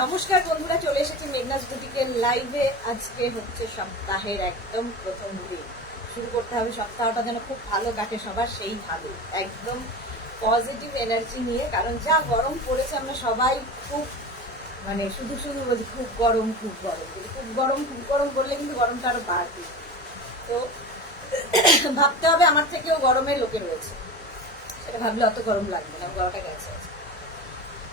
নমস্কার বন্ধুরা, চলে এসেছি মেঘনাস বুটিকের লাইভে। আজকে হচ্ছে সপ্তাহের একদম প্রথম দিন। শুরু করতে হবে সপ্তাহটা যেন খুব ভালো কাটে সবার, সেই ভালো একদম পজিটিভ এনার্জি নিয়ে। কারণ যা গরম পড়েছে আমরা সবাই খুব শুধু শুধু বলছি খুব গরম খুব গরম, খুব গরম খুব গরম বললে কিন্তু গরমটা আরো বাড়বে। তো ভাবতে হবে আমার থেকেও গরমের লোকে রয়েছে, সেটা ভাবলে অত গরম লাগবে না, গরমটা গেছে।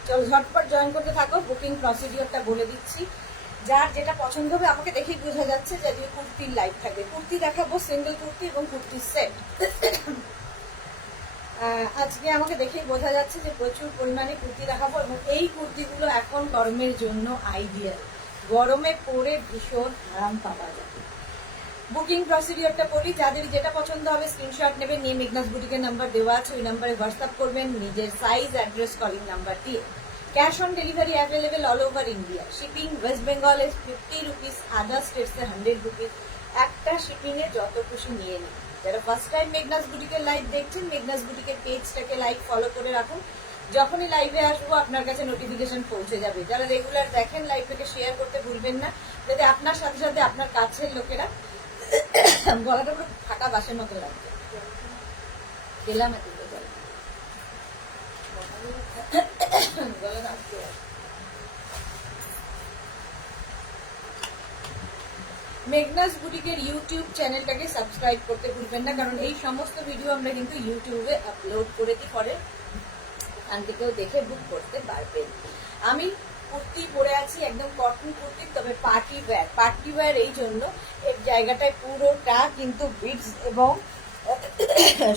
চলো ঝটপট জয়েন করতে থাকো। বুকিং প্রসিডিওরটা বলে দিচ্ছি। যার যেটা পছন্দ হবে, আমাকে দেখেই বোঝা যাচ্ছে যে কুর্তির লাইভ থাকবে। কুর্তি দেখাবো, সিঙ্গেল কুর্তি এবং কুর্তির সেট। আজকে আমাকে দেখেই বোঝা যাচ্ছে যে প্রচুর পরিমাণে কুর্তি দেখাবো, এবং এই কুর্তিগুলো এখন গরমের জন্য আইডিয়াল। গরমে পরে ভীষণ আরাম পাওয়া যাবে। বুকিং প্রসিডিওরটা বলি, যাদের যেটা পছন্দ হবে স্ক্রিনশট নেবেন, নিয়ে মেঘনাস বুটিকের নাম্বার দেওয়া আছে, ওই নাম্বারে হোয়াটসঅ্যাপ করবেন নিজের সাইজ, অ্যাড্রেস, কলিং নাম্বার দিয়ে। Cash on delivery available all over India. Shipping West বেঙ্গলে 50 রুপিস, আদার স্টেটসে 100 রুপিস। একটা শিপিংয়ে যত খুশি নিয়ে নিন। যারা ফার্স্ট টাইম মেঘনাস বুটিকের লাইভ দেখছেন, মেঘনাস বুটিকের পেজটাকে লাইক ফলো করে রাখুন। যখনই লাইভে আসবো আপনার কাছে নোটিফিকেশন পৌঁছে যাবে। যারা রেগুলার দেখেন, লাইভটাকে শেয়ার করতে ভুলবেন না, যাতে আপনার সাথে সাথে আপনার কাছের লোকেরা। গলাটা পুরো ফাটা বাসের মতো লাগছে, গেলাম এত মেঘনাস বুটিকের ইউটিউব চ্যানেলটাকে সাবস্ক্রাইব করতে ভুলবেন না, কারণ এই সমস্ত ভিডিও আমরা কিন্তু ইউটিউবে আপলোড করে দিই, পরে ওখান থেকেও দেখে বুক করতে পারবেন। আমি কুর্তি পরে আছি, একদম কটন কুর্তি, তবে পার্টি ওয়্যার এই জন্য এর জায়গাটায় পুরোটা কিন্তু বিটস এবং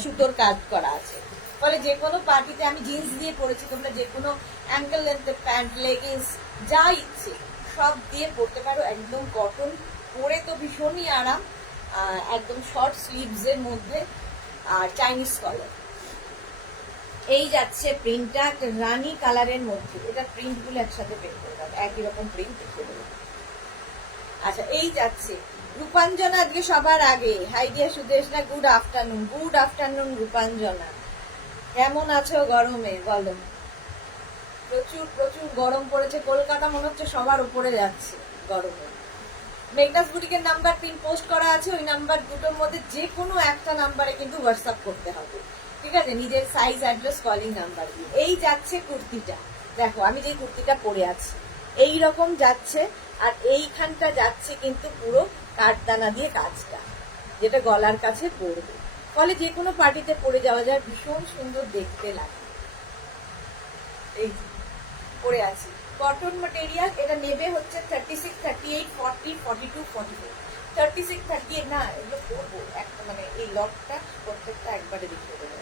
সুতোর কাজ করা আছে। ফলে যে কোনো পার্টিতে আমি জিন্স দিয়ে পরেছি, তোমরা যে কোনো অ্যাঙ্কেল লেন্থের প্যান্ট, লেগিংস যা ইচ্ছে সব দিয়ে পরতে পারো। একদম কটন, পরে তো ভীষণই আরাম। একদম শর্ট স্লিভসের মধ্যে, আর চাইনিজ কলার। এই যাচ্ছে প্রিন্টটা একটা রানি কালারের মধ্যে। এটা প্রিন্টগুলো একসাথে বের করে দেবো, একই রকম প্রিন্ট দেখিয়ে দেবো। আচ্ছা, এই যাচ্ছে রূপাঞ্জনা আজকে সবার আগে। Hi dear Sudeshna, good afternoon. Good afternoon Rupanjana, কেমন আছো গরমে বলো? প্রচুর প্রচুর গরম পড়েছে। কলকাতা মনে হচ্ছে সবার উপরে যাচ্ছে গরমে। মেঘনাস বুটিকের নাম্বার পিন পোস্ট করা আছে, ওই নাম্বার দুটোর মধ্যে যে কোনো একটা নাম্বারে কিন্তু হোয়াটসঅ্যাপ করতে হবে, ঠিক আছে? নিজের সাইজ, অ্যাড্রেস, কলিং নাম্বার দিয়ে। এই যাচ্ছে কুর্তিটা, দেখো আমি যে কুর্তিটা পরে আছি এই রকম যাচ্ছে, আর এইখানটা যাচ্ছে কিন্তু পুরো কাঠদানা দিয়ে কাজটা, যেটা গলার কাছে পরবে। ফলে যে কোনো পার্টিতে পরে যাওয়া যায়, ভীষণ সুন্দর দেখতে লাগে। এই পরে আছি কটন ম্যাটেরিয়াল। এটা নেবে হচ্ছে 36, 38, 40, 42, 44। 36, 38 না, এগুলো করবো একটা, এই লটটা প্রত্যেকটা একবারে দেখিয়ে দেবো।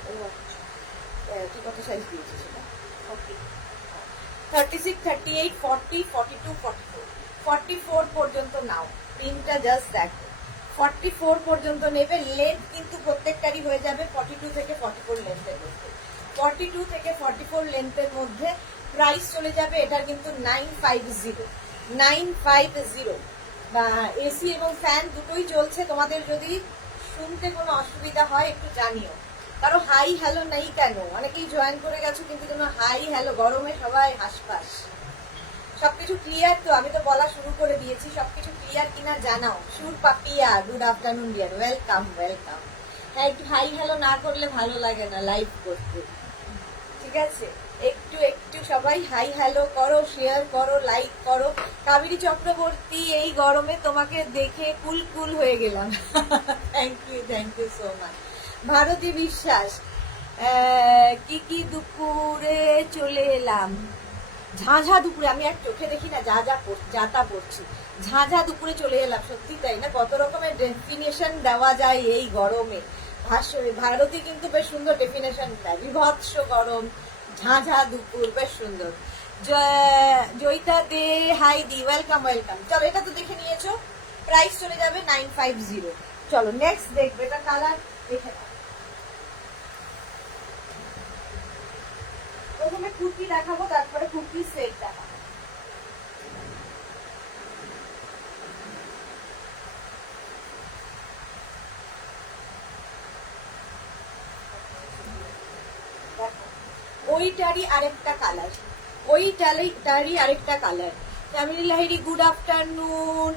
তুই কত সাইজ দিয়েছিস সেটা? 36, 38, 40, 42, 44, 44 পর্যন্ত নাও। প্রিন্টটা জাস্ট দেখো, 44 পর্যন্ত নেবে। লেন্থ কিন্তু প্রত্যেকটারই হয়ে যাবে 42 থেকে 44 লেন্থের মধ্যে। 42 থেকে 44 লেন্থের মধ্যে প্রাইস চলে যাবে এটার কিন্তু 950 বা এসি এবং ফ্যান দুটোই চলছে। তোমাদের যদি শুনতে কোনো অসুবিধা হয় একটু জানিও। কারো হাই হ্যালো নেই কেন? অনেকেই জয়েন করে গেছো কিন্তু কোনো হাই হ্যালো, গরমে সবাই হাসপাস। সবকিছু ক্লিয়ার তো? আমি তো বলা শুরু করে দিয়েছি, সবকিছু ক্লিয়ার কিনা জানাও। Sur Papiya, good afternoon dear, welcome welcome. হ্যাঁ, একটু হাই হ্যালো না করলে ভালো লাগে না লাইভ করতে, ঠিক আছে? একটু একটু সবাই হাই হ্যালো করো, শেয়ার করো, লাইক করো। কাবেরী চক্রবর্তী, এই গরমে তোমাকে দেখে কুল কুল হয়ে গেলাম। Thank you so much. Bharati Biswas, কি দুপুরে চলে এলাম। ঝাঁঝা দুপুরে, আমি আর চোখে দেখি না, যাতা পড়ছি। ঝাঁঝা দুপুরে চলে এলাম, সত্যি তাই না? কত রকমের ডেফিনেশন দেওয়া যায় এই গরমে। ভারতী কিন্তু বেশ সুন্দর ডেফিনেশন দেয়। বিভৎস গরম, ঝাঁঝা দুপুর, বেশ সুন্দর। জয়িতা দে, হাই দি, ওয়েলকাম ওয়েলকাম। চলো, এটা তো দেখে নিয়েছো, প্রাইস চলে যাবে 950। চলো নেক্সট দেখবে, এটা কালার দেখে নাও। প্রথমে কুর্তি দেখাবো, তারপরে কুর্তির সেট দেখাবো। ওইটারই আরেকটা colour, family Lahiri good afternoon.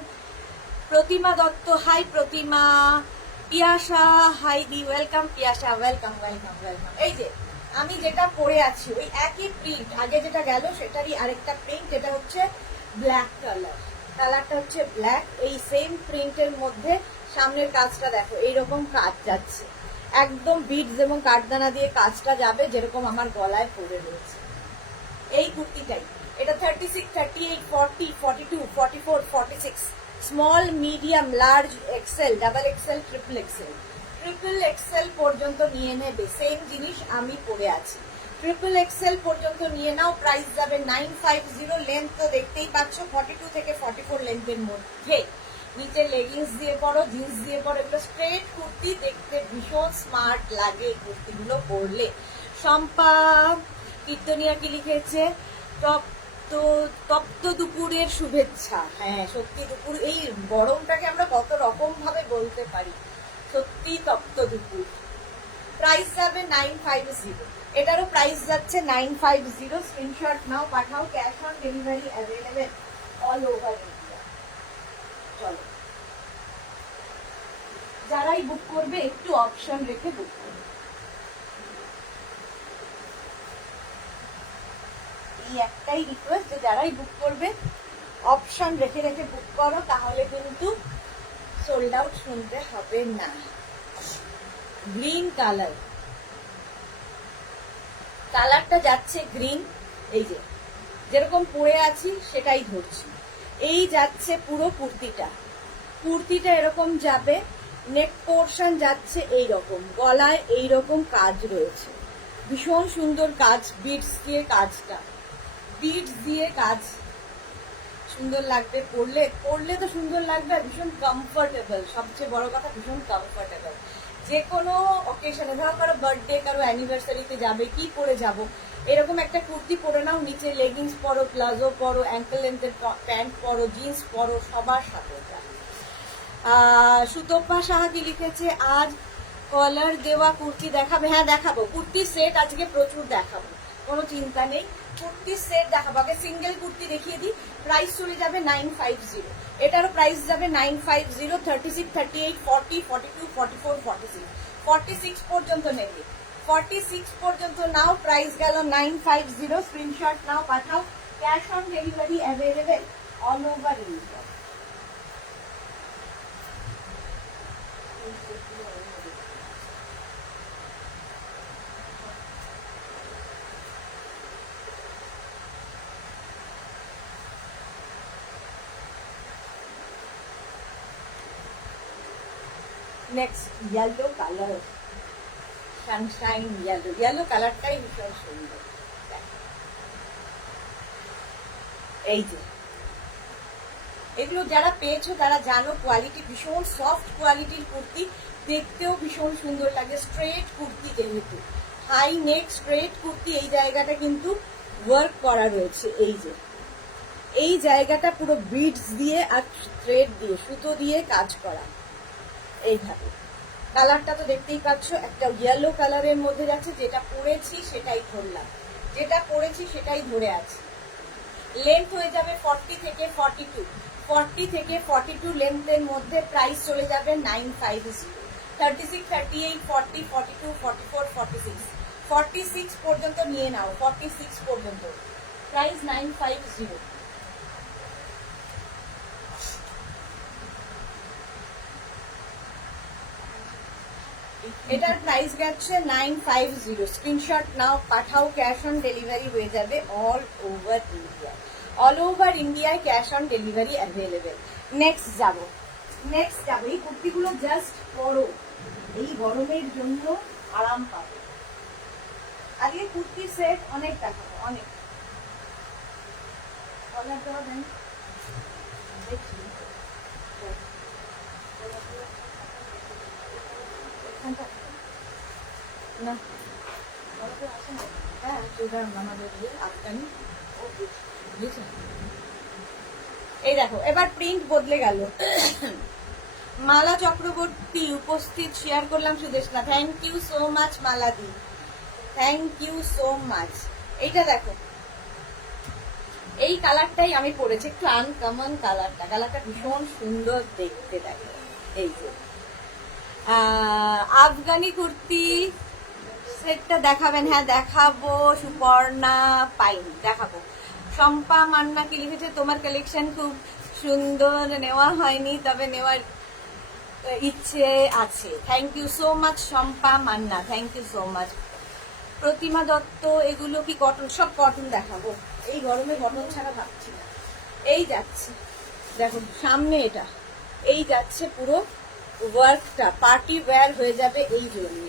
Pratima Dutta hi Pratima. Piyasa hi দি welcome Piyasa, welcome welcome welcome. এই যে আমি যেটা পরে আছি ওই একই প্রিন্ট, আগে যেটা গেল সেটারই আরেকটা প্রিন্ট, এটা হচ্ছে ব্ল্যাক কালার, কালারটা হচ্ছে ব্ল্যাক। এই সেম প্রিন্টের মধ্যে সামনের কাজটা দেখো এইরকম কাজ যাচ্ছে, একদম বিডস এবং কাঠদানা দিয়ে কাজটা যাবে যেরকম আমার গলায় পরে রয়েছে। এই কুর্তিটাই, এটা 36, 38, 40, 42, 44, 46, small, medium, large, XL, double XL, triple XL, triple XL পর্যন্ত নিয়ে নেবে। সেম জিনিস আমি পরে আছি, ট্রিপল এক্সেল পর্যন্ত নিয়ে নাও। প্রাইস যাবে 950। লেন্থ তো দেখতেই পাচ্ছ 42 থেকে 44 লেন্থের মধ্যে। নিচে লেগিংস দিয়ে পরো, জিন্স দিয়ে পরো, এগুলো স্ট্রেট কুর্তি, দেখতে ভীষণ স্মার্ট লাগে এই কুর্তিগুলো পরলে। শম্পা কীর্তনিয়া কি লিখেছে, তপ্ত দুপুরের শুভেচ্ছা। হ্যাঁ সত্যি, দুপুর এই গরমটাকে আমরা কত রকম ভাবে বলতে পারি, সত্যি তপ্ত দুপুর। প্রাইস যাবে 950, এটারও প্রাইস যাচ্ছে 950। স্ক্রিনশট নাও, পাঠাও, cash on delivery available all over India. চলো, যারাই বুক করবে একটু অপশন রেখে বুক করবে। এই একটাই রিকোয়েস্ট যে যারাই বুক করবে অপশন রেখে রেখে বুক করো, তাহলে কিন্তু সোল্ড আউট শুনতে হবে না। গ্রিন কালার, কালারটা যাচ্ছে গ্রিন, এই যে যেরকম পরে আছি সেটাই ধরছি। এই যাচ্ছে পুরো কুর্তিটা, কুর্তিটা এরকম যাবে, নেক পোর্শন যাচ্ছে এই রকম, গলায় এই রকম কাজ রয়েছে, ভীষণ সুন্দর কাজ, বিটস দিয়ে কাজটা, বিটস দিয়ে কাজ, সুন্দর লাগবে পরলে, পরলে তো সুন্দর লাগবে, আর ভীষণ কমফোর্টেবল, সবচেয়ে বড় কথা ভীষণ কমফোর্টেবল। যে কোনো অকেশনে, ধরো কারো বার্থডে, কারো অ্যানিভার্সারিতে যাবে, কি পরে যাব, এরকম একটা কুর্তি পরে নাও, নিচে লেগিংস পরো, প্লাজো পরো, অ্যাঙ্কেল লেন্থের প্যান্ট পরো, জিন্স পরো, সবার সাথে। সুতপা সাহা কি লিখেছে, আজ কলার দেওয়া কুর্তি দেখাবে। হ্যাঁ দেখাবো, কুর্তির সেট আজকে প্রচুর দেখাবো, কোনো চিন্তা নেই, কুর্তির সেট দেখাবো। আগে সিঙ্গেল কুর্তি দেখিয়ে দিই। প্রাইস চলে যাবে 950, এটারও প্রাইস যাবে 950। 36, 38, 40, 42, 44, 46, 46 পর্যন্ত নেবে, 46 পর্যন্ত নাও। প্রাইস গেল 950। স্ক্রিনশট নাও, পাঠাও, cash on delivery available all over India. Next yellow colour, Sunshine yellow, yellow কালারটাই ভীষণ সুন্দর। এই যে এগুলো যারা পেয়েছো তারা জানো কোয়ালিটি ভীষণ সফট কোয়ালিটির কুর্তি, দেখতেও ভীষণ সুন্দর লাগে। স্ট্রেট কুর্তি, যেহেতু হাই নেক স্ট্রেট কুর্তি, এই জায়গাটা কিন্তু ওয়ার্ক করা রয়েছে, এই যে এই জায়গাটা পুরো বিডস দিয়ে আর থ্রেড দিয়ে, সুতো দিয়ে কাজ করা। এইভাবে কালারটা তো দেখতেই পাচ্ছ, একটা ইয়েলো কালারের মধ্যে যাচ্ছে, যেটা পরেছি সেটাই ধরলাম, যেটা পরেছি সেটাই ধরে আছে। লেন্থ হয়ে যাবে 40 থেকে 42, 40 থেকে 42 লেন্থের মধ্যে। প্রাইস চলে যাবে 950। 36, 38, 40, 42, 44, 46, 46 পর্যন্ত নিয়ে নাও, 46 পর্যন্ত। প্রাইস 950। এটার প্রাইস গেছে 950। স্ক্রিনশট নাও, পাঠাও, ক্যাশ অন ডেলিভারি হয়ে যাবে all over India, all over ইন্ডিয়ায় cash on delivery available. Next যাবো, এই কুর্তিগুলো জাস্ট পরো, এই গরমের জন্য আরাম পাবে। আগে কুর্তির সেট অনেক দেখাবো, অনেক। কলার দেওয়া দেন দেখি, না হ্যাঁ আমাদের আফগানি। এই দেখো এবার প্রিন্ট বদলে গেল। মালা চক্রবর্তী উপস্থিত, শেয়ার করলাম Sudeshna, thank you so much মালাদি, থ্যাংক ইউ সো মাচ। এইটা দেখো এই কালারটাই আমি পরেছি, একটু আনকমন কালারটা ভীষণ সুন্দর দেখতে লাগে। এই যে আফগানি কুর্তি সেটটা দেখাবেন? হ্যাঁ দেখাবো। সুপর্ণা পাইন দেখাবো। শম্পা মান্না কি লিখেছে, তোমার কালেকশন খুব সুন্দর, নেওয়া হয়নি তবে নেওয়ার ইচ্ছে আছে। Thank you so much Shampa Manna, thank you so much. Pratima Dutta, এগুলো কি কটন? সব কটন দেখাবো, এই গরমে কটন ছাড়া ভাবছি না। এই যাচ্ছে দেখো সামনে, এটা এই যাচ্ছে পুরো ওয়ার্কটা পার্টি ওয়্যার হয়ে যাবে এই জন্য।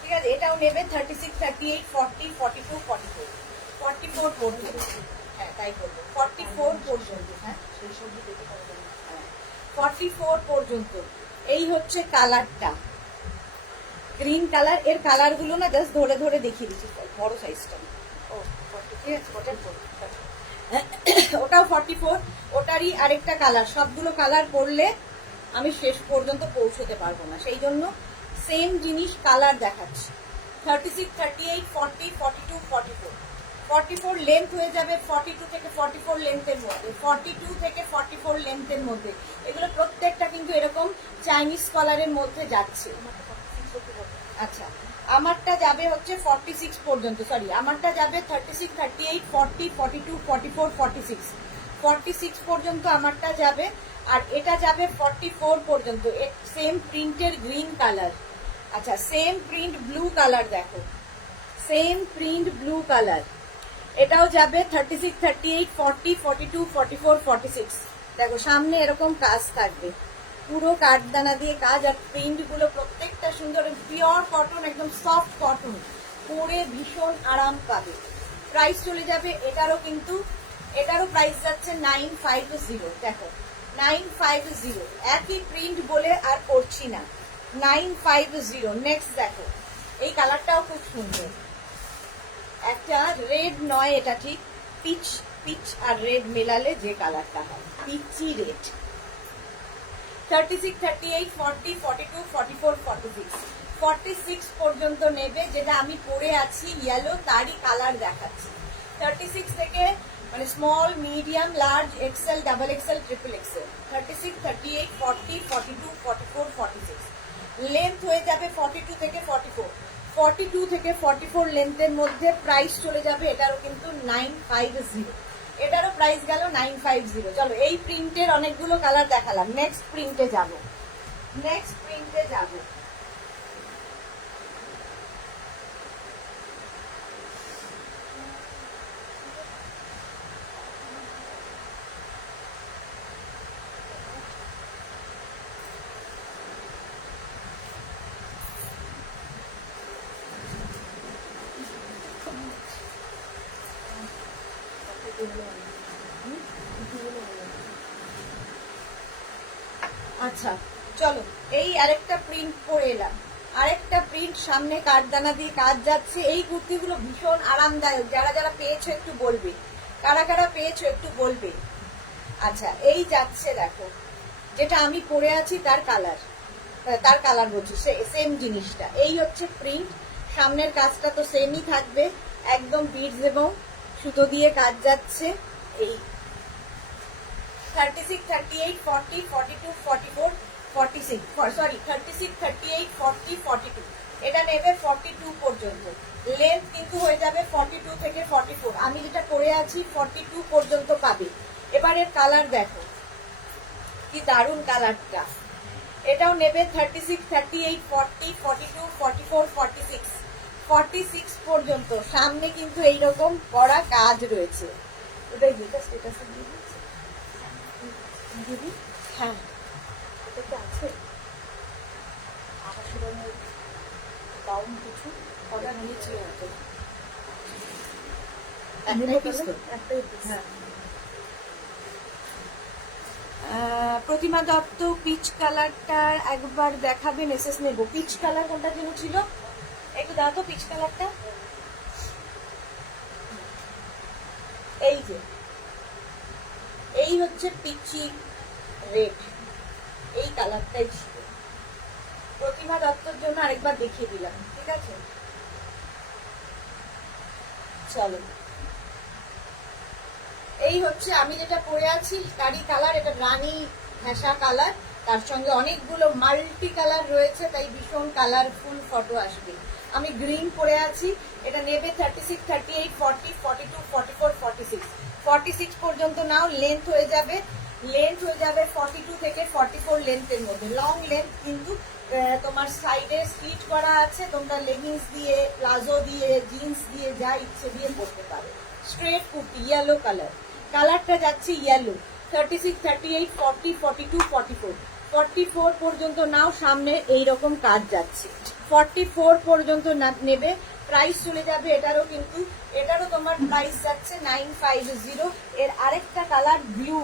ঠিক আছে, এটাও নেবে 36, 38, 40, 42, 44, 44 পর্যন্ত। হ্যাঁ তাই করবো, 44 পর্যন্ত। হ্যাঁ 44 পর্যন্ত। এই হচ্ছে কালারটা, গ্রিন কালার। এর কালার গুলো না জাস্ট ধরে ধরে দেখিয়ে দিচ্ছি, বড় সাইজটা। ও ঠিক আছে, ওটাও 44, ওটারই আরেকটা কালার। সবগুলো কালার করলে আমি শেষ পর্যন্ত পৌঁছতে পারবো না, সেই জন্য সেম জিনিস কালার দেখাচ্ছি। 36, 38, 40, 42, 44, 44 লেন্থ হয়ে যাবে 42 থেকে 44 লেন্থের মধ্যে, 42 থেকে 44 লেন্থের মধ্যে। এগুলো প্রত্যেকটা কিন্তু এরকম চাইনিজ কলারের মধ্যে যাচ্ছে। আচ্ছা, আমারটা যাবে হচ্ছে 46 পর্যন্ত, সরি আমারটা যাবে 36, 38, 40, 42, 44, 46, 46 পর্যন্ত আমারটা যাবে। আর এটা যাবে 44 পর্যন্ত। সেম প্রিন্টের গ্রিন কালার। আচ্ছা, সেম প্রিন্ট ব্লু কালার, দেখো সেম প্রিন্ট ব্লু কালার। এটাও যাবে 36, 38, 40, 42, 44, 46। দেখো সামনে এরকম কাজ থাকবে, পুরো কাঠদানা দিয়ে কাজ, আর প্রিন্ট গুলো প্রত্যেকটা সুন্দর, পিওর কটন, একদম সফট কটন, পরে ভীষণ আরাম পাবে। প্রাইস চলে যাবে এটারও, কিন্তু এটারও প্রাইস যাচ্ছে 950। দেখো 950, একই প্রিন্ট বলে আর করছি না, 950। নেক্সট দেখো, এই কালারটাও খুব সুন্দর, একটা রেড নয় এটা ঠিক, পিচ, পিচ আর রেড মেলালে যে কালারটা হয়, পিচি রেড। 36, 38, 40, 42, 44, 46, 46 পর্যন্ত নেবে। যেটা আমি পরে আছি ইয়েলো, তারই কালার দেখাচ্ছি। 36 থেকে মানে small, medium, large, XL, double XL, triple XL. 36, 38, 40, 42, 44, 46 length হয়ে যাবে 42 থেকে 44, 42 থেকে 44 লেন্থের মধ্যে। প্রাইস চলে যাবে এটারও কিন্তু 950, এটারও প্রাইস গেল 950। চলো, এই প্রিন্টের অনেকগুলো কালার দেখালাম, নেক্সট প্রিন্টে যাব, নেক্সট প্রিন্টে যাব। আচ্ছা চলো, এই আরেকটা প্রিন্ট পরে এলাম, আরেকটা প্রিন্ট, সামনে কাঠদানা দিয়ে কাজ যাচ্ছে। এই কুর্তিগুলো ভীষণ আরামদায়ক, যারা যারা পেয়েছো একটু বলবে, কারা কারা পেয়েছো একটু বলবে। আচ্ছা, এই যাচ্ছে দেখো, যেটা আমি পরে আছি তার কালার, তার কালার বলছি, সেম জিনিসটা। এই হচ্ছে প্রিন্ট, সামনের কাজটা তো সেমই থাকবে, একদম বিডস এবং সুতো দিয়ে কাজ যাচ্ছে। এই 36, 38, 40, 42, 44, 46, সরি 36, 38, 40, 42, এটা নেবে 42 পর্যন্ত। লেন্থ কিন্তু হয়ে যাবে 42 থেকে 44, আমি যেটা পরে আছি 42 পর্যন্ত পাবে। এবারের কালার দেখো কি দারুণ কালারটা, এটাও নেবে 36, 38, 40, 42, 44, 46, 46 পর্যন্ত। সামনে কিন্তু এইরকম করা কাজ রয়েছে। ওটাই যেটা স্ট্যাটাসে দিয়ে দিচ্ছে দিদি, হ্যাঁ এটা তো আছে। আকাশের গাউন কিছু অর্ডার নিয়েছিল, একটাই পিস তো, একটাই পিস। হ্যাঁ, প্রতিমা দত্ত, পিচ কালারটা একবার দেখাবেন, এসএস নেব। পিচ কালার কোনটা যেন ছিল, একটু দাও তো পিচ কালারটা। এই যে এই হচ্ছে পিচি রেড, এই কালারটাই ছিল। প্রতিমা দত্তর জন্য আরেকবার দেখিয়ে দিলাম, ঠিক আছে। চলো, এই হচ্ছে আমি যেটা পরে আছি কারি কালার, এটা রানী ঘেঁষা কালার, তার সঙ্গে অনেকগুলো মাল্টি কালার রয়েছে, তাই ভীষণ কালারফুল ফটো আসবে। আমি গ্রিন পরে আছি, এটা নেবে 36, 38, 40, 42, 44, 46, 46 পর্যন্ত নাও। লেন্থ হয়ে যাবে 42 থেকে 44 লেন্থের মধ্যে, লং লেন্থ কিন্তু তোমার সাইডে স্লিট করা আছে, তোমরা লেগিংস দিয়ে, প্লাজো দিয়ে, জিন্স দিয়ে, যা ইচ্ছে দিয়ে পরতে পারো। স্ট্রেট কুর্তি, ইয়েলো কালারটা যাচ্ছে ইয়েলো। 36, 38, 40, 42, 44, 44 পর্যন্ত নাও, সামনে এইরকম কাজ যাচ্ছে। 44 পর্যন্ত নেবে, প্রাইস চলে যাবে এটারও, কিন্তু এটারও তোমার প্রাইস যাচ্ছে 950। এর আরেকটা কালার ব্লু,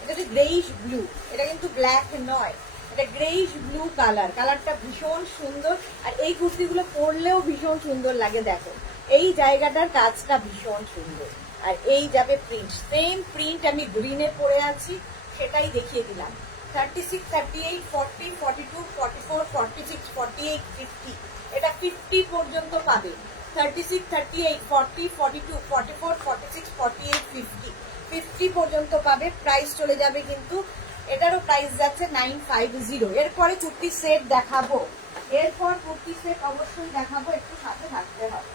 এটা হচ্ছে গ্রেইশ ব্লু, এটা কিন্তু ব্ল্যাক নয়, এটা গ্রেইশ ব্লু কালারটা ভীষণ সুন্দর। আর এই কুর্তিগুলো পরলেও ভীষণ সুন্দর লাগে, দেখো এই জায়গাটার কাজটা ভীষণ সুন্দর। আর এই যাবে প্রিন্ট, সেম প্রিন্ট আমি গ্রিনে পরে আছি, সেটাই দেখিয়ে দিলাম। 36, 38, 40, 42, 44, 46, 48, 50, এটা 50 পর্যন্ত পাবে। 36, 38, 40, 42, 44, 46, 48, 50, 50 পর্যন্ত পাবে। প্রাইস চলে যাবে কিন্তু, এটারও প্রাইস যাচ্ছে 950। এরপরে কুর্তি সেট দেখাবো, এরপর কুর্তি সেট অবশ্যই দেখাবো, একটু সাথে থাকতে হবে।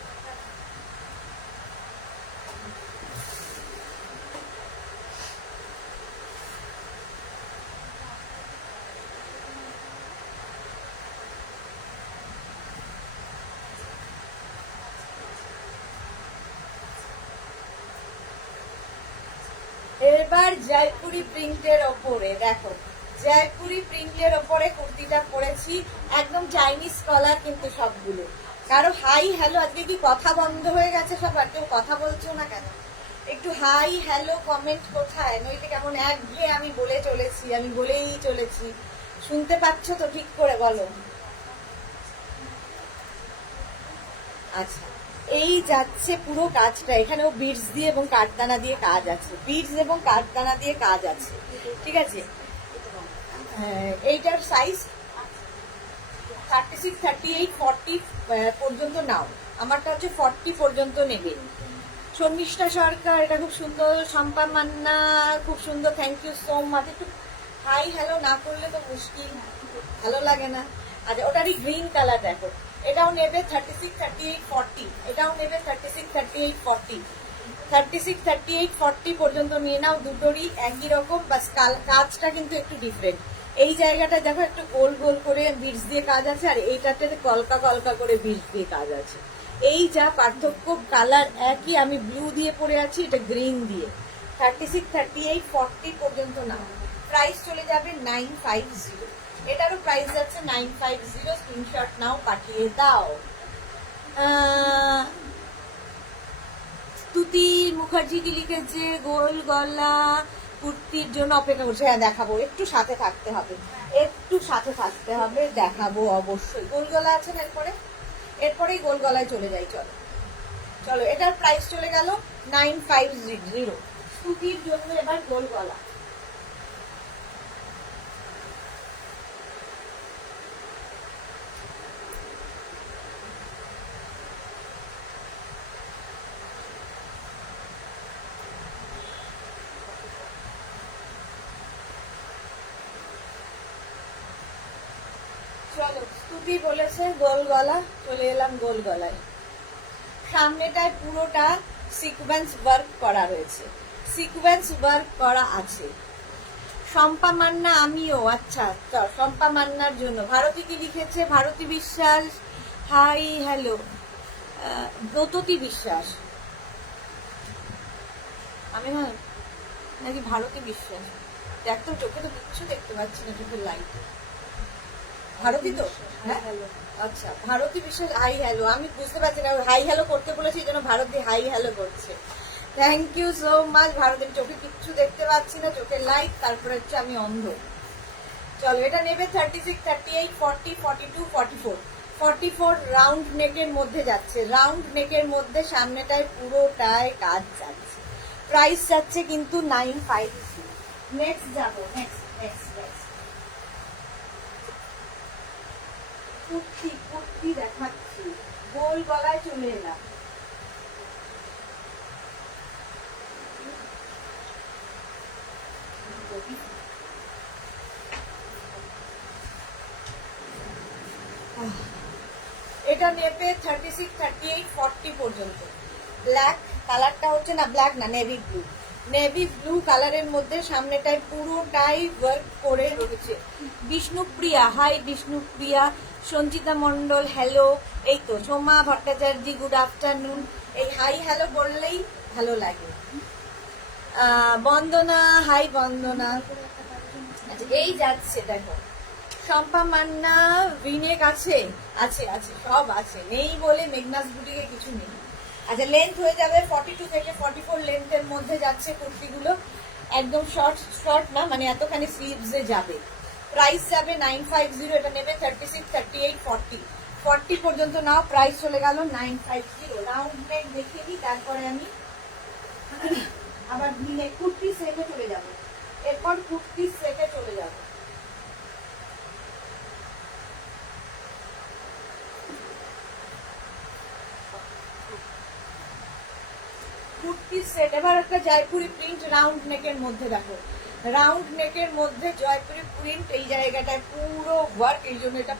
এবার জয়পুরি প্রিন্টের ওপরে দেখো, জয়পুরি প্রিন্টের ওপরে কুর্তিটা পরেছি, একদম চাইনিজ কলার কিন্তু সবগুলো। কারো হাই হ্যালো, আজকে কি কথা বন্ধ হয়ে গেছে সবার, কেউ কথা বলছো না কেন? একটু হাই হ্যালো কমেন্ট কোথায়, নইলে কেমন একঘেয়ে আমি বলেই চলেছি। শুনতে পাচ্ছ তো ঠিক করে বলো? আচ্ছা, এই যাচ্ছে পুরো কাজটা, এখানেও বিডস দিয়ে এবং কাঠদানা দিয়ে কাজ আছে, বিডস এবং কাঠদানা দিয়ে কাজ আছে, ঠিক আছে। এইটার সাইজ 36, 38, 40 পর্যন্ত নাও, আমারটা হচ্ছে 40 পর্যন্ত নেবে। শর্মিষ্ঠা সরকার, এটা খুব সুন্দর। শম্পা মান্না, খুব সুন্দর, থ্যাংক ইউ সো মাচ। একটু হাই হ্যালো না করলে তো মুশকিল, ভালো লাগে না। আচ্ছা, ওটারই গ্রিন কালার দেখো, এটাও নেবে 36, 38, 40, এটাও নেবে 36, 38, 40, 36, 38, 40 পর্যন্ত নিয়ে নাও। দুটোরই একই রকম, বাস কাজটা কিন্তু একটু ডিফারেন্ট। এই জায়গাটা দেখো একটু গোল গোল করে বিটস দিয়ে কাজ আছে, আর এইটাতে কলকা কলকা করে বিটস দিয়ে কাজ আছে। এই যা পার্থক্য, কালার একই, আমি ব্লু দিয়ে পরে আছি, এটা গ্রিন দিয়ে। 36, 38, 40 পর্যন্ত না, প্রাইস চলে যাবে 950। এটারও প্রাইস যাচ্ছে 950, স্ক্রিনশট নাও, পাঠিয়ে দাও। স্তুতি মুখার্জি কি লিখেছে, গোল গলা কুর্তির জন্য অপেক্ষা করছে। হ্যাঁ দেখাবো, একটু সাথে থাকতে হবে, দেখাবো অবশ্যই। গোল গলা আছে না, এরপরেই গোল গলায় চলে যাই। চলো এটার প্রাইস চলে গেল 950। স্তুতির জন্য এবার গোল গলা। চলো, স্তুতি বলেছে গোল গলা, চলে এলাম গোল গলায়। সামনেটায় পুরোটা সিকোয়েন্স ওয়ার্ক করা রয়েছে, সিকোয়েন্স ওয়ার্ক করা আছে। শম্পা মান্না, আমিও। আচ্ছা, শম্পা মান্নার জন্য ভারতী কি লিখেছে, ভারতী বিশ্বাস, হাই হ্যালো। ব্রততী বিশ্বাস, আমি নাকি ভারতী বিশ্বাস, দেখ তো, চোখে তো কিচ্ছু দেখতে পাচ্ছি না, চোখের লাইট। ভারতী তো, হ্যাঁ আচ্ছা, ভারতী বিশ্বাস, হাই হ্যালো। আমি বুঝতে পারছি না, হাই হ্যালো করতে বলেছি, এই জন্য ভারতী হাই হ্যালো করছে। Thank you so much Bharati. চোখে কিচ্ছু দেখতে পাচ্ছি না, চোখের লাইট, তারপরে হচ্ছে আমি অন্ধ। চলো, এটা নেবে 36, 38, 40, 42, 44, 44 রাউন্ড নেকের মধ্যে যাচ্ছে, রাউন্ড নেকের মধ্যে সামনেটায় পুরোটায় কাজ যাচ্ছে। প্রাইস যাচ্ছে কিন্তু 950। নেক্সট যাবো, নেক্সট কুর্তি দেখাচ্ছি, গোল গলায় চলে এলাম। এটা নেবে 36, 38, 40 পর্যন্ত। ব্ল্যাক কালারটা হচ্ছে না, ব্ল্যাক না, নেভি ব্লু। নেভি ব্লু কালারের মধ্যে সামনেটায় পুরোটাই ওয়ার্ক করে রয়েছে। বিষ্ণুপ্রিয়া, হাই বিষ্ণুপ্রিয়া। সঞ্চিতা মণ্ডল, হ্যালো। এই তো সোমা ভট্টাচার্য, গুড আফটারনুন। এই হাই হ্যালো বললেই ভালো লাগে। বন্দনা, হাই বন্দনা। আচ্ছা, এই যাচ্ছে দেখো শম্পা মান্না, ভিনেক আছে, আছে আছে, সব আছে, নেই বলে মেঘনাস বুটিকে কিছু নেই। আচ্ছা, লেন্থ হয়ে যাবে 42 থেকে 44 লেন্থের মধ্যে যাচ্ছে কুর্তিগুলো, একদম শর্ট শর্ট না, মানে এতখানি স্লিভসে যাবে। প্রাইস যাবে 950। এটা নেবে 36, 38, 40 40 পর্যন্ত নাও। প্রাইস চলে গেল 950। রাউন্ড নেক দেখিয়ে দিই, তারপরে আমি আবার ভিনেক কুর্তি সেটে চলে যাব। এরপর কুর্তি সেটে চলে যাব। কুর্তির সেট। এবার একটা জয়পুরি প্রিন্ট রাউন্ড নেকের মধ্যে দেখো, রাউন্ড নেকের মধ্যে জয়পুরি প্রিন্ট, এই জায়গাটায় পুরো ওয়ার্ক, এই জন্য এটা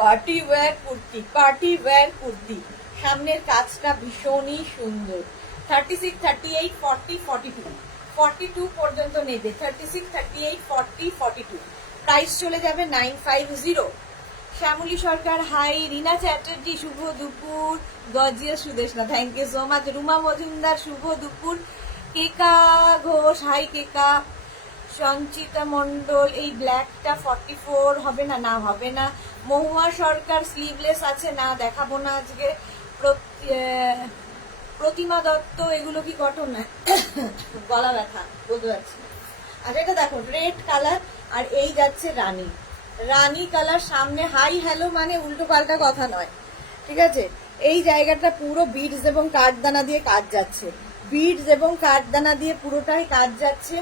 party wear kurti, party wear kurti. সামনের কাজটা ভীষণই সুন্দর। 36, 38, 40, 42 42 পর্যন্ত নেবে। 36, 38, 40, 42। প্রাইস চলে যাবে 950। শ্যামলী সরকার, হাই। রিনা চ্যাটার্জি, শুভ দুপুর। গজিয়া Sudeshna, thank you so much. Ruma Majumdar, শুভ দুপুর। কেকা ঘোষ, হাই কেকা। সঞ্চিতা মণ্ডল, এই ব্ল্যাকটা 44 হবে না? না হবে না। মহুয়া সরকার, স্লিভলেস আছে না, দেখাবো না আজকে। প্রতিমা দত্ত, এগুলো কি কটন? না, গলা ব্যথা, বলতে পারছি না। আর এটা দেখো রেড কালার, আর এই যাচ্ছে রানী, রানী কালার। সামনে হাই হ্যালো মানে উল্টো পাল্টা কথা নয়, ঠিক আছে? এই জায়গাটা পুরো বিডস এবং কাঠদানা দিয়ে কাজ যাচ্ছে, বিডস এবং কাঠদানা দিয়ে পুরোটাই কাজ যাচ্ছে।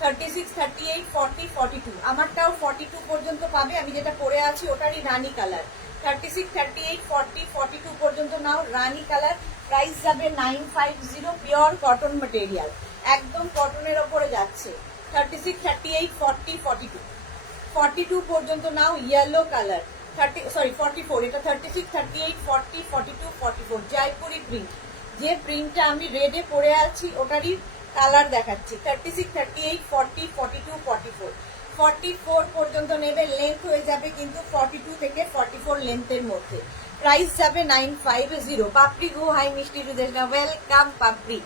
36, 38, 40, 42। আমারটাও 42 পর্যন্ত পাবে। আমি যেটা পরে আছি ওটারই রানী কালার। 36, 38, 40, 42 পর্যন্ত নাও, রানী কালার। প্রাইস যাবে 950। পিওর কটন মেটেরিয়াল, একদম কটনের ওপরে যাচ্ছে। 36, 38, 40, 42 42 পর্যন্ত নাও। Yellow colour 44। এটা 36, 38, 40, 42, 44 জয়পুরি প্রিন্ট। যে প্রিন্টটা আমি রেডে পরে আছি ওটারই কালার দেখাচ্ছি। 36, 38, 40, 42, 44 44 পর্যন্ত নেবে। লেন্থ হয়ে যাবে কিন্তু 42 থেকে 44 লেন্থের মধ্যে। প্রাইস যাবে 950। পাপড়ি গো, হাই মিষ্টি রুদেশনা, ওয়েলকাম পাপড়ি।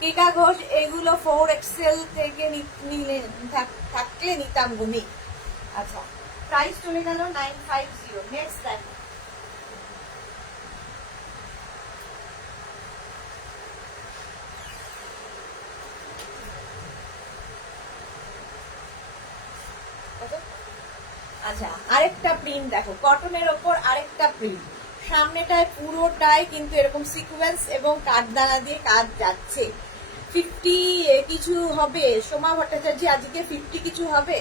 কেকা ঘোষ, এগুলো 4XL থেকে নিলে থাকলে নিতাম গুনি। আচ্ছা, প্রাইস চলে গেল 950। নেক্সট দেখো, আচ্ছা আরেকটা প্রিন্ট দেখো, কটনের ওপর আরেকটা প্রিন্ট। সামনেটায় পুরোটাই কিন্তু এরকম সিকোয়েন্স এবং কাঠদানা দিয়ে কাজ যাচ্ছে। 50 কিছু হবে সোমা ভট্টাচার্য, আজকে 50 কিছু হবে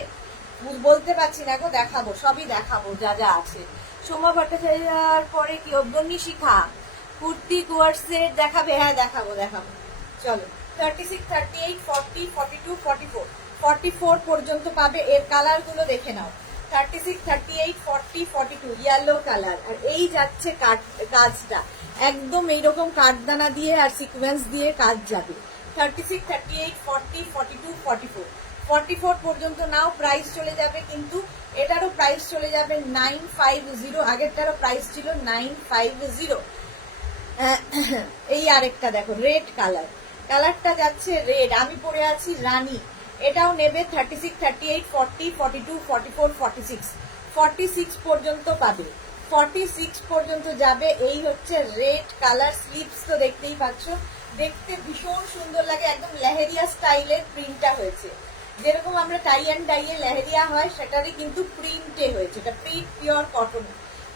বলতে পারছি না গো, দেখাবো, সবই দেখাবো যা যা আছে। সোমা ভট্টাচার্যের পরে কি অগ্নি শিখা কুর্তি কুয়ার সেট দেখাবে? হ্যাঁ দেখাবো দেখাবো, চলো। 36, 38, 40, 42, 44 44 পর্যন্ত পাবে। এর কালার গুলো দেখে নাও। 36, 38, 40, 42 ইয়েলো কালার। আর এই যাচ্ছে কাজটা একদম এইরকম কাঠদানা দিয়ে আর সিকোয়েন্স দিয়ে কাজ যাবে। 36, 38, 40, 42, 44 44 পর্যন্ত নাও। প্রাইস চলে যাবে কিন্তু এটারও প্রাইস চলে যাবে 950। আগেরটারও প্রাইস ছিল 950। এই আরেকটা দেখো রেড কালার, কালারটা যাচ্ছে রেড, আমি পরে আছি রানী। এটাও নেবে 36, 38, 40, 42, 44, 46 46 পর্যন্ত পাবে। 46 পর্যন্ত যাবে। এই হচ্ছে রেড কালার। স্লিভস তো দেখতেই পাচ্ছ, দেখতে ভীষণ সুন্দর লাগে, একদম লেহেরিয়া স্টাইলের প্রিন্টটা হয়েছে। যেরকম আমরা টাই অ্যান্ড ডাইয়ে লেহেরিয়া হয় সেটারই কিন্তু প্রিন্টে হয়েছে। এটা প্রিন্ট পিওর কটন,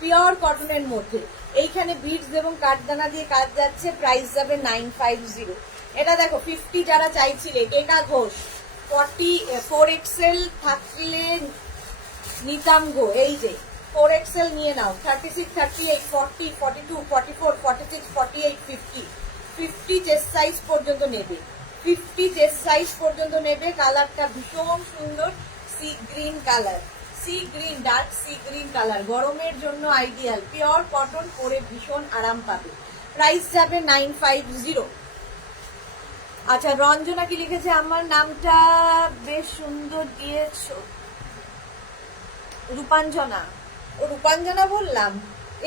পিওর কটনের মধ্যে। এইখানে বিডস এবং কাঠদানা দিয়ে কাজ যাচ্ছে। প্রাইস যাবে 950। এটা দেখো 50 যারা চাইছিলে, কেকা ঘোষ 4XL থাকলে নিতাম গো। এই যে 4XL নিয়ে নাও। 36, 38, 40, 42, 44, 46, 48, 50 50 চেস্ট সাইজ পর্যন্ত নেবে। 50 চেস্ট সাইজ পর্যন্ত নেবে। কালারটা ভীষণ সুন্দর, sea green colour, sea green, dark sea green colour, গরমের জন্য আইডিয়াল। পিওর কটন, পরে ভীষণ আরাম পাবে। প্রাইস যাবে 950। আচ্ছা, রঞ্জনা কি লিখেছে? আমার নামটা বেশ সুন্দর দিয়েছো, রূপাঞ্জনা। ও রূপাঞ্জনা বললাম,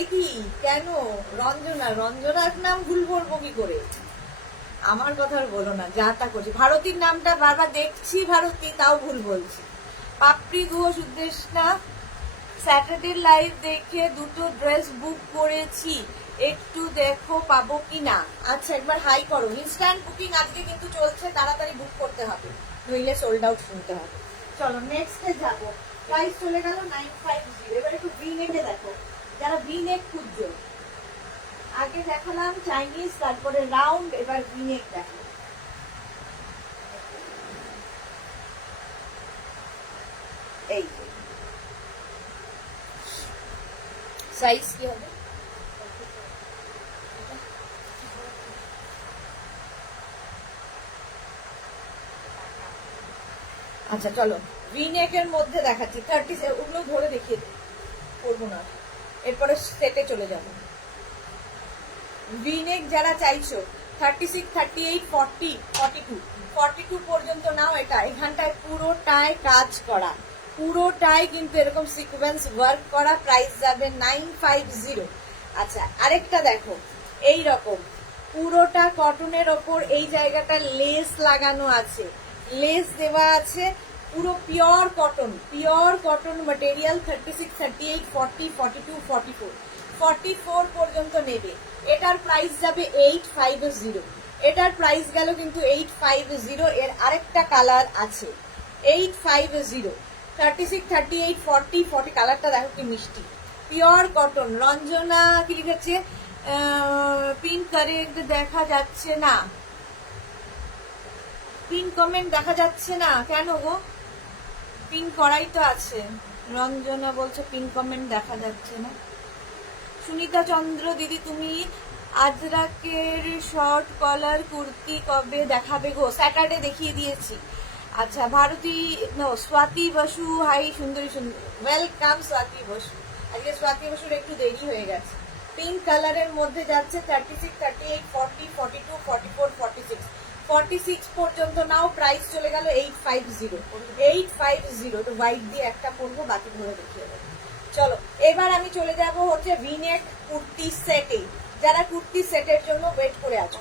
এ কি কেন রঞ্জনা? রঞ্জনার নাম ভুল বলবো কি করে? আমার কথা আর বলো না, যা তা করছি। ভারতীর নামটা বারবার দেখছি ভারতী, তাও ভুল বলছি। পাপড়ি ঘোষ উদ্দেশ্যা, স্যাটারডে লাইভ দেখে দুটো ড্রেস বুক করেছি, একটু দেখো পাবো কিনা। আচ্ছা, একবার হাই করো। ইনস্ট্যান্ট বুকিং আজকে কিন্তু চলছে, তাড়াতাড়ি বুক করতে হবে, নইলে সোল্ড আউট শুনতে হবে। চলো নেক্সটে যাবো। প্রাইস চলে গেল 950। এবার একটু ভি নেকে দেখো, যারা ভি নেক খুঁজছো। আগে দেখালাম চাইনিজ, তারপরে রাউন্ড, এবার ভি নেক দেখো। এই সাইজ কি হবে? আচ্ছা চলো, ভিনেকের মধ্যে দেখাচ্ছি। 30, ওগুলো ধরে দেখিয়ে করবো না, এরপরে সেটে চলে যাবো। ভিনেক যারা চাইছো 36, 38, 40, 42 পর্যন্ত নাও। এটা এখানটায় পুরোটায় কাজ করা, পুরোটাই কিন্তু এরকম সিকোয়েন্স ওয়ার্ক করা। প্রাইস যাবে 950। আচ্ছা, আরেকটা দেখো, এই রকম পুরোটা কটনের ওপর এই জায়গাটা লেস লাগানো আছে, লেস দেওয়া আছে, পুরো পিওর কটন ম্যাটেরিয়াল। 36, 38, 40, 42, 44, 44 পর্যন্ত নেবে। এটার প্রাইস যাবে 850। এটার প্রাইস গেল কিন্তু 850। এর আরেকটা কালার আছে 850। 36, 38, 40, 40 কালারটা দেখো কি মিষ্টি, পিওর কটন। রঞ্জনা কি লিখেছে? পিন কারেক্ট দেখা যাচ্ছে না, পিন কমেন্ট দেখা যাচ্ছে না কেন গো? পিন করাই তো আছে। রঞ্জনা বলছে পিন কমেন্ট দেখা যাচ্ছে না। সুনিতা চন্দ্র দিদি, তুমি আজরাকের শর্ট কলার কুর্তি কবে দেখাবে গো? স্যাটারডে দেখিয়ে দিয়েছি। আচ্ছা, ভারতী স্বাতি বসু, হাই সুন্দরী সুন্দর, ওয়েলকাম স্বাতি বসু। আজকে স্বাতি বসুর একটু দেরি হয়ে গেছে। পিঙ্ক কালারের মধ্যে যাচ্ছে 36, 38, 40, 42, 44, 46, 46 পর্যন্ত নাও। প্রাইস চলে গেল 850। তো হোয়াইট দিয়ে একটা পরবো, বাকি ধরে দেখিয়ে দেবো। চলো, এবার আমি চলে যাব হচ্ছে ভিনেক কুর্তি সেটে। যারা কুর্তি সেটের জন্য ওয়েট করে আছো,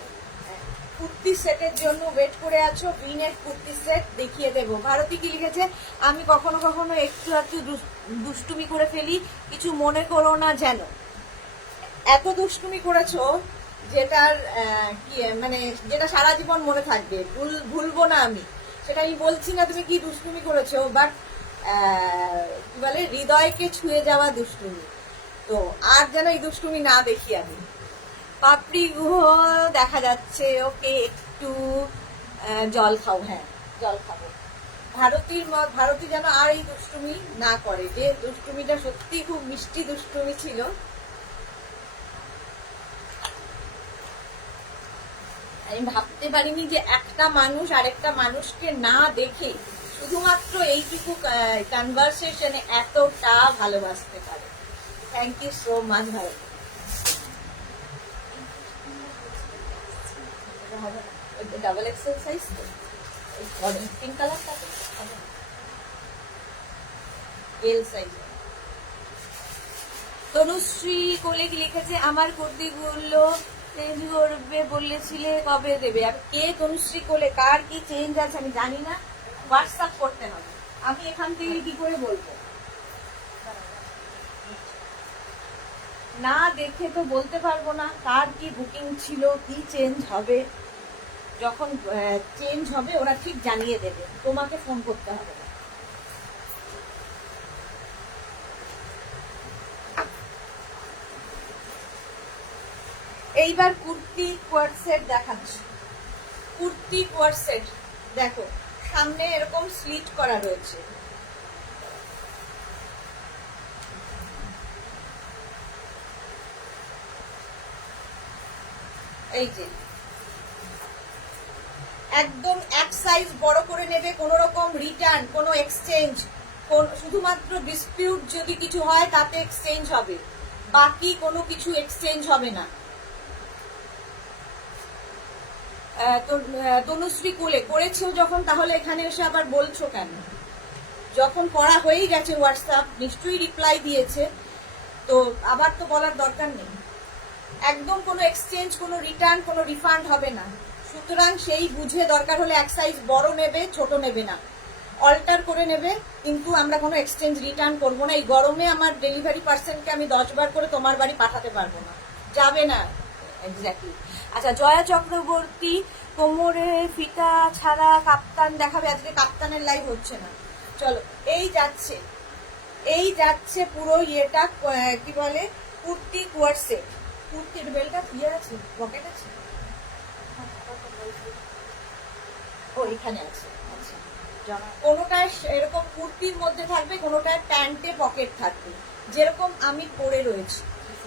কুর্তি সেটের জন্য ওয়েট করে আছো, ভিনেক কুর্তি সেট দেখিয়ে দেবো। ভারতী কি লিখেছে? আমি কখনো কখনো একটু একটু দুষ্টুমি করে ফেলি, কিছু মনে করো না যেন। এত দুষ্টুমি করেছো যেটার কি মানে, যেটা সারা জীবন মনে থাকবে, ভুলবো না আমি। সেটা আমি বলছি না তুমি কি দুষ্টুমি করেছো, বাট কি বলে, হৃদয়কে ছুঁয়ে যাওয়া দুষ্টুমি। তো আর যেন এই দুষ্টুমি না দেখি আমি। পাপড়ি গুহ দেখা যাচ্ছে, ওকে একটু জল খাও। হ্যাঁ, জল খাবো। ভারতী যেন আর এই দুষ্টুমি না করে, যে দুষ্টুমিটা সত্যি খুব মিষ্টি দুষ্টুমি ছিল। আমি ভাবতে পারিনি যে একটা মানুষ আরেকটা মানুষকে না দেখে শুধুমাত্র এইটুকু কনভারসেশনে এতটা ভালোবাসতে পারে। Thank you so much Bharat. Double XL size তো, পিঙ্ক কালারটা তো এল সাইজ। তনুশ্রী কোলে কি লিখেছে? আমার কুর্তিগুলো চেঞ্জ করবে বলেছিলে, কবে দেবে? আর কে তনুশ্রী কোলে, কার কি চেঞ্জ আছে আমি জানি না, হোয়াটসঅ্যাপ করতে হবে। আমি এখান থেকে কি করে বলবো? না দেখে তো বলতে পারবো না কার কি বুকিং ছিল, কি চেঞ্জ হবে। যখন চেঞ্জ হবে ওরা ঠিক জানিয়ে দেবে, তোমাকে ফোন করতে হবে না। এইবার কুর্তি কোয়ার সেট দেখাচ্ছি। কুর্তি কোয়ার সেট দেখো, সামনে এরকম স্লিট করা রয়েছে, এই যে একদম এক সাইজ বড় করে নেবে, কোনো রকম রিটার্ন, কোনো এক্সচেঞ্জ, শুধুমাত্র ডিসপিউট যদি কিছু হয় তাতে এক্সচেঞ্জ হবে, বাকি কোনো কিছু এক্সচেঞ্জ হবে না। তনুশ্রী কোলে করেছো যখন, তাহলে এখানে এসে আবার বলছো কেন? যখন করা হয়েই গেছে হোয়াটসঅ্যাপ নিশ্চয়ই রিপ্লাই দিয়েছে, তো আবার তো বলার দরকার নেই। একদম কোনো এক্সচেঞ্জ, কোনো রিটার্ন, কোনো রিফান্ড হবে না। সুতরাং সেই বুঝে দরকার হলে এক সাইজ বড় নেবে, ছোট নেবে না, অল্টার করে নেবে, কিন্তু আমরা কোনো এক্সচেঞ্জ রিটার্ন করবো না। এই গরমে আমার ডেলিভারি পার্সনকে আমি 10 বার করে তোমার বাড়ি পাঠাতে পারবো না, যাবে না। এক্স্যাক্টলি। আচ্ছা, জয়া চক্রবর্তী কোমরে ফিতা ছাড়া কাপ্তান দেখাবে। আজকে কাপ্তানের লাইভ হচ্ছে না, চলো। এই যাচ্ছে পুরো ইয়েটা, কি বলে, কুর্তি কোয়ার সেট। কুর্তির বেলটা ইয়ে আছে, পকেট আছে, ও এখানে আছে। আচ্ছা, কোনোটায় এরকম কুর্তির মধ্যে থাকবে, কোনোটায় প্যান্টে পকেট থাকবে, যেরকম আমি পরে রয়েছি।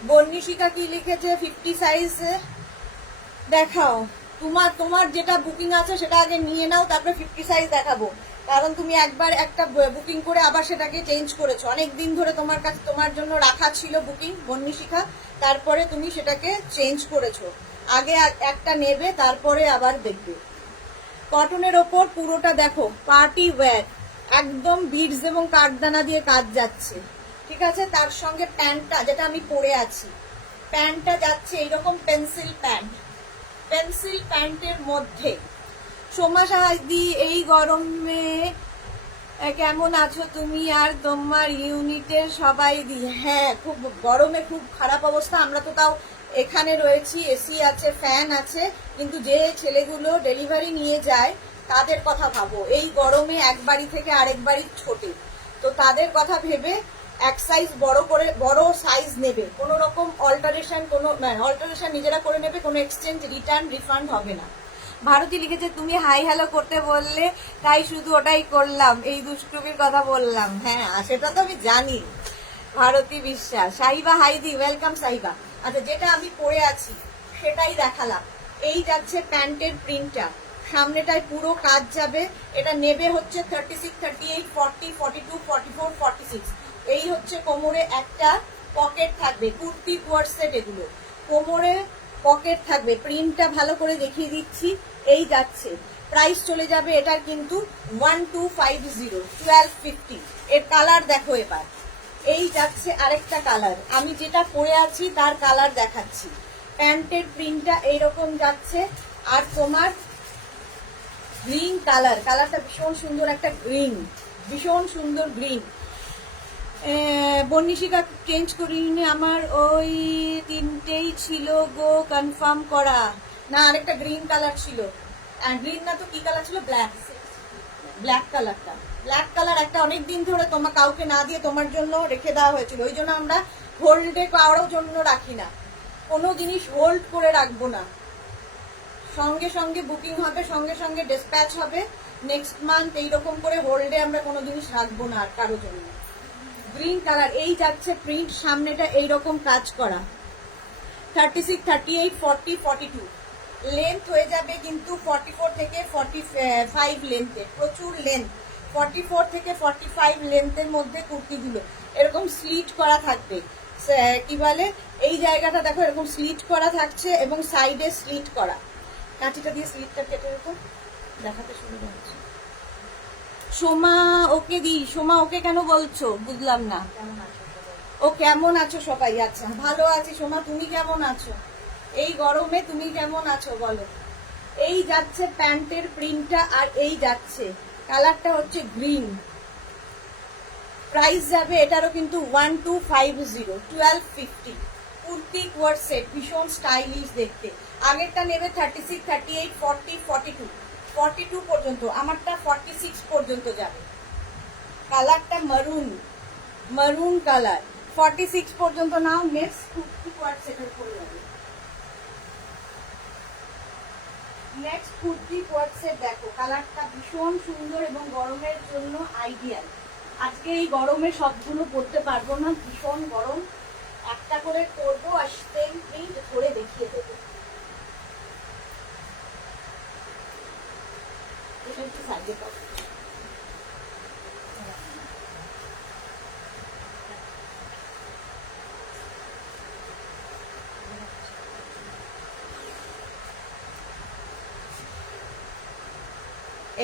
বর্ণিশিকা কি লিখেছে? 50 সাইজ দেখাও। তোমার যেটা বুকিং আছে সেটা আগে নিয়ে নাও, তারপরে 50 সাইজ দেখাবো। কারণ তুমি একবার একটা বুকিং করে আবার সেটাকে চেঞ্জ করেছো। অনেক দিন ধরে তোমার কাছে তোমার জন্য রাখা ছিল বুকিং বর্ণিশিখা, তারপরে তুমি সেটাকে চেঞ্জ করেছো। আগে একটা নেবে, তারপরে আবার দেখবে। কটনের ওপর পুরোটা দেখো, পার্টি ওয়্যার, একদম বিডস এবং কাঠদানা দিয়ে কাজ যাচ্ছে, ঠিক আছে। তার সঙ্গে প্যান্টটা, যেটা আমি পরে আছি, প্যান্টটা যাচ্ছে এইরকম পেন্সিল প্যান্ট, পেন্সিল প্যান্টের মধ্যে। সোমা সাহাদি, এই গরমে কেমন আছো তুমি আর তোমার ইউনিটের সবাই? হ্যাঁ, খুব গরমে খুব খারাপ অবস্থা। আমরা তো তাও এখানে রয়েছি, এসি আছে, ফ্যান আছে, কিন্তু যে ছেলেগুলো ডেলিভারি নিয়ে যায় তাদের কথা ভাবো। এই গরমে এক বাড়ি থেকে আরেক বাড়ি ছোটে, তো তাদের কথা ভেবে এক সাইজ বড় সাইজ নেবে। কোনো রকম অল্টারেশন নিজেরা করে নেবে, কোনো এক্সচেঞ্জ রিটার্ন রিফান্ড হবে না। ভারতী লিখেছে, তুমি হাই হ্যালো করতে বললে তাই শুধু ওটাই করলাম, এই দুষ্টুমির কথা বললাম। হ্যাঁ, সেটা তো আমি জানি। ভারতী বিশ্বাস। সাইবা হাইদি, ওয়েলকাম সাইবা। আচ্ছা, যেটা আমি পরে আছি সেটাই দেখালাম। এই যাচ্ছে প্যান্টের প্রিন্টটা, সামনেটায় পুরো কাজ যাবে। এটা নেবে হচ্ছে 36, 38, 40, 42, 44, 46। এই হচ্ছে কোমরে একটা পকেট থাকবে, কুর্তি কোয়ার সেট এগুলো, কোমরে পকেট থাকবে। প্রিন্টটা ভালো করে দেখিয়ে দিচ্ছি। এই যাচ্ছে, প্রাইস চলে যাবে এটার কিন্তু 1250, 1250। এর কালার দেখো এবার। এই যাচ্ছে আরেকটা কালার, আমি যেটা পরে আছি তার কালার দেখাচ্ছি। প্যান্টের প্রিন্টটা এইরকম যাচ্ছে, আর তোমার গ্রিন কালারটা ভীষণ সুন্দর, একটা গ্রিন, ভীষণ সুন্দর গ্রিন। বর্ণিশিকা চেঞ্জ করিনি, আমার ওই তিনটেই ছিল গো কনফার্ম করা। না, আরেকটা গ্রিন কালার ছিল, গ্রিন না তো কি কালার ছিল, ব্ল্যাক কালারটা। ব্ল্যাক কালার একটা অনেক দিন ধরে তোমার কাউকে না দিয়ে তোমার জন্য রেখে দেওয়া হয়েছিল, ওই জন্য আমরা হোল্ডে কারোর জন্য রাখি না, কোনো জিনিস হোল্ড করে রাখবো না। সঙ্গে সঙ্গে বুকিং হবে, সঙ্গে সঙ্গে ডিসপ্যাচ হবে নেক্সট মান্থ। এইরকম করে হোল্ডে আমরা কোনো জিনিস রাখবো না আর কারোর জন্য। Green colour. এই যাচ্ছে প্রিন্ট, সামনেটা এইরকম কাজ করা, 36, 38, 40, 42। লেন্থ হয়ে যাবে কিন্তু 44 থেকে 45 লেন্থে, প্রচুর লেন্থ। 44 থেকে 45 লেন্থের মধ্যে কুর্তিগুলো এরকম স্লিট করা থাকবে। কি বলে, এই জায়গাটা দেখো এরকম স্লিট করা থাকছে এবং সাইডে স্লিট করা। কাঁচিটা দিয়ে স্লিটটা কেটে রেখো, দেখাতে সুবিধা হচ্ছে। সোমা ওকে দি, সোমা ওকে কেন বলছো বুঝলাম না। ও কেমন আছো সবাই? আচ্ছা, ভালো আছি সোমা, তুমি কেমন আছো? এই গরমে তুমি কেমন আছো বলো। এই যাচ্ছে প্যান্টের প্রিন্টটা, আর এই যাচ্ছে কালারটা হচ্ছে গ্রিন। প্রাইস যাবে এটারও কিন্তু 1250, 1250। কুর্তি কোয়ার সেট, ভীষণ স্টাইলিশ দেখতে। আগেরটা নেবে 36, 38, 40, 42, 42 পর্যন্ত, আমারটা 46 পর্যন্ত যাবে। কালারটা মারুন কালার, 46 পর্যন্ত নাও। নেক্সট কুর্তি কোয়ার সেটের পরে যাবে। নেক্সট কুর্তি কোয়ার সেট দেখো, কালারটা ভীষণ সুন্দর এবং গরমের জন্য আইডিয়াল। আজকে এই গরমে সবগুলো পরতে পারবো না, ভীষণ গরম। একটা করে করবো আর সেম প্রিন্ট করে দেখিয়ে দেবো। একটু সাইডে পাবো।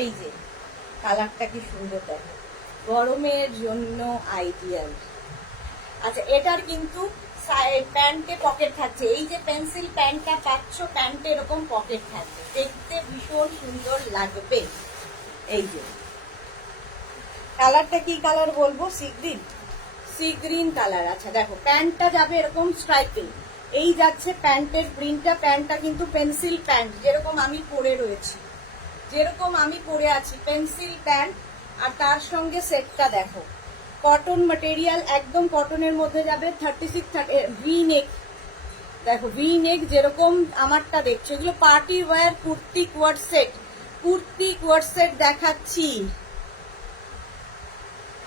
এই যে কালারটা কি সুন্দর, দেখো গরমের জন্য আইডিয়াল। আচ্ছা, এটার কিন্তু প্যান্টে পকেট থাকছে, এই যে পেন্সিল প্যান্টটা পাচ্ছ, প্যান্টে এরকম পকেট থাকবে, দেখতে ভীষণ সুন্দর লাগবে। এই যে কালারটা কি কালার বলবো, সি গ্রিন কালার। আচ্ছা দেখো, প্যান্টটা যাবে এরকম স্ট্রাইপিং, এই যাচ্ছে প্যান্টের প্রিন্টটা। প্যান্টটা কিন্তু পেন্সিল প্যান্ট, যেরকম আমি পরে রয়েছি, যেরকম আমি পরে আছি, পেন্সিল প্যান্ট। আর তার সঙ্গে সেটটা দেখো, কটন ম্যাটেরিয়াল, একদম কটনের মধ্যে যাবে। 36 ভি নেক, দেখো ভি নেক যেরকম আমারটা দেখছো, এগুলো party wear kurti coord set, kurti coord set দেখাচ্ছি।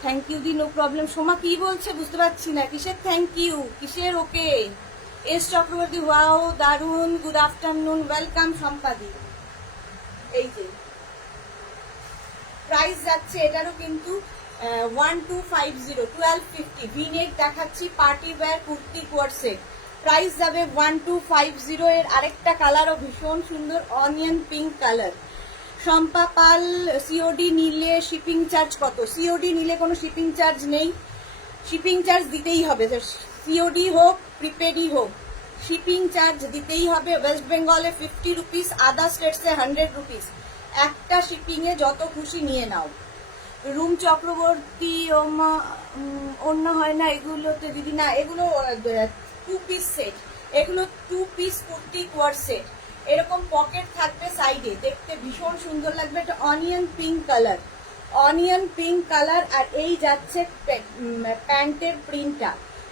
থ্যাংক ইউ দি, নো প্রবলেম। সোমা কি বলছে বুঝতে পারছি না, কিসের থ্যাংক ইউ, কিসের ওকে? এস চক্রবর্তী, ওয়াও দারুন, গুড আফটারনুন, ওয়েলকাম সম্পাদি। এই যে প্রাইস যাচ্ছে এটারও কিন্তু 1250, 1250 ভিনেক দেখাচ্ছি, party wear kurti coord set. Price যাবে 1250। এর আরেকটা কালারও ভীষণ সুন্দর, onion pink colour. Shampa Pal, COD নিলে শিপিং চার্জ কত? সিওডি নিলে কোনো শিপিং চার্জ নেই, শিপিং চার্জ দিতেই হবে, সিওডি হোক প্রিপেডই হোক, শিপিং চার্জ দিতেই হবে। ওয়েস্ট বেঙ্গলে 50 রুপিস, আদার স্টেটসে 100 রুপিস। একটা শিপিং এ যত খুশি নিয়ে নাও। রুম চক্রবর্তী, অন্য হয় না এগুলোতে দিদি? না, এগুলো 2 পিস সেট, এগুলো 2 পিস কুর্তি কোয়ার্ড সেট, এরকম পকেট থাকবে সাইডে, দেখতে ভীষণ সুন্দর লাগবে। এটা onion pink colour, onion pink colour. আর এই যাচ্ছে প্যান্টের প্রিন্টটা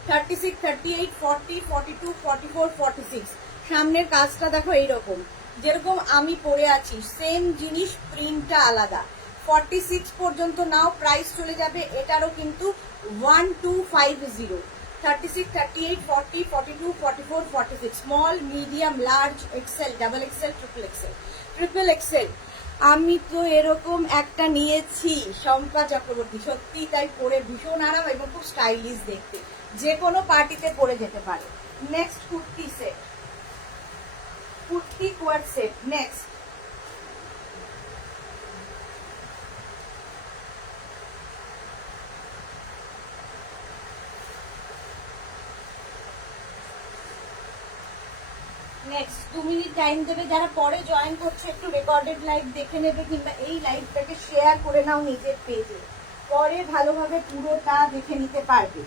36, 38, 40, 42, 44, 46। সামনের কাজটা দেখো এইরকম, যেরকম আমি পরে আছি সেম জিনিস, প্রিন্টটা আলাদা। 46 পর্যন্ত নাও, প্রাইস চলে যাবে এটারও কিন্তু 1250। 36, 38, 40, 42, 44, 46, small, medium, large, XL, double XL, triple XL. আমি তো এরকম একটা নিয়েছি শম্পা চক্রবর্তী, সত্যি তাই, পরে ভীষণ আরাম এবং খুব স্টাইলিশ দেখতে, যে কোনো পার্টিতে পরে যেতে পারে। Next kurti set, kurti coord set. Next next 2 minute time দেবে, যারা পরে জয়েন করছে একটু রেকর্ডেড লাইভ দেখে নেবে, কিংবা এই লাইভটাকে শেয়ার করে নাও নিজের পেজে, পরে ভালোভাবে পুরোটা দেখে নিতে পারবে।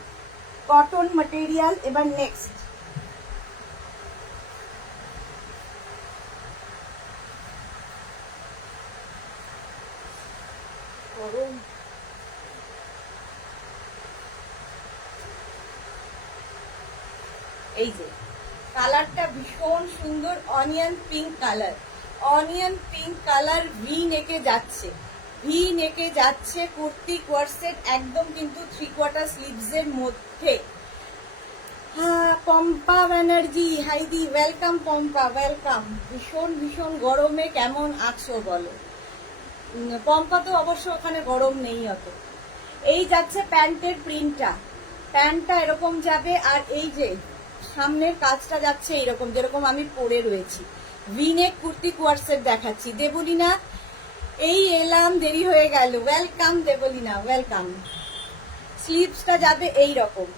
Cotton material. এবার নেক্সট গরম, এই যে কালারটা ভীষণ সুন্দর, onion pink colour, onion pink colour, V নেকে যাচ্ছে, ভি নেকে যাচ্ছে, কুর্তি কোয়ার্ড সেট, একদম কিন্তু 3/4 স্লিভস এর মধ্যে। হ্যাঁ, পম্পা ব্যানার্জি, হাইদি, ওয়েলকাম পম্পা, ওয়েলকাম। ভীষণ ভীষণ গরমে কেমন আছো বলো? পম্পা তো অবশ্য ওখানে গরম নেই অত। এই যাচ্ছে প্যান্টের প্রিন্টটা, প্যান্টটা এরকম যাবে, আর এই যে সামনের কাজটা যাচ্ছে এইরকম, যেরকম আমি পরে রয়েছি। ভিনেক কুর্তি কোয়ার্ড সেট দেখাচ্ছি। দেবলিনা, এই এলাম, দেরি হয়ে গেল, ওয়েলকাম দেবলিনা, ওয়েলকাম। স্লিভসটা যাবে এই রকম,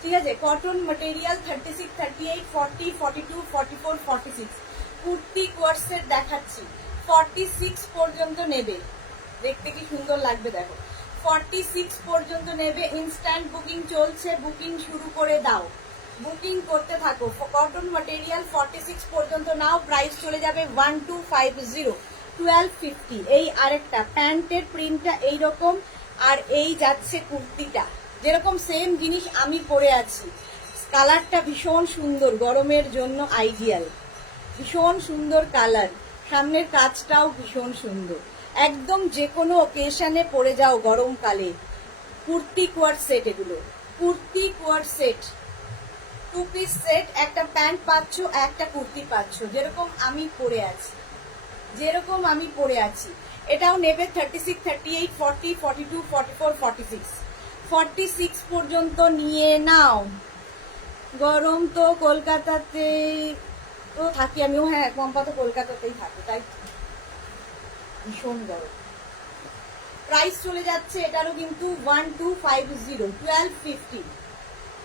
ঠিক আছে। Cotton material, 36, 38, 40, 42, 44, 46 kurti coord set দেখাচ্ছি। 46 পর্যন্ত নেবে, দেখতে কি সুন্দর লাগবে দেখো। 46 পর্যন্ত নেবে, ইনস্ট্যান্ট বুকিং চলছে, বুকিং শুরু করে দাও, বুকিং করতে থাকো। কটন ম্যাটেরিয়াল 46 পর্যন্ত নাও, প্রাইস চলে যাবে 1250, 1250। এই আরেকটা প্যান্টের প্রিন্টটা এইরকম, আর এই যাচ্ছে কুর্তিটা, যেরকম সেম জিনিস আমি পরে আছি। কালারটা ভীষণ সুন্দর, গরমের জন্য আইডিয়াল, ভীষণ সুন্দর কালার। সামনের কাজটাও ভীষণ সুন্দর, একদম যে কোনো ওকেশনে পরে যাও গরমকালে। কুর্তি কোয়ার্ড সেট, এগুলো kurti coord set, 2 piece set, একটা প্যান্ট পাচ্ছ, একটা কুর্তি পাচ্ছ, যেরকম আমি পরে আছি, যেরকম আমি পরে আছি। এটাও নেবে 36, 38, 40, 42, 44, 46, 46 পর্যন্ত নিয়ে নাও। গরম তো কলকাতাতে তো থাকি আমিও, হ্যাঁ পম্পা তো কলকাতাতেই থাকে, তাই ভীষণ গরম। প্রাইস চলে যাচ্ছে এটারও কিন্তু 1250, 1250,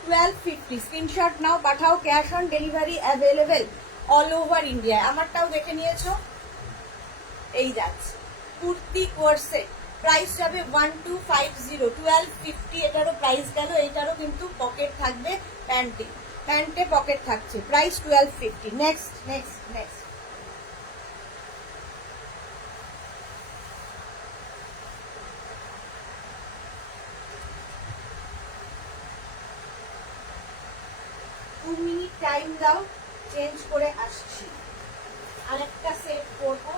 1250। স্ক্রিনশট নাও, পাঠাও, cash on delivery available all over ইন্ডিয়ায়। আমারটাও দেখে নিয়েছো, এই যাচ্ছে কুর্তি কোর্সেট, প্রাইস যাবে 1250, 1250। এটারও প্রাইস গেল, এটারও কিন্তু পকেট থাকবে, প্যান্টে পকেট থাকছে, price 1250। Next next next, minute time দাও, চেঞ্জ করে আসছি, আরেকটা সেট করবো।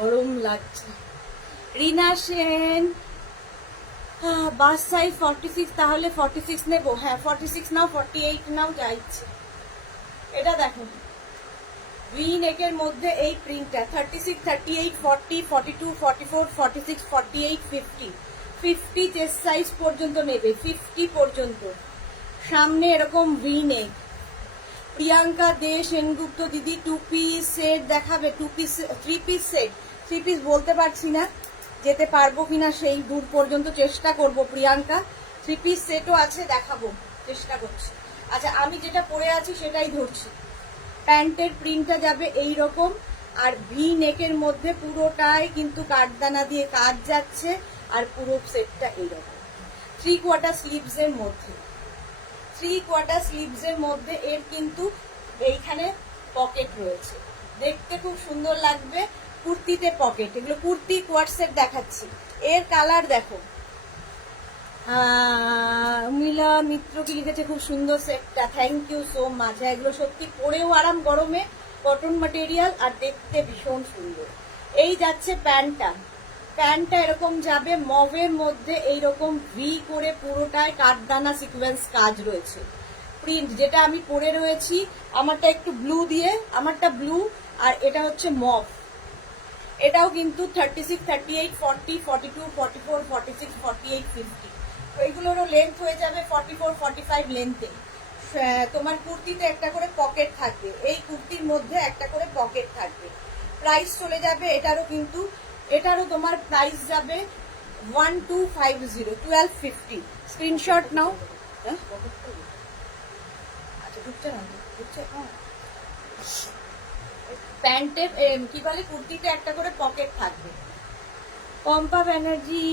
গরম লাগছে। রিনা সেন, বাস সাইজ 46, তাহলে 46 নেবো। হ্যাঁ 46 নাও, 48 নাও, যা ইচ্ছে। এটা দেখো ভি নেকের মধ্যে এই প্রিন্টটা 36, 38, 40, 42, 44, 46, 48, 50, 50 চেস্ট সাইজ পর্যন্ত নেবে, 50 পর্যন্ত। সামনে এরকম ভি নেক। প্রিয়াঙ্কা দে সেনগুপ্ত দিদি 2 পিস সেট দেখাবে, 2 পিস 3 পিস সেট, 3 পিস বলতে পারছি না, যেতে পারবো কিনা সেই দূর পর্যন্ত চেষ্টা করব প্রিয়াঙ্কা। 3 পিস সেটও আছে, দেখাবো, চেষ্টা করছি। আচ্ছা আমি যেটা পরে আছি সেটাই ধরছি। প্যান্টের প্রিন্টটা যাবে এই রকম, আর ভি নেকের মধ্যে পুরোটাই কিন্তু কাঠদানা দিয়ে কাজ যাচ্ছে, আর পুরো সেটটা এইরকম 3 কোয়ার্টার স্লিভস এর মধ্যে, 3 কোয়ার্টার স্লিভস এর মধ্যে এর কিন্তু এইখানে পকেট রয়েছে, দেখতে খুব সুন্দর লাগবে। কুর্তিতে পকেট, এগুলো কুর্তি কোয়ার্ট সেট দেখাচ্ছি। এর কালার দেখো, মিলা মিত্র কি লিখেছে, খুব সুন্দর সেটটা, থ্যাংক ইউ সো মাচ। এগুলো সত্যি পরেও আরাম, গরমে কটন ম্যাটেরিয়াল, আর দেখতে ভীষণ সুন্দর। এই যাচ্ছে প্যান্টটা, প্যান্টটা এরকম যাবে মভের মধ্যে, এইরকম ভি করে পুরোটায় কাঠদানা সিকোয়েন্স কাজ রয়েছে। প্রিন্ট যেটা আমি পরে রয়েছি, আমারটা একটু ব্লু দিয়ে, আমারটা ব্লু, আর এটা হচ্ছে মভ। এটাও কিন্তু 36, 38, 40, 42, 44, 46, 48, 50। তো এইগুলোরও লেন্থ হয়ে যাবে 44, 45 লেন্থে। তোমার কুর্তিতে একটা করে পকেট থাকবে, এই কুর্তির মধ্যে একটা করে পকেট থাকবে। প্রাইস চলে যাবে এটারও কিন্তু, এটারও তোমার প্রাইস যাবে 1250, 1250। স্ক্রিনশট নাও। আচ্ছা ঢুকছে না, ঢুকছে। প্যান্টের কি বলে, কুর্তিতে একটা করে পকেট থাকবে। পম্পা ব্যানার্জি,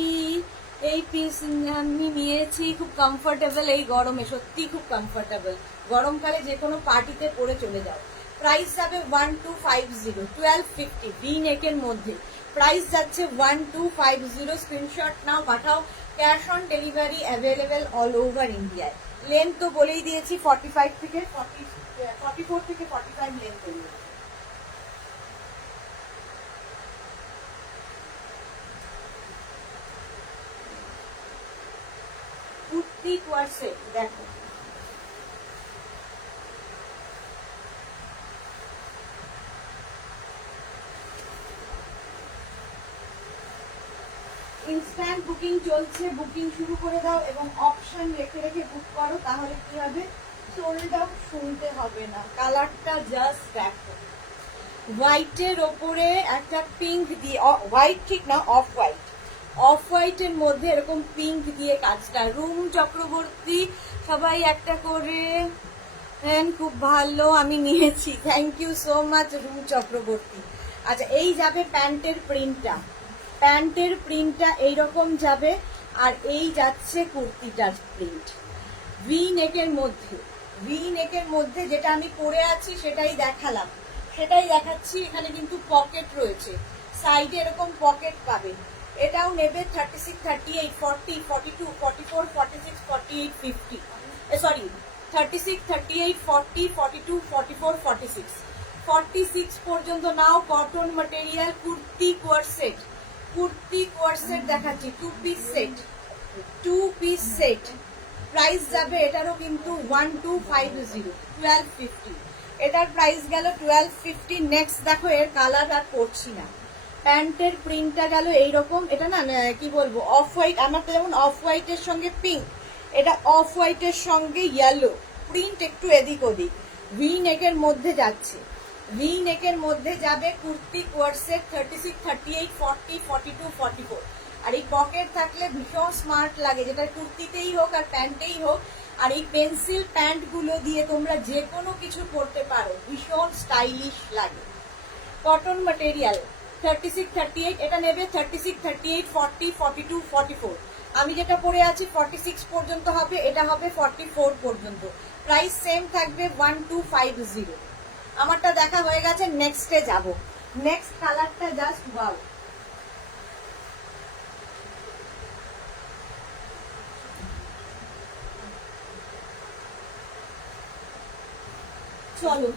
এই পিস আমি নিয়েছি, খুব কমফোর্টেবল এই গরমে, সত্যি খুব কমফোর্টেবল, গরমকালে যে কোনো পার্টিতে পরে চলে যাও। প্রাইস যাবে 1250, 1250 ভি নেকের মধ্যে, প্রাইস যাচ্ছে 1250। স্ক্রিনশট নাও, পাঠাও, cash on delivery available all over ইন্ডিয়ায়। লেন্থ তো বলেই দিয়েছি 45 থেকে 44 থেকে 45 লেন্থ তৈরি। কুর্তি কোয়ার্সে দেখো, ইনস্ট্যান্ট বুকিং চলছে, বুকিং শুরু করে দাও এবং অপশন রেখে রেখে বুক করো, তাহলে কি হবে, সোল্ড আউট শুনতে হবে না। কালারটা জাস্ট দেখো, হোয়াইটের ওপরে একটা পিঙ্ক দিয়ে, হোয়াইট ঠিক না, অফ হোয়াইট, অফ হোয়াইটের মধ্যে এরকম পিঙ্ক দিয়ে কাজটা। রুম চক্রবর্তী সবাই একটা করে, খুব ভালো, আমি নিয়েছি, thank you so much Rum Chakraborty. আচ্ছা এই যাবে প্যান্টের প্রিন্টটা, প্যান্টের প্রিন্টটা এইরকম যাবে, আর এই যাচ্ছে কুর্তিটার প্রিন্ট ভি নেকের মধ্যে, ভি নেকের মধ্যে যেটা আমি পরে আছি সেটাই দেখালাম, সেটাই দেখাচ্ছি। এখানে কিন্তু পকেট রয়েছে, সাইডে এরকম পকেট পাবে। এটাও নেবে 36, 38, 40, 42, 44, 46, 48, 50, সরি 36, 38, 40, 42, 44, 46, 46 পর্যন্ত নাও। কটন ম্যাটেরিয়াল, কুর্তি কোয়ারসেট, কুর্তি কোয়ারসেট দেখাচ্ছি, 2 piece set, 2 piece set. Price যাবে এটারও কিন্তু 1250, 1250। এটার প্রাইস গেল 1250। নেক্সট দেখো, এর কালার আর করছি না। প্যান্টের প্রিন্টটা গেল এইরকম। এটা না কি বলবো, অফ হোয়াইট। আমারটা যেমন অফ হোয়াইটের সঙ্গে পিঙ্ক, এটা অফ হোয়াইটের সঙ্গে ইয়েলো। প্রিন্ট একটু এদিক ওদিক। ভি নেকের মধ্যে যাচ্ছে, ভি নেকের মধ্যে যাবে। কুর্তি কোয়ারসেট 36, 38, 40, 42, 44। আর এই পকেট থাকলে ভীষণ স্মার্ট লাগে, যেটা কুর্তিতেই হোক আর প্যান্টেই হোক। আর এই পেন্সিল প্যান্ট গুলো দিয়ে তোমরা যে কোনো কিছু করতে পারো, ভীষণ স্টাইলিশ লাগে। Cotton material, 36, 38। এটা নেবে 36, 38, 40, 42, 44। আমি যেটা পরে আছি 46 পর্যন্ত হবে, এটা হবে 44 পর্যন্ত। প্রাইস সেম থাকবে 1250। আমারটা দেখা হয়ে গেছে, নেক্সটে যাব। নেক্সট কালারটা জাস্ট ওয়াও। চলো,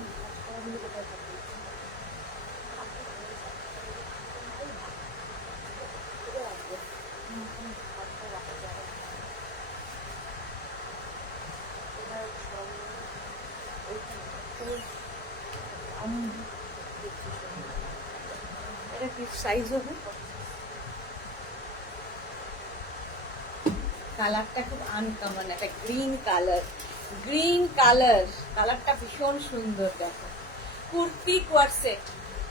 এটা কি সাইজ হবে? কালারটা খুব আনকমন, একটা গ্রিন কালার, গ্রিন কালার। কালারটা ভীষণ সুন্দর। দেখো, কুর্তি কোয়ারসেট।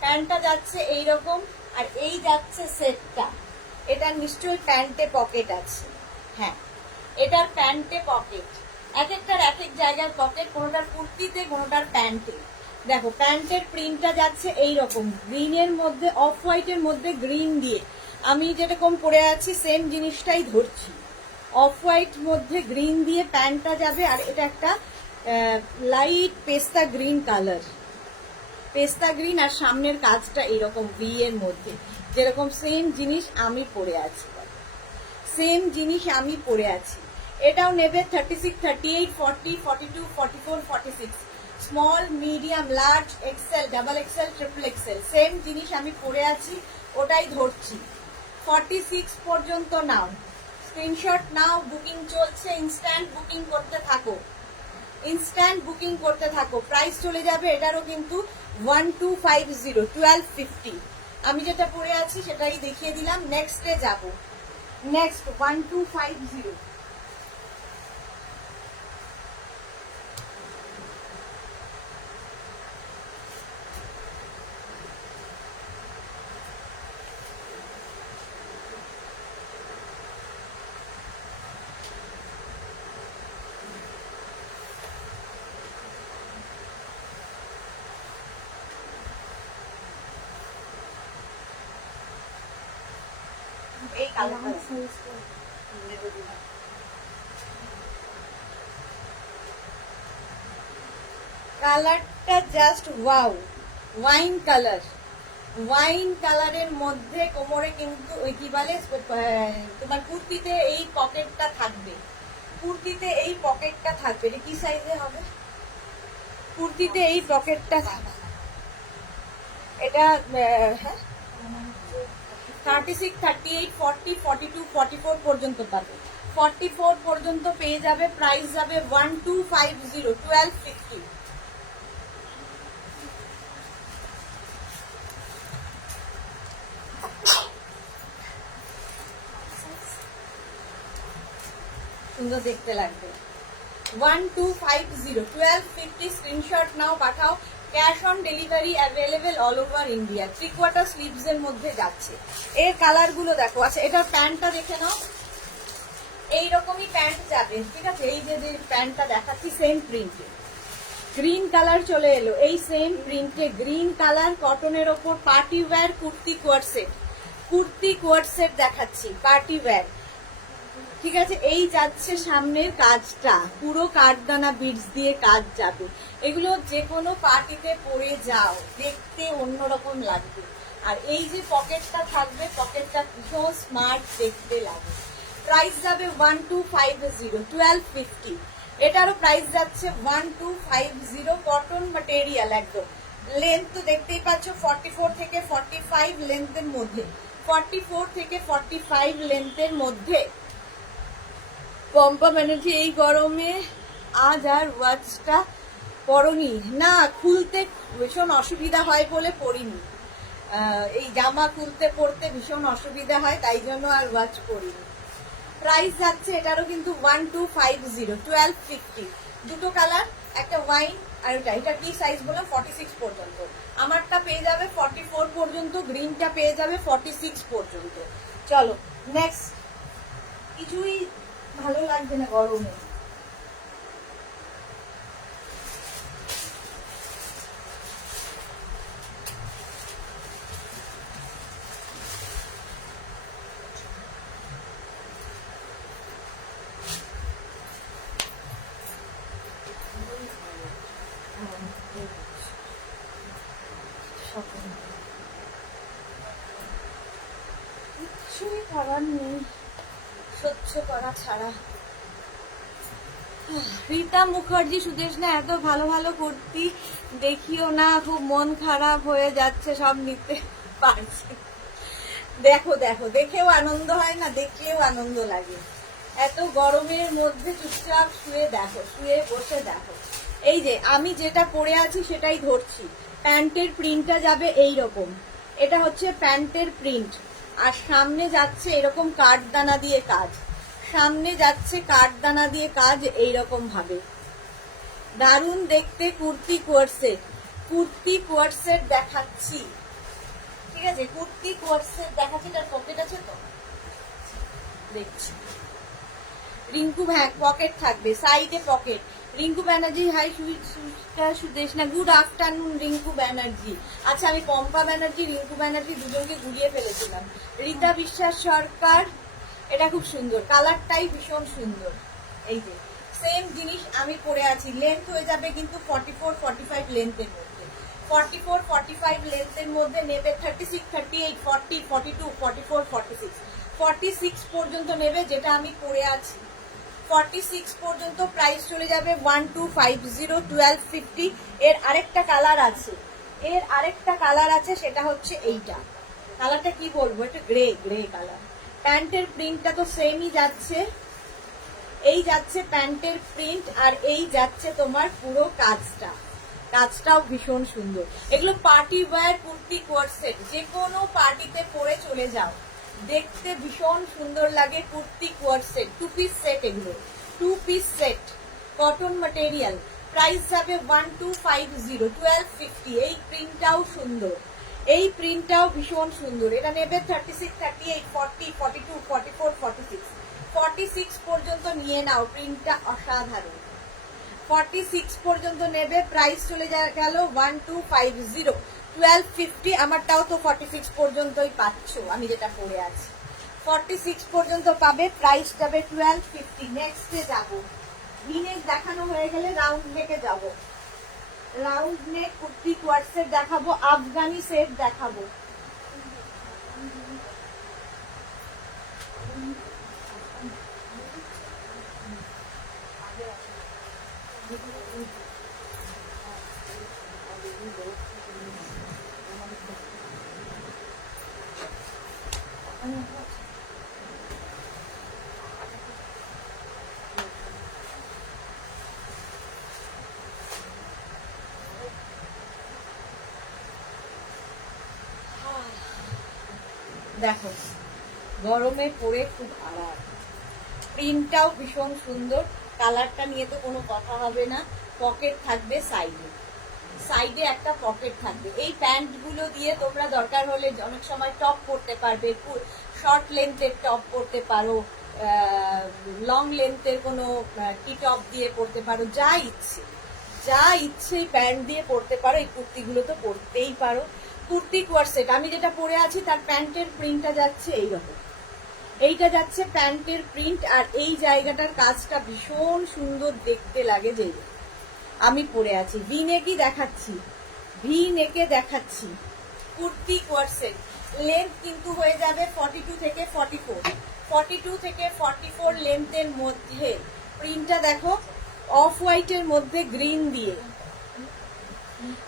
প্যান্টটা যাচ্ছে এইরকম, আর এই যাচ্ছে সেটটা। এটা নিশ্চয়ই প্যান্টে পকেট আছে। হ্যাঁ, এটার প্যান্টে পকেট। এক একটার এক এক জায়গার পকেট, কোনোটার কুর্তিতে, কোনোটার প্যান্টে। দেখো, প্যান্টের প্রিন্টটা যাচ্ছে এইরকম, গ্রিনের মধ্যে, অফ হোয়াইটের মধ্যে গ্রিন দিয়ে। আমি যেরকম পরে আছি সেম জিনিসটাই ধরছি। অফ হোয়াইট মধ্যে গ্রিন দিয়ে প্যান্টটা যাবে। আর এটা একটা লাইট পেস্তা গ্রিন কালার, পেস্তা গ্রিন। আর সামনের কাজটা এরকম ভি এর মধ্যে, যেরকম সেম জিনিস আমি পরে আছি, সেম জিনিস আমি পরে আছি। এটাও নেবে 36, 38, 40, 42, 44, 46। Small, medium, large, XL, double XL, triple XL. Same জিনিস আমি পরে আছি, ওটাই ধরছি। 46 পর্যন্ত নাও, স্ক্রিনশট নাও। বুকিং চলছে, ইনস্ট্যান্ট বুকিং করতে থাকো, ইনস্ট্যান্ট বুকিং করতে থাকো। প্রাইস চলে যাবে এটারও কিন্তু 1250, 1250। আমি যেটা পরে আছি সেটাই দেখিয়ে দিলাম। নেক্সটে যাব। নেক্সট 1250। এই কালারটা just wow, wine colour. Wine কালারের মধ্যে কোমরে কিন্তু ওই কি বলে, তোমার কুর্তিতে এই পকেটটা থাকবে, কুর্তিতে এই পকেটটা থাকবে। এটা কি সাইজে হবে? কুর্তিতে এই পকেটটা, এটা হ্যাঁ 36, 38, 40, 42, 44 পর্যন্ত পাবে। 44 পর্যন্ত পেয়ে যাবে। প্রাইস যাবে 1250, 1250। সুন্দর দেখতে লাগবে। 1250, 1250। স্ক্রিনশট নাও, পাঠাও। Cash on delivery available all over India. 3/4 sleeves এর মধ্যে যাচ্ছে। এর কালার গুলো দেখো। আচ্ছা, এটার প্যান্টটা দেখে নাও। এইরকমই প্যান্ট যাবে, ঠিক আছে? এই যে প্যান্টটা দেখাচ্ছি সেম প্রিন্টে, গ্রিন কালার চলে এলো। এই সেম প্রিন্টে গ্রিন কালার, কটনের ওপর পার্টি ওয়্যার কুর্তি কোয়ারসেট, কুর্তি কোয়ারসেট দেখাচ্ছি, পার্টি ওয়্যার। ঠিক আছে, এই যাচ্ছে সামনের কাজটা, পুরো কাঠদানা বিটস দিয়ে কাজ যাবে। এগুলো যে কোনো পার্টিতে পরে যাও, দেখতে অন্যরকম লাগবে। আর এই যে পকেটটা থাকবে, পকেটটা ভীষণ স্মার্ট দেখতে লাগে। প্রাইস যাবে 1250, 1250। এটারও প্রাইস যাচ্ছে 1250, কটন ম্যাটেরিয়াল একদম। লেন্থ তো দেখতেই পাচ্ছ 44 থেকে 45 লেন্থের মধ্যে, 44 থেকে 45 লেন্থের মধ্যে। পম্পা ব্যানার্জি এই গরমে আজ আর ওয়াচটা পরনি না, খুলতে ভীষণ অসুবিধা হয় বলে পরিনি। এই জামা খুলতে পড়তে ভীষণ অসুবিধা হয়, তাই জন্য আর ওয়াচ পরিনি। প্রাইস যাচ্ছে এটারও কিন্তু 1250, 1250। দুটো কালার, একটা ওয়াইন আর এটা কি সাইজ বললাম 46 পর্যন্ত। আমারটা পেয়ে যাবে 44 পর্যন্ত, গ্রিনটা পেয়ে যাবে 46 পর্যন্ত। চলো নেক্সট। কিছুই ভালো লাগছে না গরমে। কিছুই করার নেই, সহ্য করা ছাড়া। রীতা মুখার্জি, সুদেশনা এত ভালো ভালো কুর্তি দেখিও না, খুব মন খারাপ হয়ে যাচ্ছে, সব নিতে পারছি। দেখো দেখো, দেখেও আনন্দ হয় না, দেখলেও আনন্দ লাগে। এত গরমের মধ্যে চুপচাপ শুয়ে দেখো, শুয়ে বসে দেখো। এই যে আমি যেটা পরে আছি সেটাই ধরছি। প্যান্টের প্রিন্টটা যাবে এই রকম, এটা হচ্ছে প্যান্টের প্রিন্ট। আর সামনে যাচ্ছে এরকম কাঠদানা দিয়ে কাজ, সামনে যাচ্ছে কাঠদানা দিয়ে কাজ এইরকম ভাবে। দারুণ দেখতে কুর্তি কোয়ার্সেট, কুর্তি কোয়ার্সেট দেখাচ্ছি, ঠিক আছে? কুর্তি কোয়ার্সেট দেখাচ্ছি। তার পকেট আছে তো দেখছি। রিঙ্কু পকেট থাকবে, সাইডে pocket. Rinku Banerjee, hi Sudeshna, good afternoon Rinku Banerjee. আচ্ছা, আমি পম্পা ব্যানার্জি, রিঙ্কু ব্যানার্জি দুজনকে গুলিয়ে ফেলেছিলাম। রীতা বিশ্বাস সরকার, এটা খুব সুন্দর, কালারটাই ভীষণ সুন্দর। এই যে সেম জিনিস আমি পরে আছি। লেন্থ হয়ে যাবে কিন্তু 44, 45 লেন্থের মধ্যে, 44, 45 লেন্থের মধ্যে নেবে। 36, 38, 40, 42, 44, 46, 46 পর্যন্ত নেবে, যেটা আমি পরে আছি। 46 পর্যন্ত প্রাইস চলে যাবে 1250, 1250। এর আরেকটা কালার আছে, এর আরেকটা কালার আছে, সেটা হচ্ছে এইটা। কালারটা কি বলবো, এটা গ্রে, গ্রে কালার। প্যান্টের প্রিন্টটা তো সেমই যাচ্ছে, এই যাচ্ছে প্যান্টের প্রিন্ট, আর এই যাচ্ছে তোমার পুরো কাজটা, কাজটাও ভীষণ সুন্দর। এগুলো পার্টি ওয়্যার কুর্তি কোয়ার্সেট, যে কোনো পার্টিতে পরে চলে যাও, দেখতে ভীষণ সুন্দর লাগে। কুর্তি কোয়ার্সেট, 2 পিস সেট, এগুলো 2 piece set, cotton material. Price যাবে 1250, 1250। এই প্রিন্টটাও সুন্দর, এই প্রিন্টটাও ভীষণ সুন্দর। এটা নেবে 36, 38, 40, 42, 44, 46, 46 পর্যন্ত নিয়ে নাও। প্রিন্টটা অসাধারণ। 46 পর্যন্ত নেবে, প্রাইস চলে গেল 1250, 1250। আমারটাও তো 46 পর্যন্তই পাচ্ছ, আমি যেটা পরে আছি 46 পর্যন্ত পাবে, প্রাইস যাবে 1250। নেক্সটে যাব, ভিনেক দেখানো হয়ে গেলে রাউন্ড নেকে যাব। রাউন্ড নেক কুর্তি কোয়ার্সেট দেখাবো, আফগানি সেট দেখাবো। দেখো গরমে পরে খুব আরাম, প্রিন্টটাও ভীষণ সুন্দর, কালারটা নিয়ে তো কোনো কথা হবে না। পকেট থাকবে সাইডে, সাইডে একটা পকেট থাকবে। এই প্যান্টগুলো দিয়ে তোমরা দরকার হলে অনেক সময় টপ পরতে পারবে, শর্ট লেন্থের টপ পরতে পারো, লং লেন্থের কোনো টি টপ দিয়ে পরতে পারো, যা ইচ্ছে, যা ইচ্ছে এই প্যান্ট দিয়ে পরতে পারো। এই কুর্তিগুলো তো পরতেই পারো। কুর্তি কোয়ার্সেট আমি যেটা পরে আছি তার প্যান্টের প্রিন্টটা যাচ্ছে এইরকম, এইটা যাচ্ছে প্যান্টের প্রিন্ট, আর এই জায়গাটার কাজটা ভীষণ সুন্দর দেখতে লাগে। যে আমি পরে আছি ভি নেকই দেখাচ্ছি, ভি নেকে দেখাচ্ছি। কুর্তি কোয়ার্সেট, লেন্থ কিন্তু হয়ে যাবে 42 থেকে 44, 42 থেকে 44 লেন্থের মধ্যে। প্রিন্টটা দেখো অফ হোয়াইটের মধ্যে গ্রিন দিয়ে।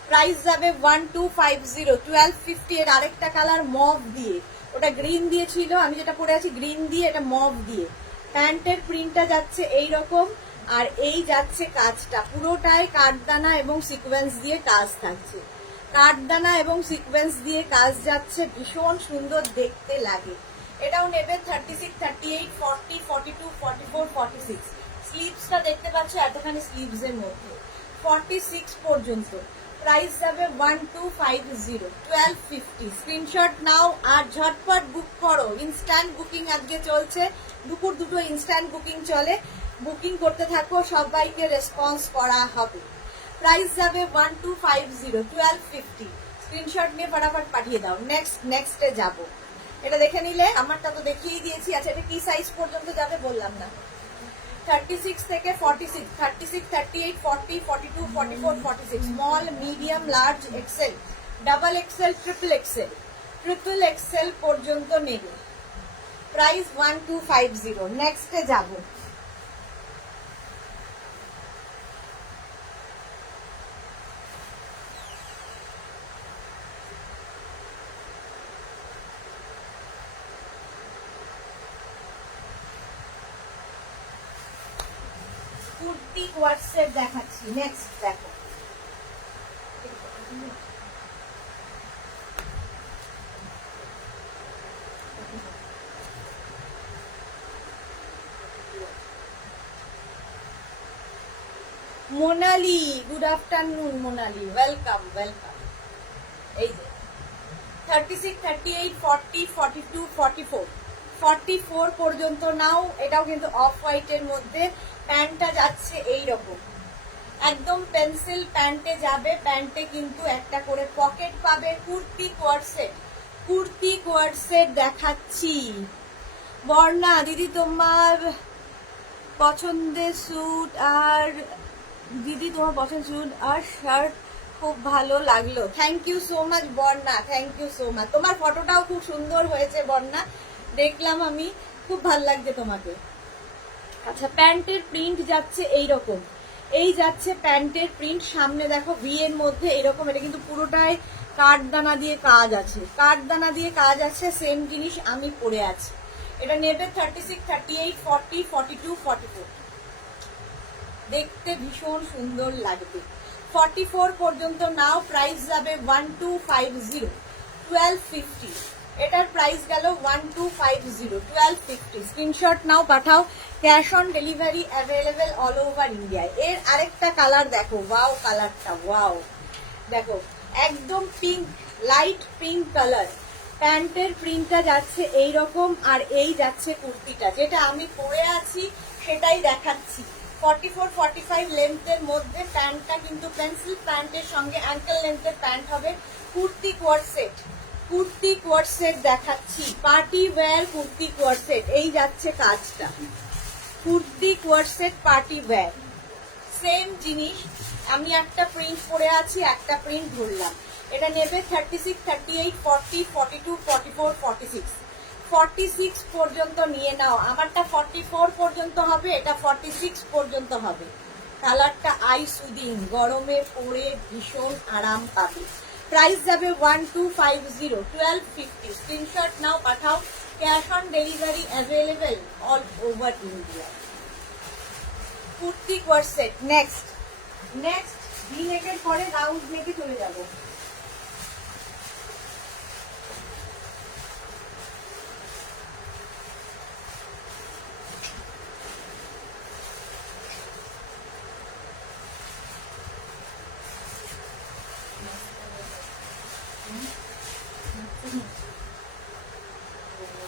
প্রাইস যাবে 1250, 1250। এর আরেকটা কালার মভ দিয়ে, ওটা গ্রিন দিয়ে ছিল, আমি যেটা পরে আছি গ্রিন দিয়ে, এটা মভ দিয়ে। প্যান্টের প্রিন্টটা যাচ্ছে এই রকম, আর এই যাচ্ছে কাজটা পুরোটাই কাঠদানা এবং সিকোয়েন্স দিয়ে কাজ থাকছে। কাঠদানা এবং সিকোয়েন্স দিয়ে কাজ যাচ্ছে, ভীষণ সুন্দর দেখতে লাগে। এটাও নেবে 36, 38, 40, 42, 44, 46। স্লিভসটা দেখতে পাচ্ছ এতখানি স্লিভস এর মধ্যে 46 পর্যন্ত। প্রাইস যাবে 1250, 1250। স্ক্রিনশট নাও আর ঝটপট বুক করো। ইনস্ট্যান্ট বুকিং আজকে চলছে, দুপুর দুটো ইনস্ট্যান্ট বুকিং চলে। বুকিং করতে থাকো, সবাইকে রেসপন্স করা হবে। প্রাইস যাবে 1250, 1250। স্ক্রিনশট নিয়ে ফটাফট পাঠিয়ে দাও। নেক্সটে যাব। এটা দেখে নিলে, আমারটা তো দেখিয়ে দিয়েছি। আচ্ছা, এটা কি সাইজ পর্যন্ত যাবে বললাম না। 36 থেকে 46, 36, 38, 40, 42, 44, 46। Small, medium, large, XL, double XL, triple XL, triple XL পর্যন্ত নেবে। প্রাইস 1250। নেক্সটে যাব। কুর্তি কোয়ার্সেট দেখাচ্ছি। নেক্সট দেখো, Monali. Good afternoon Monali, welcome welcome. এই যে 36, 38, 40, 42, 44, 44 পর্যন্ত নাও। এটাও কিন্তু অফ হোয়াইটের মধ্যে। প্যান্টটা যাচ্ছে এই রকম, একদম পেন্সিল প্যান্টে যাবে। প্যান্টে কিন্তু একটা করে পকেট পাবে। কুর্তি কোয়ার্সেট, কুর্তি কোয়ার্সেট দেখাচ্ছি। বর্ণা দিদি, তোমার পছন্দের স্যুট আর শার্ট খুব ভালো লাগলো। Thank you so much Barna, thank you so much. তোমার ফটোটাও খুব সুন্দর হয়েছে বর্ণা, দেখলাম আমি, খুব ভালো লাগছে তোমাকে। আচ্ছা, প্যান্টের প্রিন্ট যাচ্ছে এইরকম, এই যাচ্ছে প্যান্টের প্রিন্ট। সামনে দেখো ভি এর মধ্যে এরকম, এটা কিন্তু পুরোটাই কাঠদানা দিয়ে কাজ আছে, কাঠদানা দিয়ে কাজ আছে। সেম জিনিস আমি পরে আছি। এটা নেবে 36, 38, 40, 42, 44। দেখতে ভীষণ সুন্দর লাগবে। 44 পর্যন্ত নাও। প্রাইস যাবে 1250, 1250। এটার প্রাইস গেল 1250, 1250। স্ক্রিনশট নাও, পাঠাও। Cash on delivery available all over ইন্ডিয়ায়। এর আরেকটা কালার দেখো, ওয়াও কালারটা, ওয়াও। দেখো একদম পিঙ্ক, লাইট পিঙ্ক কালার। প্যান্টের প্রিন্টটা যাচ্ছে এই রকম, আর এই যাচ্ছে কুর্তিটা, যেটা আমি পরে আছি সেটাই দেখাচ্ছি। 44, 45 লেন্থের মধ্যে। প্যান্টটা কিন্তু পেন্সিল প্যান্টের সঙ্গে অ্যাঙ্কেল লেন্থের প্যান্ট হবে। কুর্তি কোয়ার্সেট, কুর্তি কোয়ার্সেট দেখাচ্ছি। পার্টি ওয়্যার কুর্তি কোয়ার্সেট, এই যাচ্ছে কাজটা। কুর্তি কোয়ার্সেট পার্টি ওয়্যার, সেম জিনিস। আমি একটা প্রিন্ট পরে আছি, একটা প্রিন্ট ধরলাম। এটা নেবে 36, 38, 40, 42, 44, 46। 46 পর্যন্ত নিয়ে নাও। আমারটা 44 পর্যন্ত হবে, এটা 46 পর্যন্ত হবে। কালারটা আই সুদিং, গরমে পরে ভীষণ আরাম পাবে। প্রাইস যাবে 1250, 1250। স্ক্রিনশট নাও, পাঠাও। Cash on delivery available all over India. Kurti coord set. Next V নেকের পরে রাউন্ড নেকে চলে যাবো।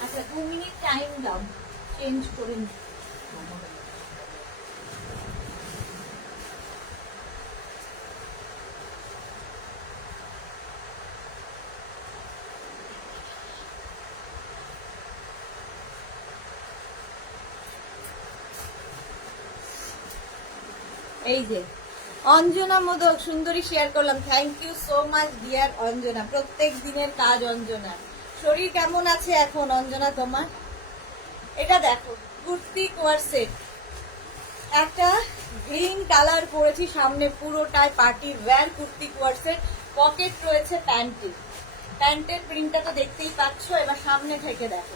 আচ্ছা, 2 মিনিট টাইম দাও, চেঞ্জ করে নি। এই যে অঞ্জনা মোদক সুন্দরী শেয়ার করলাম, thank you so much dear Anjana, প্রত্যেক দিনের কাজ অঞ্জনা। শরীর কেমন আছে এখন অঞ্জনা তোমার? এটা দেখো কুর্তি কোয়ারসেট, একটা গ্রিন কালার পরেছি, সামনে পুরোটায় party wear kurti coord set, pocket রয়েছে প্যান্টের, প্যান্টের প্রিন্টটা তো দেখতেই পাচ্ছ। এবার সামনে থেকে দেখো,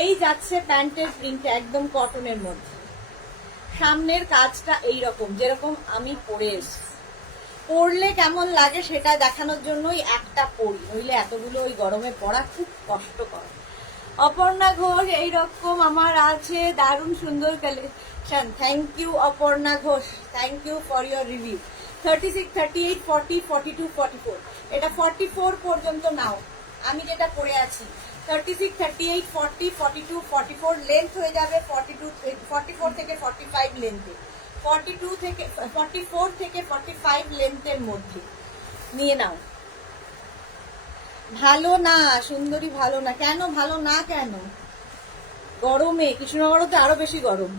এই যাচ্ছে প্যান্টের প্রিন্ট একদম কটনের মধ্যে, সামনের কাজটা এইরকম যেরকম আমি পরে এসেছি। পরলে কেমন লাগে সেটা দেখানোর জন্যই একটা পরি, নইলে এতগুলো ওই গরমে পরা খুব কষ্টকর। অপর্ণা ঘোষ এইরকম আমার আছে, দারুণ সুন্দর collection, thank you Aparna Ghosh, thank you for your review. 36, 38, 40, 42, 44, এটা 44 পর্যন্ত নাও। আমি যেটা পরে আছি 36, 38, 40, 42, 44 লেন্থ হয়ে যাবে 42, 44 থেকে 45 লেন্থে, 42 থেকে 44 থেকে 45 লেন্থের মধ্যে নিয়ে নাও। ভালো না সুন্দরী, ভালো না কেন? ভালো না কেন? গরমে কৃষ্ণনগরতে আরো বেশি গরম।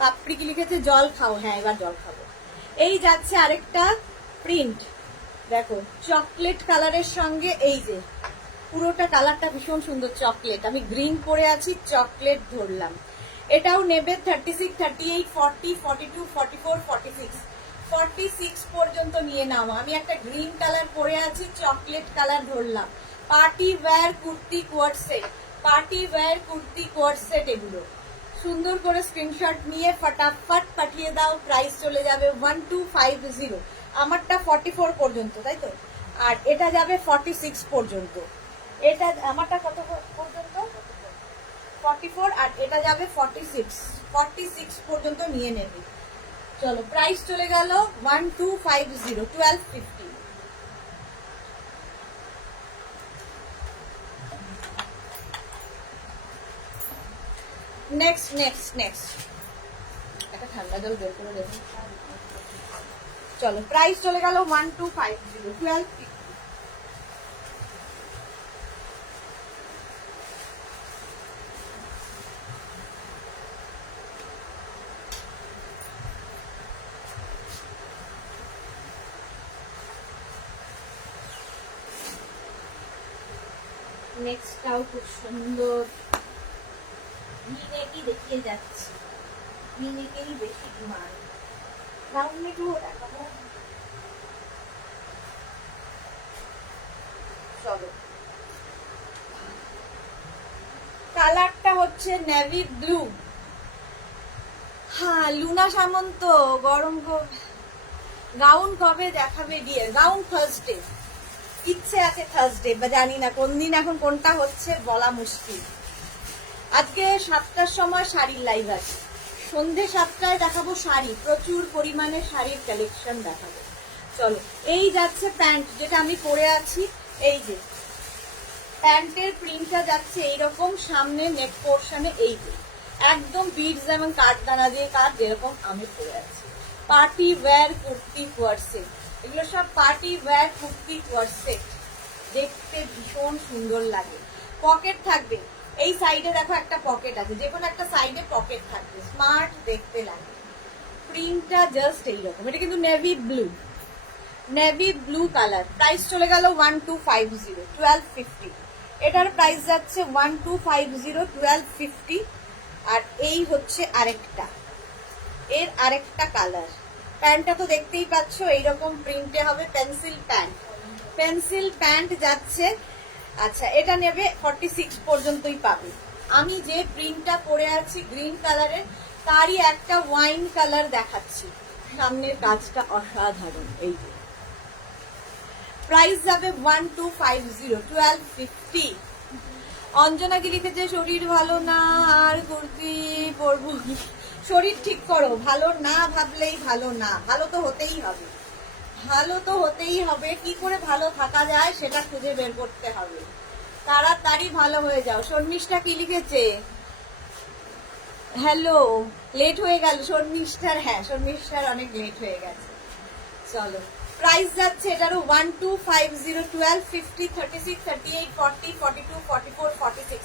পাপড়ি কি লিখেছে জল খাও, হ্যাঁ এবার জল খাবো। এই যাচ্ছে আরেকটা প্রিন্ট, দেখো চকলেট কালারের সঙ্গে, এই যে পুরোটা কালারটা ভীষণ সুন্দর চকলেট, আমি গ্রিন পরে আছি, চকলেট ধরলাম। এটাও নেবে 36, 38, 40, 42, 44, 46, 46 পর্যন্ত নিয়ে নাও। আমি একটা গ্রিন কালার পরে আছি, চকলেট কালার ধরলাম, party wear kurti coord set, party wear kurti coord set, এগুলো সুন্দর করে স্ক্রিনশট নিয়ে ফটাফট পাঠিয়ে দাও, প্রাইস চলে যাবে 1250। আমারটা 44 পর্যন্ত, তাই তো, আর এটা যাবে 46 পর্যন্ত। এটা আমারটা কত পর্যন্ত? 44, আর এটা যাবে 46, 46 পর্যন্ত নিয়ে নেবে। চলো প্রাইস চলে গেল 1250, 1250। নেক্সট নেক্সট নেক্সট একটা ঠান্ডা জল বের করে দেবো। চলো প্রাইস চলে গেল 1250, 1250। নেক্সটটাও খুব সুন্দর, মিনেকি দেখিয়ে যাচ্ছি, মিনেকেই বেশি ডিমান্ড। রাউন্ডেগুলো দেখাবো, চলো। কালারটা হচ্ছে নেভি ব্লু। হ্যাঁ লুনা সামন্ত, গরম গাউন কবে দেখাবে ডিয়ার? গাউন থার্সডে, ইচ্ছে আছে থার্সডে, বা জানি না কোন দিন, এখন কোনটা হচ্ছে বলা মুশকিল। আজকে 7টার সময় শাড়ির লাইভ আছে, সন্ধে 7টায় দেখাবো শাড়ি, প্রচুর পরিমাণে শাড়ির কালেকশন দেখাবো। চলো এই যাচ্ছে প্যান্ট, যেটা আমি পরে আছি, এই যে প্যান্টের প্রিন্টটা যাচ্ছে এইরকম, সামনে নেক পোর্শনে এই যে একদম বিডস এবং কাঠদানা দিয়ে কাজ, যেরকম আমি পরে আছি। পার্টি ওয়্যার কুর্তি কোয়ারসেট, এগুলো সব পার্টি ওয়্যার কুর্তি কোয়ারসেট, দেখতে ভীষণ সুন্দর লাগে। পকেট থাকবে, এই সাইডে দেখো একটা পকেট আছে, যে কোনো একটা সাইডে পকেট থাকবে, স্মার্ট দেখতে লাগে। প্রিন্টটা জাস্ট এইরকম, এটা কিন্তু navy blue, navy blue colour. Price চলে গেল 1250, 1250। এটার প্রাইস যাচ্ছে 1250, 1250। আর এই হচ্ছে আরেকটা, এর আরেকটা কালার। প্যান্টটা তো দেখতেই পাচ্ছ এইরকম প্রিন্টে হবে, পেন্সিল প্যান্ট, পেন্সিল প্যান্ট যাচ্ছে। আচ্ছা এটা নেবে 46 পর্যন্তই পাবে। আমি যে প্রিন্টটা পরে আছি গ্রিন কালারের, তারই একটা ওয়াইন কালার দেখাচ্ছি, সামনের কাজটা অসাধারণ। এই যে প্রাইস যাবে 1250, 1250। অঞ্জনা কি লিখেছে শরীর ভালো না আর কুর্তি পরবো? শরীর ঠিক করো, ভালো না ভাবলেই ভালো না, ভালো তো হতেই হবে, ভালো তো হতেই হবে। কি করে ভালো থাকা যায় সেটা খুঁজে বের করতে হবে, তাড়াতাড়ি ভালো হয়ে যাও। শর্মিষ্ঠা কি লিখেছে? হ্যালো, লেট হয়ে গেল শর্মিষ্ঠার, হ্যাঁ শর্মিষ্ঠার অনেক লেট হয়ে গেছে। চলো প্রাইস যাচ্ছে এটারও 1250, 1250, 36, 38, 40, 42, 44, 46,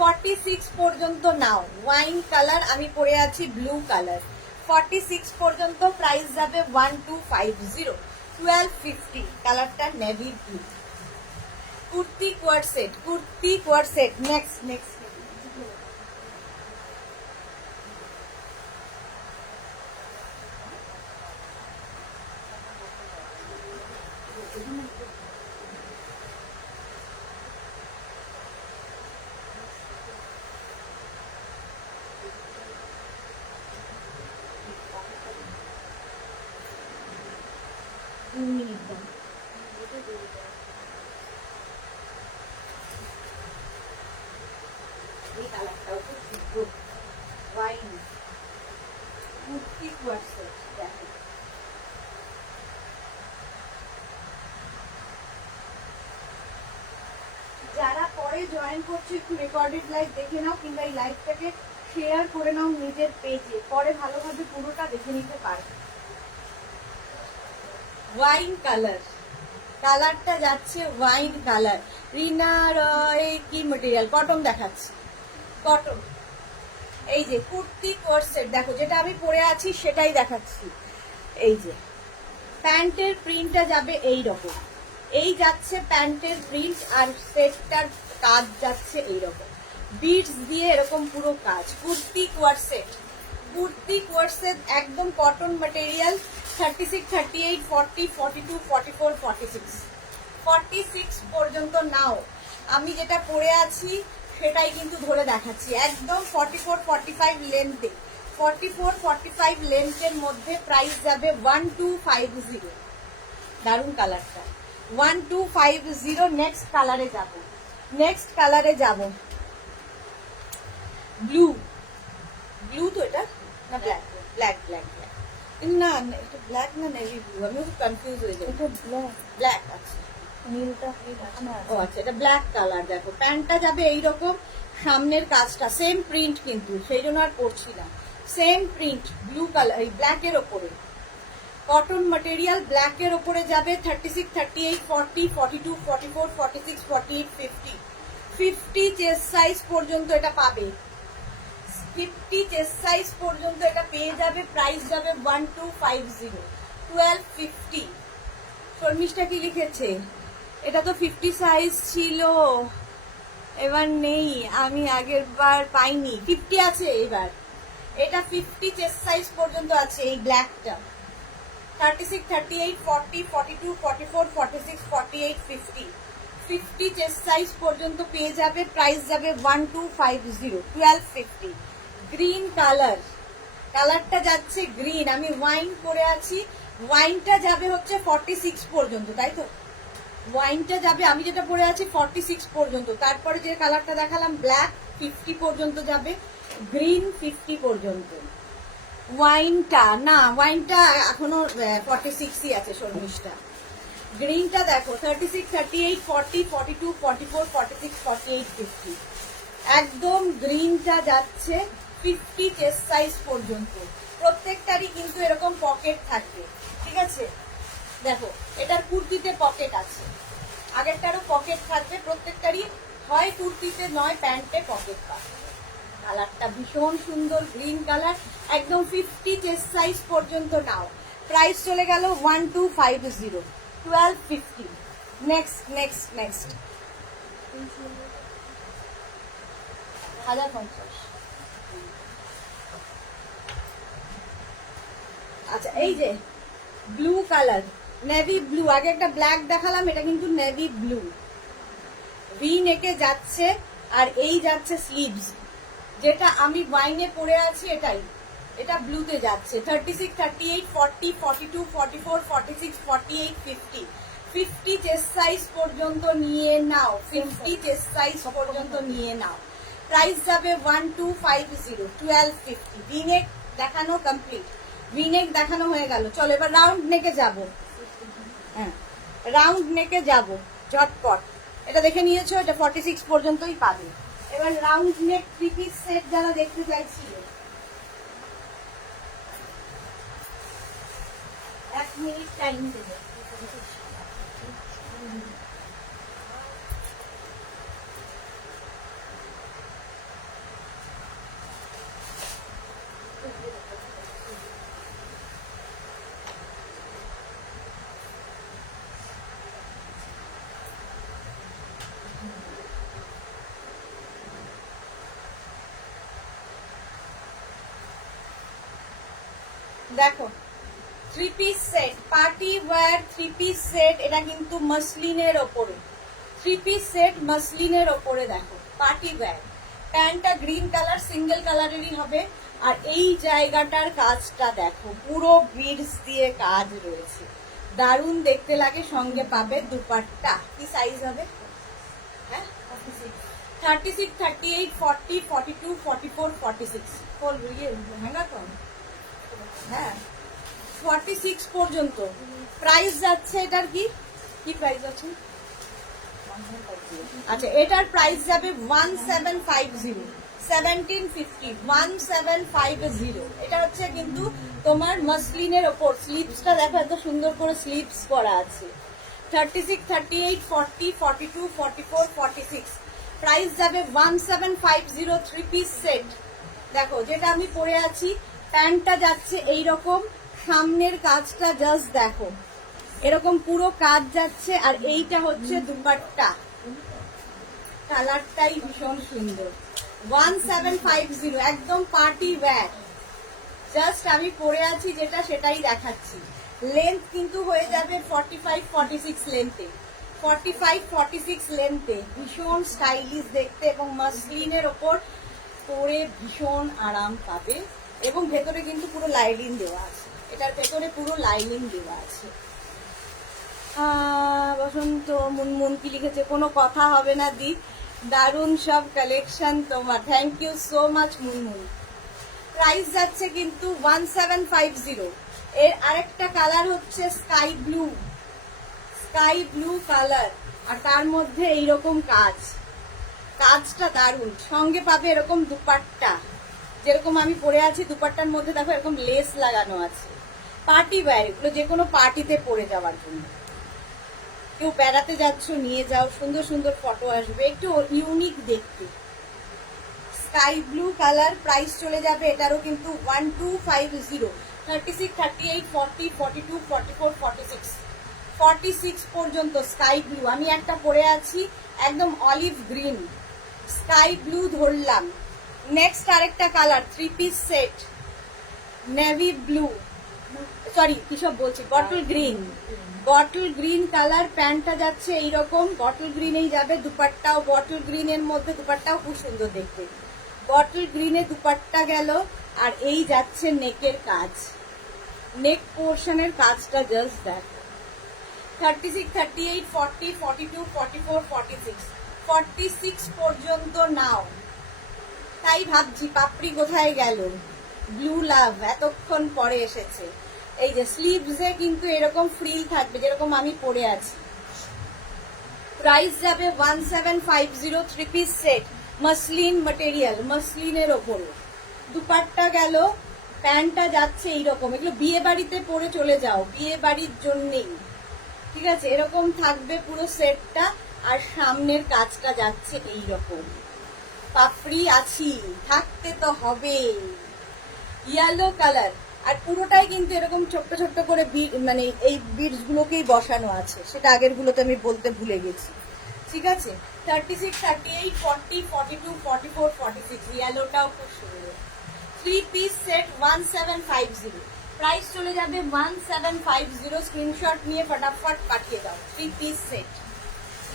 46 পর্যন্ত নাও। ওয়াইন কালার, আমি পরে আছি ব্লু কালার, 46 পর্যন্ত প্রাইস যাবে 1250, 1250। কালারটা navy blue, kurti coord set, kurti coord set. Next next এই কালারটাও খুব সুন্দর, ওয়াইন কুর্তি কোয়ার সেট। দেখো যারা পরে জয়েন করছে একটু রেকর্ডেড লাইভ দেখে নাও, কিংবা এই লাইভটাকে শেয়ার করে নাও নিজের পেজে, পরে ভালোভাবে পুরোটা দেখে নিতে পারবে। ওয়াইন কালার, কালারটা যাচ্ছে ওয়াইন কালার। রিনা রয় কি মেটেরিয়াল? কটন দেখাচ্ছে, কটন। এই যে কুর্তি কোট সেট, দেখো যেটা আমি পরে আছি সেটাই দেখাচ্ছি। এই যে প্যান্টের প্রিন্টটা যাবে এই রকম, এই যাচ্ছে প্যান্টের প্রিন্ট, আর সেটটার কাজ যাচ্ছে এই রকম, বিটস দিয়ে এরকম পুরো কাজ। Kurti coord set, kurti coord set একদম কটন ম্যাটেরিয়াল। 36, 38, 40, 42, 44, 46, 46 পর্যন্ত নাও। আমি যেটা পরে আছি সেটাই কিন্তু ধরে দেখাচ্ছি, একদম 44, 45 লেন্থে, 44, 45 লেন্থের মধ্যে প্রাইস যাবে 1250। দারুণ কালারটা, 1250। নেক্সট কালারে যাব, নেক্সট কালারে যাব। ব্লু, ব্লু তো এটা না? ব্ল্যাক, ব্ল্যাক ব্ল্যাক ব্ল্যাক না, এটা ব্ল্যাক না নেভি ব্লু, আমি খুব কনফিউজ হয়ে যাই। এটা ব্ল্যাক, ব্ল্যাক আছে, নীলটা ও আচ্ছা, এটা ব্ল্যাক কালার। দেখো প্যান্টটা যাবে এইরকম, সামনের কাজটা সেম প্রিন্ট, কিন্তু সেই জন্য আর পরছি না, সেম প্রিন্ট ব্লু কালার, এই ব্ল্যাকের ওপরে কটন ম্যাটেরিয়াল, ব্ল্যাকের ওপরে যাবে। 36, 38, 40, 42, 44, 46, 48, 50, 50 চেস্ট সাইজ পর্যন্ত এটা পাবে, 50 চেস্ট সাইজ পর্যন্ত এটা পেয়ে যাবে। প্রাইস যাবে 1250, 1250। শর্মিষ্ঠা কি লিখেছে? এটা তো 50 সাইজ ছিল, এবার নেই, আমি আগের বার পাইনি। 50 আছে এবার, এটা 50 চেস্ট সাইজ পর্যন্ত আছে এই ব্ল্যাকটা। 36, 38, 40, 42, 44, 46, 48, 50, 50 চেস্ট সাইজ পর্যন্ত পেয়ে যাবে। প্রাইস যাবে 1250, 1250। গ্রিন কালার, কালারটা যাচ্ছে গ্রিন, আমি ওয়াইন পরে আছি, ওয়াইনটা যাবে হচ্ছে 46 পর্যন্ত, তাই তো? ওয়াইনটা যাবে, আমি যেটা পরে আছি 46 পর্যন্ত। তারপরে যে কালারটা দেখালাম ব্ল্যাক, 50 পর্যন্ত যাবে, গ্রিন 50 পর্যন্ত। ওয়াইনটা না, ওয়াইনটা এখনো 46ই আছে শর্মিষ্ঠা। গ্রিনটা দেখো 36, 38, 40, 42, 44, 46, 48, 50, একদম গ্রিনটা যাচ্ছে 50 চেস্ট সাইজ পর্যন্ত। প্রত্যেকটারই কিন্তু এরকম পকেট থাকবে, ঠিক আছে? দেখো এটার কুর্তিতে পকেট আছে, আগেরটারও পকেট থাকবে, প্রত্যেকটারই হয় কুর্তিতে নয় প্যান্টে পকেট পাবে। কালারটা ভীষণ সুন্দর, গ্রিন কালার, একদম 50 চেস্ট সাইজ পর্যন্ত নাও। প্রাইস চলে গেল 1250, 1250। Next next next 1050। আচ্ছা এই যে ব্লু কালার, নেভি ব্লু, আগে একটা ব্ল্যাক দেখালাম, এটা কিন্তু নেভি ব্লু, ভি নেকে যাচ্ছে, আর এই যাচ্ছে স্লিভস, যেটা আমি ওয়াইনে পরে আছি এটাই, এটা ব্লুতে যাচ্ছে। 36, 38, 40, 42, 44, 46, 48, 50, 50 চেস্ট সাইজ পর্যন্ত নিয়ে নাও, 50 চেস্ট সাইজ পর্যন্ত নিয়ে নাও। প্রাইস যাবে 1250, 1250। ভি নেক দেখানো কমপ্লিট, ভি নেক দেখানো হয়ে গেল। চলো এবার রাউন্ড নেকে যাব। হ্যাঁ রাউন্ড নেকে যাব ঝটপট, এটা দেখে নিয়েছো, এটা 46 পর্যন্তই পাবে। এবার round neck three piece set যারা দেখতে চাইছিল, 1 মিনিট টাইম দেবে। দেখো three piece set, party wear three piece set, এটা কিন্তু মাসলিনের ওপরে থ্রি পিস সেট, মাসলিনের ওপরে দেখো পার্টি ওয়্যার। প্যান্টটা গ্রিন কালার, সিঙ্গেল কালারেরই হবে। আর এই জায়গাটার কাজটা দেখো, পুরো বিডস দিয়ে কাজ রয়েছে, দারুণ দেখতে লাগে। সঙ্গে পাবে দুপাট্টা। কি সাইজ হবে? হ্যাঁ 36, 38, 40, 42, 44, 46 ফোর ইয়ে হ্যাঙ্গার কম। হ্যাঁ 46 পর্যন্ত প্রাইস যাচ্ছে। এটার কি কি প্রাইস আছে? আচ্ছা এটার প্রাইস যাবে 1750, 1750, 1750। এটা হচ্ছে কিন্তু তোমার মাসলিনের ওপর। স্লিভসটা দেখো এত সুন্দর করে স্লিভস করা আছে। 36, 38, 40, 42, 44, 46 প্রাইস যাবে 1750। থ্রি পিস সেট দেখো, যেটা আমি পরে আছি, প্যান্টটা যাচ্ছে এইরকম, সামনের কাজটা জাস্ট দেখো এরকম পুরো কাজ যাচ্ছে। আর এইটা হচ্ছে দুপাট্টা, কালারটাই ভীষণ সুন্দর। 1750 একদম পার্টি ওয়্যার। জাস্ট আমি পরে আছি যেটা সেটাই দেখাচ্ছি। লেন্থ কিন্তু হয়ে যাবে 45, 46 লেন্থে, 45, 46 লেন্থে। ভীষণ স্টাইলিশ দেখতে এবং মাসলিনের ওপর পরে ভীষণ আরাম পাবে। এবং ভেতরে কিন্তু পুরো লাইনিং দেওয়া আছে, এটার ভেতরে পুরো লাইনিং দেওয়া আছে। বসন্ত মুনমুন কি লিখেছে? কোনো কথা হবে না দি, দারুণ সব কালেকশন তোমার। Thank you so much Munmun. Price যাচ্ছে কিন্তু 1750। এর আরেকটা কালার হচ্ছে sky blue, sky blue colour. আর তার মধ্যে এইরকম কাজ, কাজটা দারুণ। সঙ্গে পাবে এরকম দুপাট্টা, যেরকম আমি পরে আছি। দুপাট্টার মধ্যে দেখো এরকম লেস লাগানো আছে। পার্টি ওয়্যার, এগুলো যে কোনো পার্টিতে পরে যাওয়ার জন্য। কেউ বেড়াতে যাচ্ছ নিয়ে যাও, সুন্দর সুন্দর ফটো আসবে, একটু ইউনিক দেখতে। Sky blue colour. প্রাইস চলে যাবে এটারও কিন্তু 1250। 36, 38, 40, 42, 44, 46 46 পর্যন্ত স্কাই ব্লু। আমি একটা পরে আছি একদম অলিভ গ্রিন, স্কাই ব্লু ধরলাম। নেক্সট আরেকটা colour, three piece set, navy blue, sorry কিসব বলছি, bottle green, bottle green colour. প্যান্টটা যাচ্ছে এইরকম বটল গ্রিনেই যাবে, দুপাট্টাও বটল গ্রিনের মধ্যে, দুপাট্টাও খুব সুন্দর দেখতে। বটল গ্রিনে দুপাট্টা গেল। আর এই যাচ্ছে নেকের কাজ, নেক পোর্শনের কাজটা জাস্ট দেখো। 36, 38, 40, 42, 44, 46 46 পর্যন্ত নাও। তাই ভাবছি পাপড়ি কোথায় গেল, ব্লু লাভ এতক্ষণ পরে এসেছে। এই যে স্লিভসে কিন্তু এরকম ফ্রিল থাকবে যেরকম আমি পরে আছি। প্রাইস যাবে 1750। Three piece set, muslin material, মাসলিনের ওপরে। দুপাট্টা গেল, প্যান্টটা যাচ্ছে এইরকম। এগুলো বিয়ে বাড়িতে পরে চলে যাও, বিয়ে বাড়ির জন্যেই, ঠিক আছে? এরকম থাকবে পুরো সেটটা। আর সামনের কাজটা যাচ্ছে এইরকম। পাপড়ি আছি, থাকতে তো হবে। Yellow colour. আর পুরোটাই কিন্তু এরকম ছোট্ট ছোট্ট করে মানে এই বিডস গুলোকেই বসানো আছে, সেটা আগের গুলোতে আমি বলতে ভুলে গেছি, ঠিক আছে? 36, 38, 40, 42, 44, 46 ইয়েলোটাও খুব সুন্দর। Three piece set 1750। প্রাইস চলে যাবে 1750। স্ক্রিনশট নিয়ে ফটাফট পাঠিয়ে দাও। Three piece set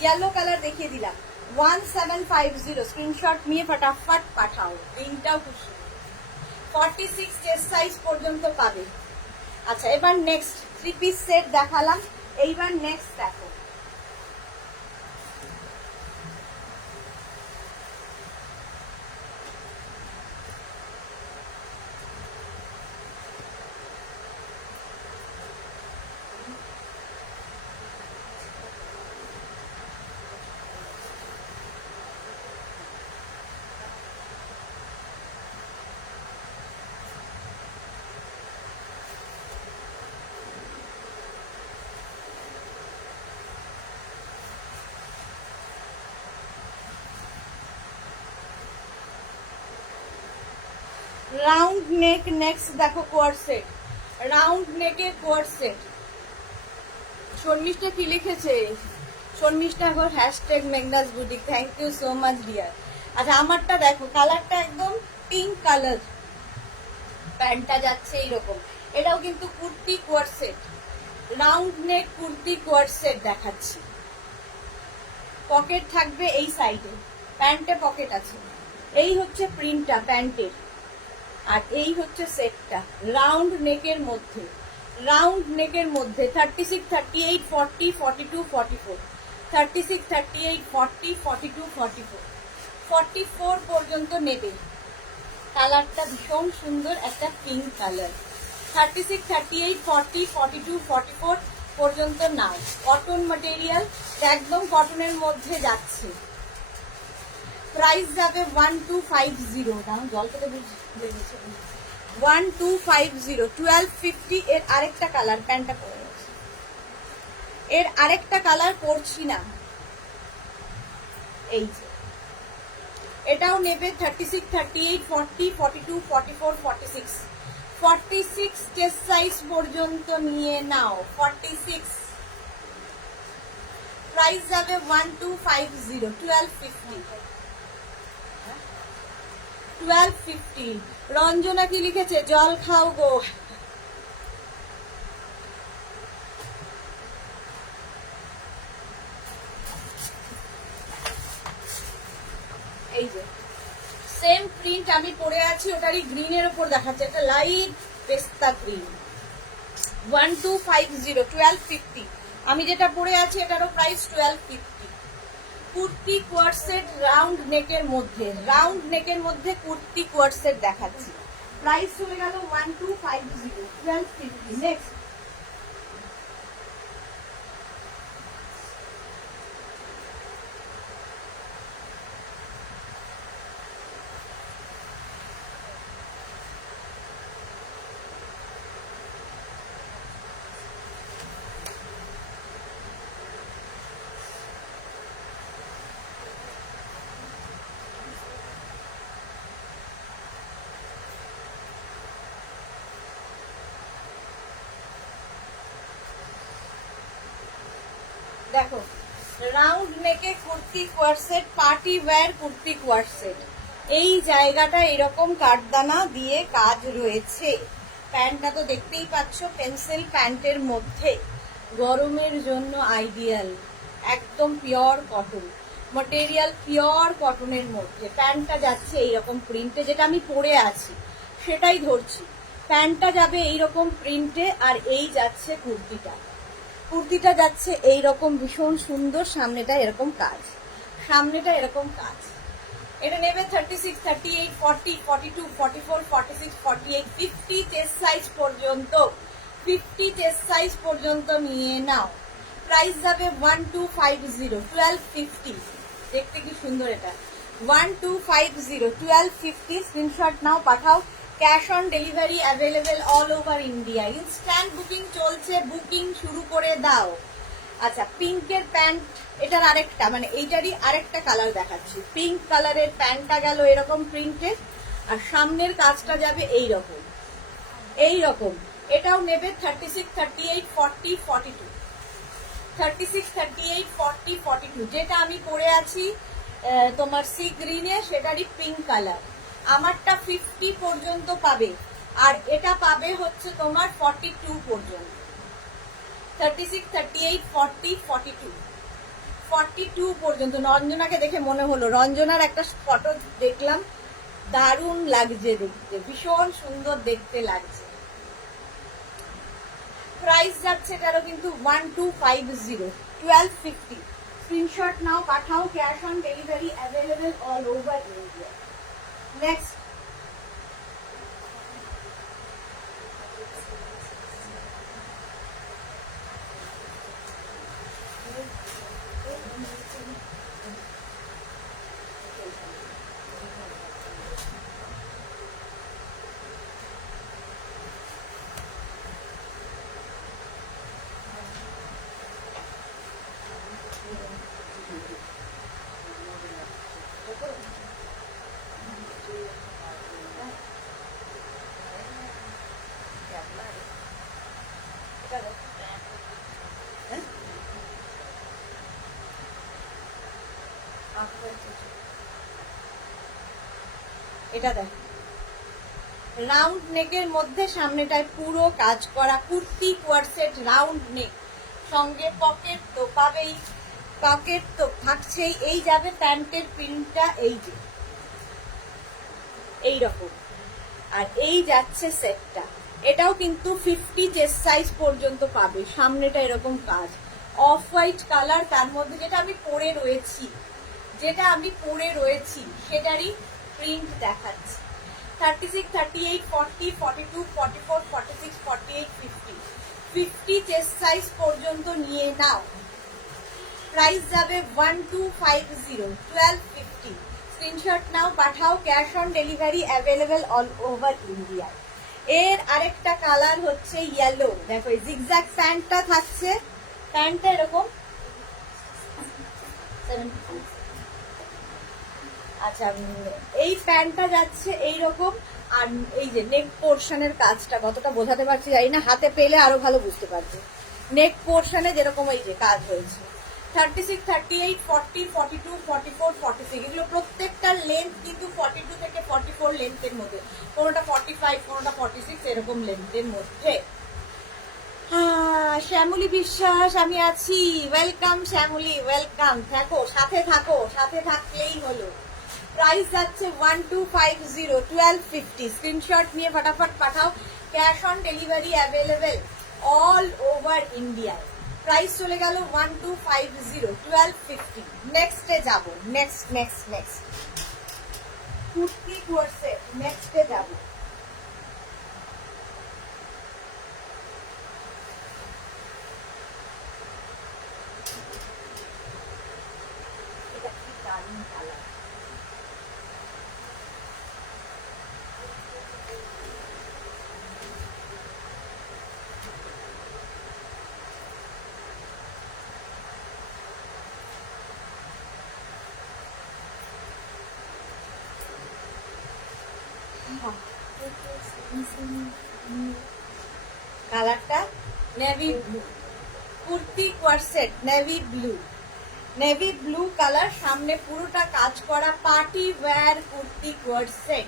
yellow colour দেখিয়ে দিলাম, 1750। স্ক্রিনশট নিয়ে ফটাফট পাঠাও। প্রিন্টটাও খুব সুন্দর। 46 চেস্ট সাইজ পর্যন্ত পাবে। আচ্ছা এবার নেক্সট থ্রি পিস সেট দেখালাম, এইবার নেক্সট দেখো। Round neck. নেক্সট দেখো কোয়ার সেট, রাউন্ড নেকে কোয়ার সেট। শর্মিষ্ঠা কি লিখেছে? শর্মিষ্ঠা এখন hashtag Meghna's boutique. Thank you so much dear. আচ্ছা আমারটা দেখো, কালারটা একদম পিঙ্ক কালার, প্যান্টটা যাচ্ছে এইরকম। এটাও কিন্তু kurti coord set, round neck kurti coord set দেখাচ্ছি। পকেট থাকবে এই সাইডে, প্যান্টে পকেট আছে। এই হচ্ছে প্রিন্টটা প্যান্টের, আর এই হচ্ছে সেটটা রাউন্ড নেকের মধ্যে। রাউন্ড নেকের মধ্যে 36, 38, 40, 42, 44, 36, 38, 40, 42, 44, 44 পর্যন্ত নেবে। কালারটা ভীষণ সুন্দর, একটা পিঙ্ক কালার। 36, 38, 40, 42, 44 পর্যন্ত নাও। কটন ম্যাটেরিয়াল, একদম কটনের মধ্যে যাচ্ছে। প্রাইস যাবে 1250। দাম জল খেতে বুঝেছে 1250, 1250। এর আরেকটা কালার, প্যান্টটা পরে আছে, এর আরেকটা কালার পরছি না, এই যে এটাও নেবে 36, 38, 40, 42, 44, 46, 46 চেস্ট সাইজ পর্যন্ত নিয়ে নাও। 46 প্রাইস যাবে 1250, 1250, 1250। রঞ্জনা কি লিখেছে? জল খাও গো। এই যে সেম প্রিন্ট আমি পরে আছি, ওটারই গ্রিনের উপর দেখাচ্ছে, একটা লাইট পেস্তা গ্রিন। 1250, 1250। আমি যেটা পরে আছি এটারও price 1250। Kurti coord set round নেকের মধ্যে, রাউন্ড নেকের মধ্যে কুর্তি কোয়ার সেট দেখাচ্ছি। প্রাইস চলে গেল 1250, 1250। নেক্সট দেখো, রাউন্ড নেকে kurti coord set, party wear kurti coord set. এই জায়গাটা এরকম কাঠদানা দিয়ে কাজ রয়েছে। প্যান্টটা তো দেখতেই পাচ্ছ, পেন্সিল প্যান্টের মধ্যে, গরমের জন্য আইডিয়াল। একদম পিওর কটন ম্যাটেরিয়াল, পিওর কটনের মধ্যে। প্যান্টটা যাচ্ছে এইরকম প্রিন্টে, যেটা আমি পরে আছি সেটাই ধরছি। প্যান্টটা যাবে এইরকম প্রিন্টে, আর এই যাচ্ছে কুর্তিটা। কুর্তিটা যাচ্ছে এইরকম ভীষণ সুন্দর, সামনেটা এরকম কাজ, সামনেটা এরকম কাজ। এটা নেবে 36, 38, 40, 42, 44, 46, 48, 50 চেস্ট সাইজ পর্যন্ত, 50 চেস্ট সাইজ পর্যন্ত নিয়ে নাও। প্রাইস যাবে 1250, 1250। দেখতে কি সুন্দর এটা, 1250, 1250। স্ক্রিনশট নাও, পাঠাও। Cash on delivery available all over India. Instant booking চলছে, বুকিং শুরু করে দাও। আচ্ছা, পিঙ্কের প্যান্ট, এটার আরেকটা, মানে এইটারই আরেকটা কালার দেখাচ্ছি। পিঙ্ক কালারের প্যান্টটা গেল এরকম প্রিন্টের, আর সামনের কাজটা যাবে এইরকম, এইরকম। এটাও নেবে 36, 38, 40, 42, 36, 38, 40, 42। যেটা আমি পরে আছি তোমার সি গ্রিনে, সেটারই পিঙ্ক কালার। আমারটা 50 পর্যন্ত পাবে, আর এটা পাবে হচ্ছে তোমার 42 পর্যন্ত। 36, 38, 40, 42, 42 পর্যন্ত। রঞ্জনাকে দেখে মনে হলো, রঞ্জনার একটা ফটো দেখলাম, দারুণ লাগছে দেখতে, ভীষণ সুন্দর দেখতে লাগছে। প্রাইস যাচ্ছে এটারও কিন্তু 1250, 1250। স্ক্রিনশট নাও, পাঠাও। Cash on delivery available all over India. Next এটা দেখ, রাউন্ড নেকের মধ্যে সামনেটায় পুরো কাজ করা কুর্তি কোয়ারসেট রাউন্ড নেক, সঙ্গে পকেট তো পাবেই, পকেট তো থাকছেই। এই যাবে প্যান্টের প্রিন্টটা এই যে এইরকম, আর এই যাচ্ছে সেটটা। এটাও কিন্তু 50 চেস্ট সাইজ পর্যন্ত পাবে। সামনেটা এরকম কাজ, অফ হোয়াইট কালার, তার মধ্যে যেটা আমি পরে রয়েছি সেটারই প্রিন্ট দেখাচ্ছি। 36, 38, 40, 42, 44, 46, 48, 50, 50 চেস্ট সাইজ পর্যন্ত নিয়ে নাও। প্রাইস যাবে 1250, 1250। স্ক্রিনশট নাও, পাঠাও, cash on delivery available all over India. এর আরেকটা কালার হচ্ছে ইয়েলো। দেখো এই জিগজ্যাগ প্যান্টটা থাকছে, প্যান্টটা এরকম। আচ্ছা, এই প্যান্টটা যাচ্ছে এইরকম, আর এই যে নেক পোর্শনের কাজটা কতটা বোঝাতে পারছি জানি না, হাতে পেলে আরো ভালো বুঝতে পারবে। নেক পোর্শনে যেরকম এই যে কাজ হয়েছে। 36, 38, 40, 42, 44, 46, এগুলো প্রত্যেকটার লেন্থ কিন্তু 42 থেকে 44 লেন্থের মধ্যে, কোনোটা 45, কোনোটা 46 এরকম লেন্থের মধ্যে। শ্যামলী বিশ্বাস আমি আছি, ওয়েলকাম শ্যামলী, ওয়েলকাম। সাথে থাকলেই হলো। প্রাইস যাচ্ছে 1250, 1250। স্ক্রিনশট নিয়ে ফটাফট পাঠাও, cash on delivery available all over India. Price চলে গেল 1250, 1250। নেক্সটে যাব, নেক্সট কুর্তি কোর্সেট, নেক্সটে যাব। এটা কি দারুণ কালার। কালারটা navy blue, kurti coord set navy blue colour, সামনে পুরোটা কাজ করা party wear kurti coord set.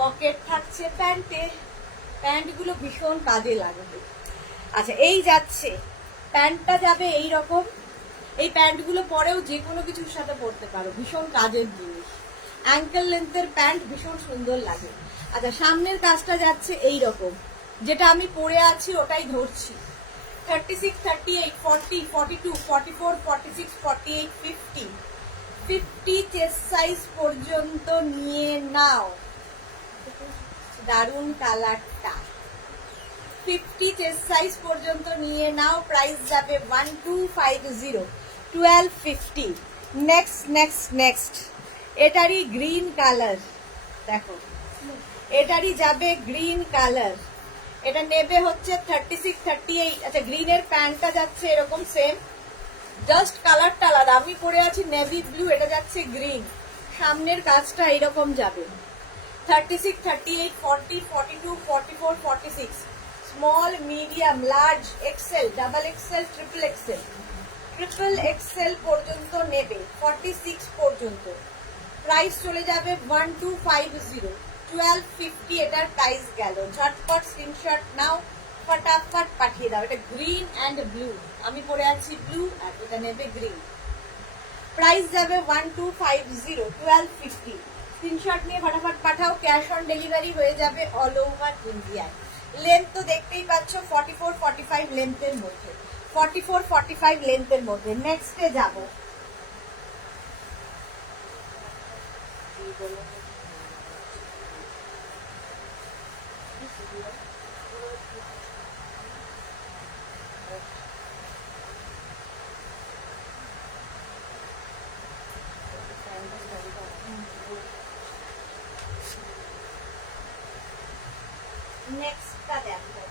Pocket থাকছে প্যান্টে, প্যান্টগুলো ভীষণ কাজে লাগবে। আচ্ছা, এই যাচ্ছে প্যান্টটা যাবে এই রকম। এই প্যান্টগুলো পরেও যে কোনো কিছুর সাথে পরতে পারো, ভীষণ কাজের জিনিস। অ্যাঙ্কেল লেন্থের প্যান্ট ভীষণ সুন্দর লাগে। আচ্ছা, সামনের কাজটা যাচ্ছে এই রকম, যেটা আমি পরে আছি ওটাই ধরছি। 36, 38, 40, 42, 44, 46, 48, 50, 50 চেস্ট সাইজ পর্যন্ত নিয়ে নাও। দারুণ কালারটা। 50 চেস্ট সাইজ পর্যন্ত নিয়ে নাও। প্রাইস যাবে 1250, 1250। নেক্সট এটারই গ্রিন কালার। দেখো, এটারই যাবে গ্রিন কালার। এটা নেবে হচ্ছে 36, 38। আচ্ছা, গ্রিনের প্যান্টটা যাচ্ছে এরকম সেম, জাস্ট কালারটা আলাদা। আমি পরে আছি নেভি ব্লু, এটা যাচ্ছে গ্রিন। সামনের কাজটা এরকম যাবে। 36, 38, 40, 42, 44, 46, small, medium, large, XL, double XL, triple XL পর্যন্ত নেবে, 46 পর্যন্ত। প্রাইস চলে যাবে 1250, 1250 এটার প্রাইস গেল। ঝটপট স্ক্রিনশট নাও, ফটাফট পাঠিয়ে দাও। এটা গ্রিন অ্যান্ড ব্লু, আমি পরে আছি ব্লু, আর এটা নেবে গ্রিন। প্রাইস যাবে 1250, 1250। স্ক্রিনশট নিয়ে ফটাফট পাঠাও, ক্যাশ অন ডেলিভারি হয়ে যাবে অল ওভার ইন্ডিয়ায়। লেন্থ তো দেখতেই পাচ্ছ 44, 45 লেন্থের মধ্যে, 44, 45 লেন্থের মধ্যে। নেক্সটে যাব। নেক্সটটা দেখো।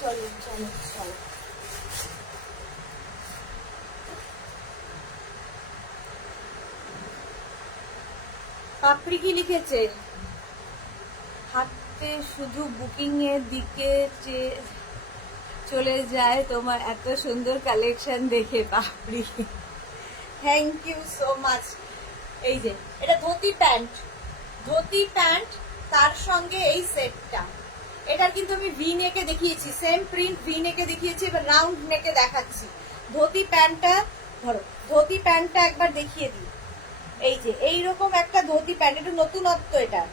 চলো। পাপড়ি কি লিখেছে? দেখতে শুধু বুকিং এর দিকে চলে যায় তোমার এত সুন্দর কালেকশন দেখে, বাপরি। Thank you so much. এই যে এটা ধুতি প্যান্ট, তার সঙ্গে এই সেটটা। এটার কিন্তু আমি ভি নেকে দেখিয়েছি, সেম প্রিন্ট ভি নেকে দেখিয়েছি, এবার রাউন্ড নেকে দেখাচ্ছি। ধুতি প্যান্টটা ধরো, ধুতি প্যান্টটা একবার দেখিয়ে দিই। এই যে এইরকম একটা ধুতি প্যান্ট, এটা নতুনত্ব। এটা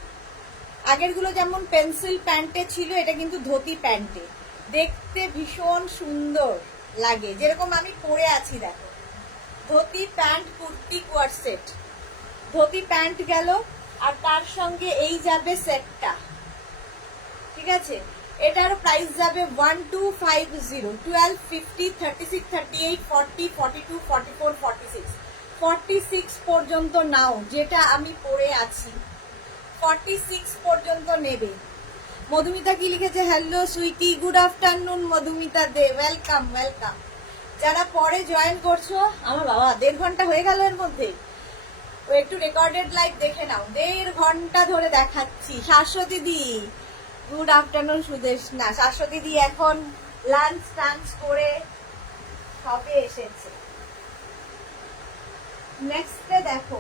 আগের গুলো যেমন পেন্সিল প্যান্টে ছিল, এটা কিন্তু ধুতি প্যান্টে। দেখতে ভীষণ সুন্দর লাগে, যেরকম আমি পরে আছি। দেখো, dhoti pant kurti coord set. Dhoti pant গেল, আর তার সঙ্গে এই যাবে সেটটা, ঠিক আছে। এটার প্রাইস যাবে 1250, 12, 50, 36, 38, 40, 42, 44, 46, 46 পর্যন্ত নাও, যেটা আমি পরে আছি 46 পর্যন্ত নেবে। মধুমিতা কি লিখেছে? Hello sweetie, good afternoon Madhumita De, welcome welcome. যারা পরে জয়েন করছো, আমার বাবা 1.5 ঘন্টা হয়ে গেল এর মধ্যে। একটু রেকর্ডেড লাইভ দেখে নাও, 1.5 ঘন্টা ধরে দেখাচ্ছি। শাশ্বতী দি, গুড আফটারনুন। সুদেশ না, শাশ্বতী দি এখন লাঞ্চ টাঞ্চ করে সবে এসেছে। নেক্সটে দেখো,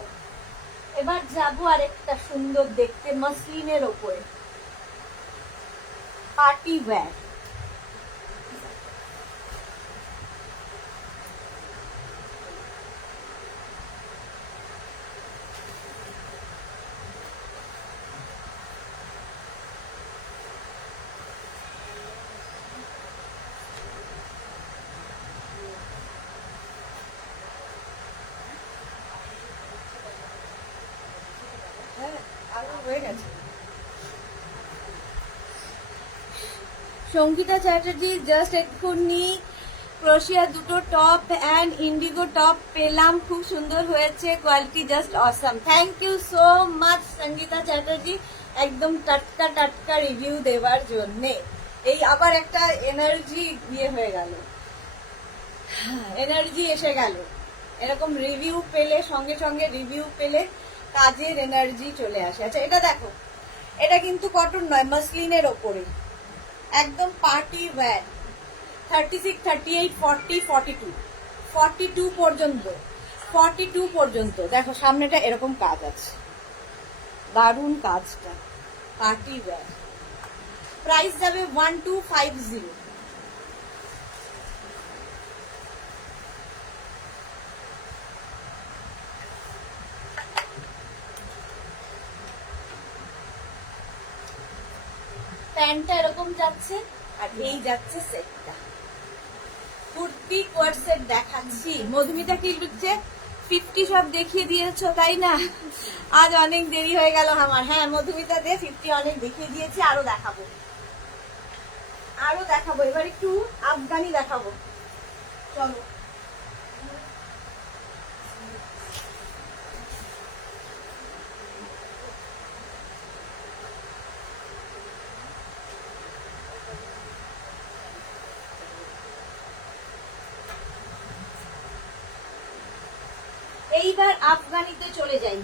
এবার যাবো আরেকটা সুন্দর দেখতে মসলিনের ওপরে, party wear. Sangeeta Chatterjee, just এক্ষুনি ক্রোশিয়া দুটো টপ অ্যান্ড ইন্ডিগো টপ পেলাম, খুব সুন্দর হয়েছে, quality just awesome. Thank you so much Sangeeta Chatterjee, একদম টাটকা টাটকা রিভিউ দেওয়ার জন্যে। এই আবার একটা এনার্জি ইয়ে হয়ে গেল, এনার্জি এসে গেল। এরকম রিভিউ পেলে, সঙ্গে সঙ্গে রিভিউ পেলে কাজের এনার্জি চলে আসে। আচ্ছা, এটা দেখো, এটা কিন্তু কটন নয়, মসলিনের ওপরে, একদম পার্টি ওয়্যার। 36, 38, 40, 42, 42 পর্যন্ত, 42 পর্যন্ত। দেখো সামনেটা এরকম কাজ আছে, দারুণ কাজটা, পার্টি ওয়্যার। প্রাইস যাবে 1250। প্যান্টটা এরকম যাচ্ছে, আর এই যাচ্ছে সেটটা। কুর্তি কোয়ার সেট দেখাচ্ছি। মধুমিতা কি লিখছে? 50 সব দেখিয়ে দিয়েছো তাই না? আজ অনেক দেরি হয়ে গেল আমার। হ্যাঁ মধুমিতা দে, 50 অনেক দেখিয়ে দিয়েছি, আরো দেখাবো, আরো দেখাবো। এবার একটু আফগানি দেখাবো, চলো। এইবার আফগানিতে চলে যাই।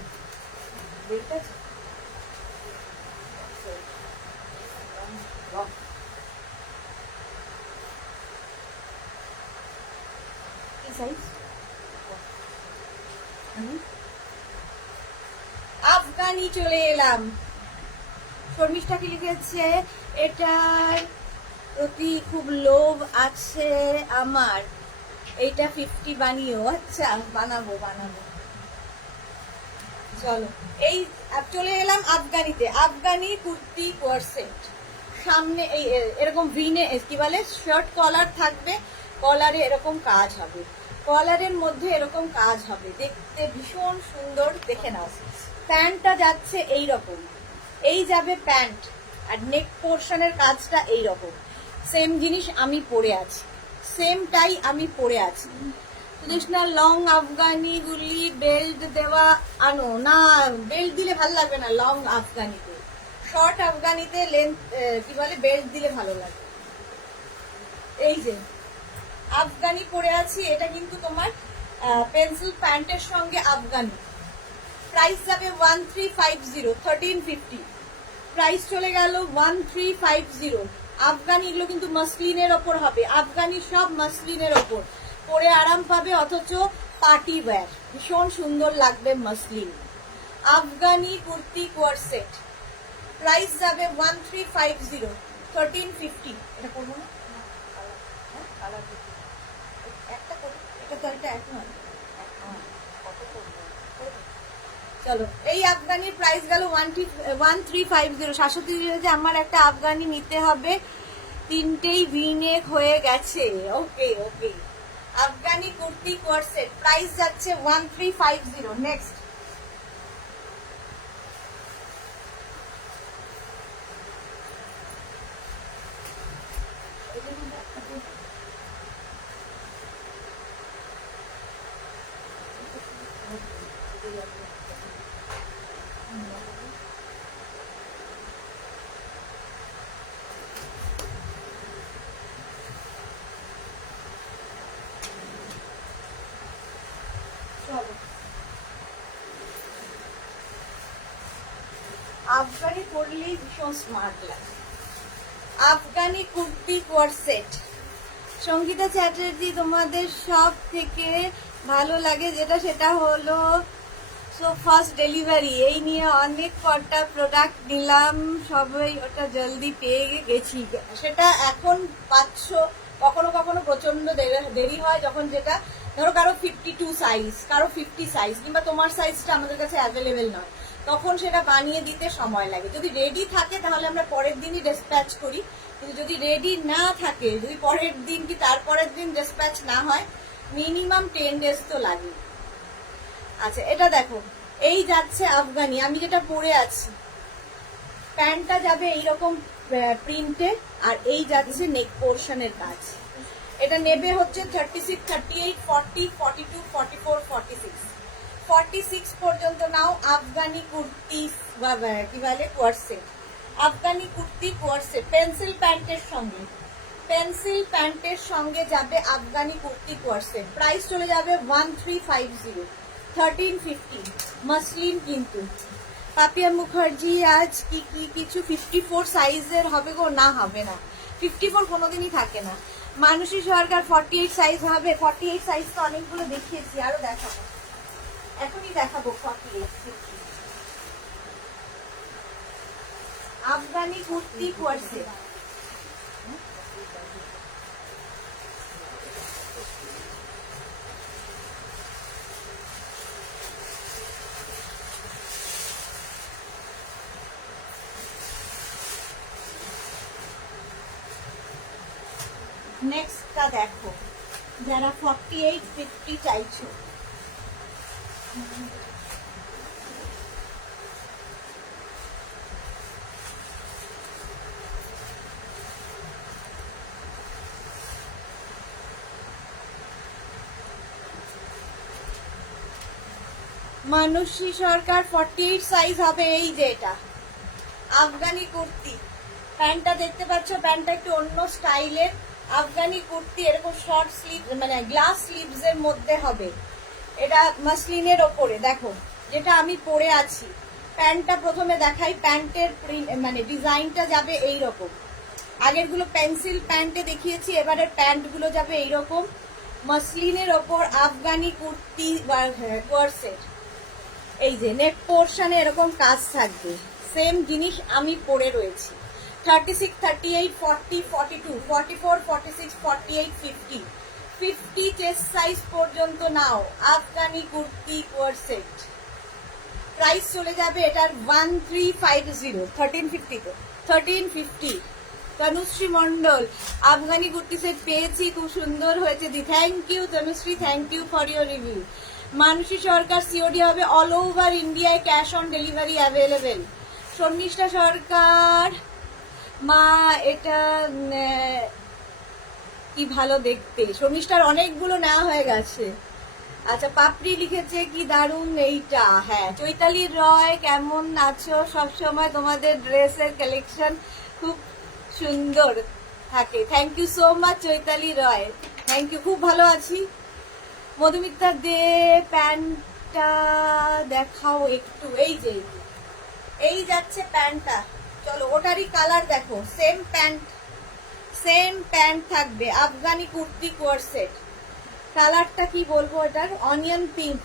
আফগানি চলে এলাম। শর্মিষ্ঠা কি লিখেছে? এটার প্রতি খুব লোভ আছে আমার, এইটা 50 বানিও। আচ্ছা বানাবো বানাবো, চলো। এই চলে এলাম আফগানিতে। আফগানি কুর্তি কোয়ার সেট, সামনে এই এরকম ভিনে কি বলে শার্ট কলার থাকবে, কলারে এরকম কাজ হবে, কলারের মধ্যে এরকম কাজ হবে, দেখতে ভীষণ সুন্দর। দেখে নাও, প্যান্টটা যাচ্ছে এই রকম, এই যাবে প্যান্ট, আর নেক পোর্শনের কাজটা এই রকম। সেম জিনিস আমি পরে আছি, সেমটাই আমি পরে আছি। ট্রেডিশনাল লং আফগানি গুলি বেল্ট দেওয়া আনো না, বেল্ট দিলে ভালো লাগবে না লং আফগানিতে। শর্ট আফগানিতে লেন্থ কি বলে বেল্ট দিলে ভালো লাগে। এই যে আফগানি পরে আছি, এটা কিন্তু তোমার পেন্সিল প্যান্টের সঙ্গে আফগানি। প্রাইস যাবে 1350, 1350, প্রাইস চলে গেল 1350। আফগানি, এগুলো কিন্তু মাসলিনের ওপর হবে, আফগানি সব মাসলিনের ওপর, পরে আরাম পাবে, অথচ পার্টি ওয়্যার ভীষণ সুন্দর লাগবে muslin. Afghani kurti coord set, price যাবে 1350, 1350। এটা করবো না, একটা করবো, এটা তো একটা এক নয়, চলো। এই আফগানির প্রাইস গেল 1350। শাশ্বতী যে আমার একটা আফগানি নিতে হবে, তিনটেই ভিনেক হয়ে গেছে। ওকে ওকে, Afghani kurti coord set, price যাচ্ছে 1350। নেক্সট, আফগানি পরলেই ভীষণ স্মার্ট লাগে। আফগানি কুর্তি কোয়ার সেট, সঙ্গীতা চ্যাটার্জি তোমাদের সব থেকে ভালো লাগে যেটা, সেটা হলো সো ফার্স্ট ডেলিভারি। এই নিয়ে অনেক কটা প্রোডাক্ট নিলাম, সবাই ওটা জলদি পেয়ে গেছি। সেটা এখন পাচ্ছ, কখনো কখনো প্রচন্ড দেরি হয়, যখন যেটা ধরো কারো 52 সাইজ, কারো 50 সাইজ, কিংবা তোমার সাইজটা আমাদের কাছে অ্যাভেলেবেল নয়, তখন সেটা বানিয়ে দিতে সময় লাগে। যদি রেডি থাকে তাহলে আমরা পরের দিনই ডিসপ্যাচ করি, কিন্তু যদি রেডি না থাকে, যদি পরের দিন কি তারপরের দিন ডিসপ্যাচ না হয়, মিনিমাম 10 ডেজ তো লাগে। আচ্ছা, এটা দেখো, এই যাচ্ছে আফগানি, আমি যেটা পরে আছি, প্যান্টটা যাবে এইরকম প্রিন্টে, আর এই যাচ্ছে নেক পোর্শনের কাজ। এটা নেবে হচ্ছে 36, 38, 40, 42, 44, 46, 46 পর্যন্ত নাও। আফগানি কুর্তি কি বলে কোয়ার set, Afghani kurti coord set, pencil প্যান্টের সঙ্গে, পেন্সিল প্যান্টের সঙ্গে যাবে Afghani kurti coord set. Price চলে যাবে 1350, 1350, মাসলিন কিন্তু। পাপিয়া মুখার্জি আজ কি কি কিছু 54 সাইজের হবে গো? না, হবে না, 54 কোনোদিনই থাকে না। মানসী সরকার 48 সাইজ হবে, 48 সাইজ তো অনেকগুলো দেখিয়েছি, আরো দেখাবো, এখনই দেখাবো 48। আফগানি কুর্তি কোয়ার সেট, নেক্সটটা দেখো, যারা 48, 50 চাইছো, মানসী সরকার 48 সাইজ হবে। এই যে এটা আফগানি কুর্তি, প্যান্টটা দেখতে পাচ্ছ, প্যান্টটা একটু অন্য স্টাইলের আফগানি কুর্তি, এরকম শর্ট স্লিভ মানে গ্লাস স্লিভস এর মধ্যে হবে। এটা মাসলিনের ওপরে, দেখো যেটা আমি পরে আছি, প্যান্টটা প্রথমে দেখাই, প্যান্টের মানে ডিজাইনটা যাবে এইরকম। আগেরগুলো পেন্সিল প্যান্টে দেখিয়েছি, এবারের প্যান্টগুলো যাবে এইরকম মাসলিনের ওপর আফগানি কুর্তি কোয়ার সেট। এই যে নেক পোর্শনে এরকম কাজ থাকবে, সেম জিনিস আমি পরে রয়েছি। 36, 38, 40, 42, 44, 46, 48, 50, 50 চেস্ট সাইজ পর্যন্ত নাও Afghani kurti coord set. Price চলে যাবে এটার 1350, 1350 তো 1350। তনুশ্রী মন্ডল, আফগানি কুর্তি সেট পেয়েছি, খুব সুন্দর হয়েছে দি। Thank you Tanushree, thank you for your review. Mansi Sarkar COD হবে অল ওভার ইন্ডিয়ায়, cash on delivery available. Sharmistha Sarkar, মা এটা কি ভালো দেখতে, শর্মিষ্ঠার অনেকগুলো নেওয়া হয়ে গেছে। আচ্ছা, পাপড়ি লিখেছে কি দারুণ এইটা। হ্যাঁ, চৈতালি রয় কেমন আছো? সবসময় তোমাদের ড্রেসের কালেকশন খুব সুন্দর থাকে। Thank you so much Chaitali Roy, thank you, খুব ভালো আছি। মধুমিতা দে, প্যান্টটা দেখাও একটু। এই যে এই যাচ্ছে প্যান্টটা, চলো ওটারই কালার দেখো, সেম প্যান্ট থাকবে, আফগানি কুর্তি কোয়ারসেট। কালারটা কি বলবো, এটার অনিয়ন পিঙ্ক,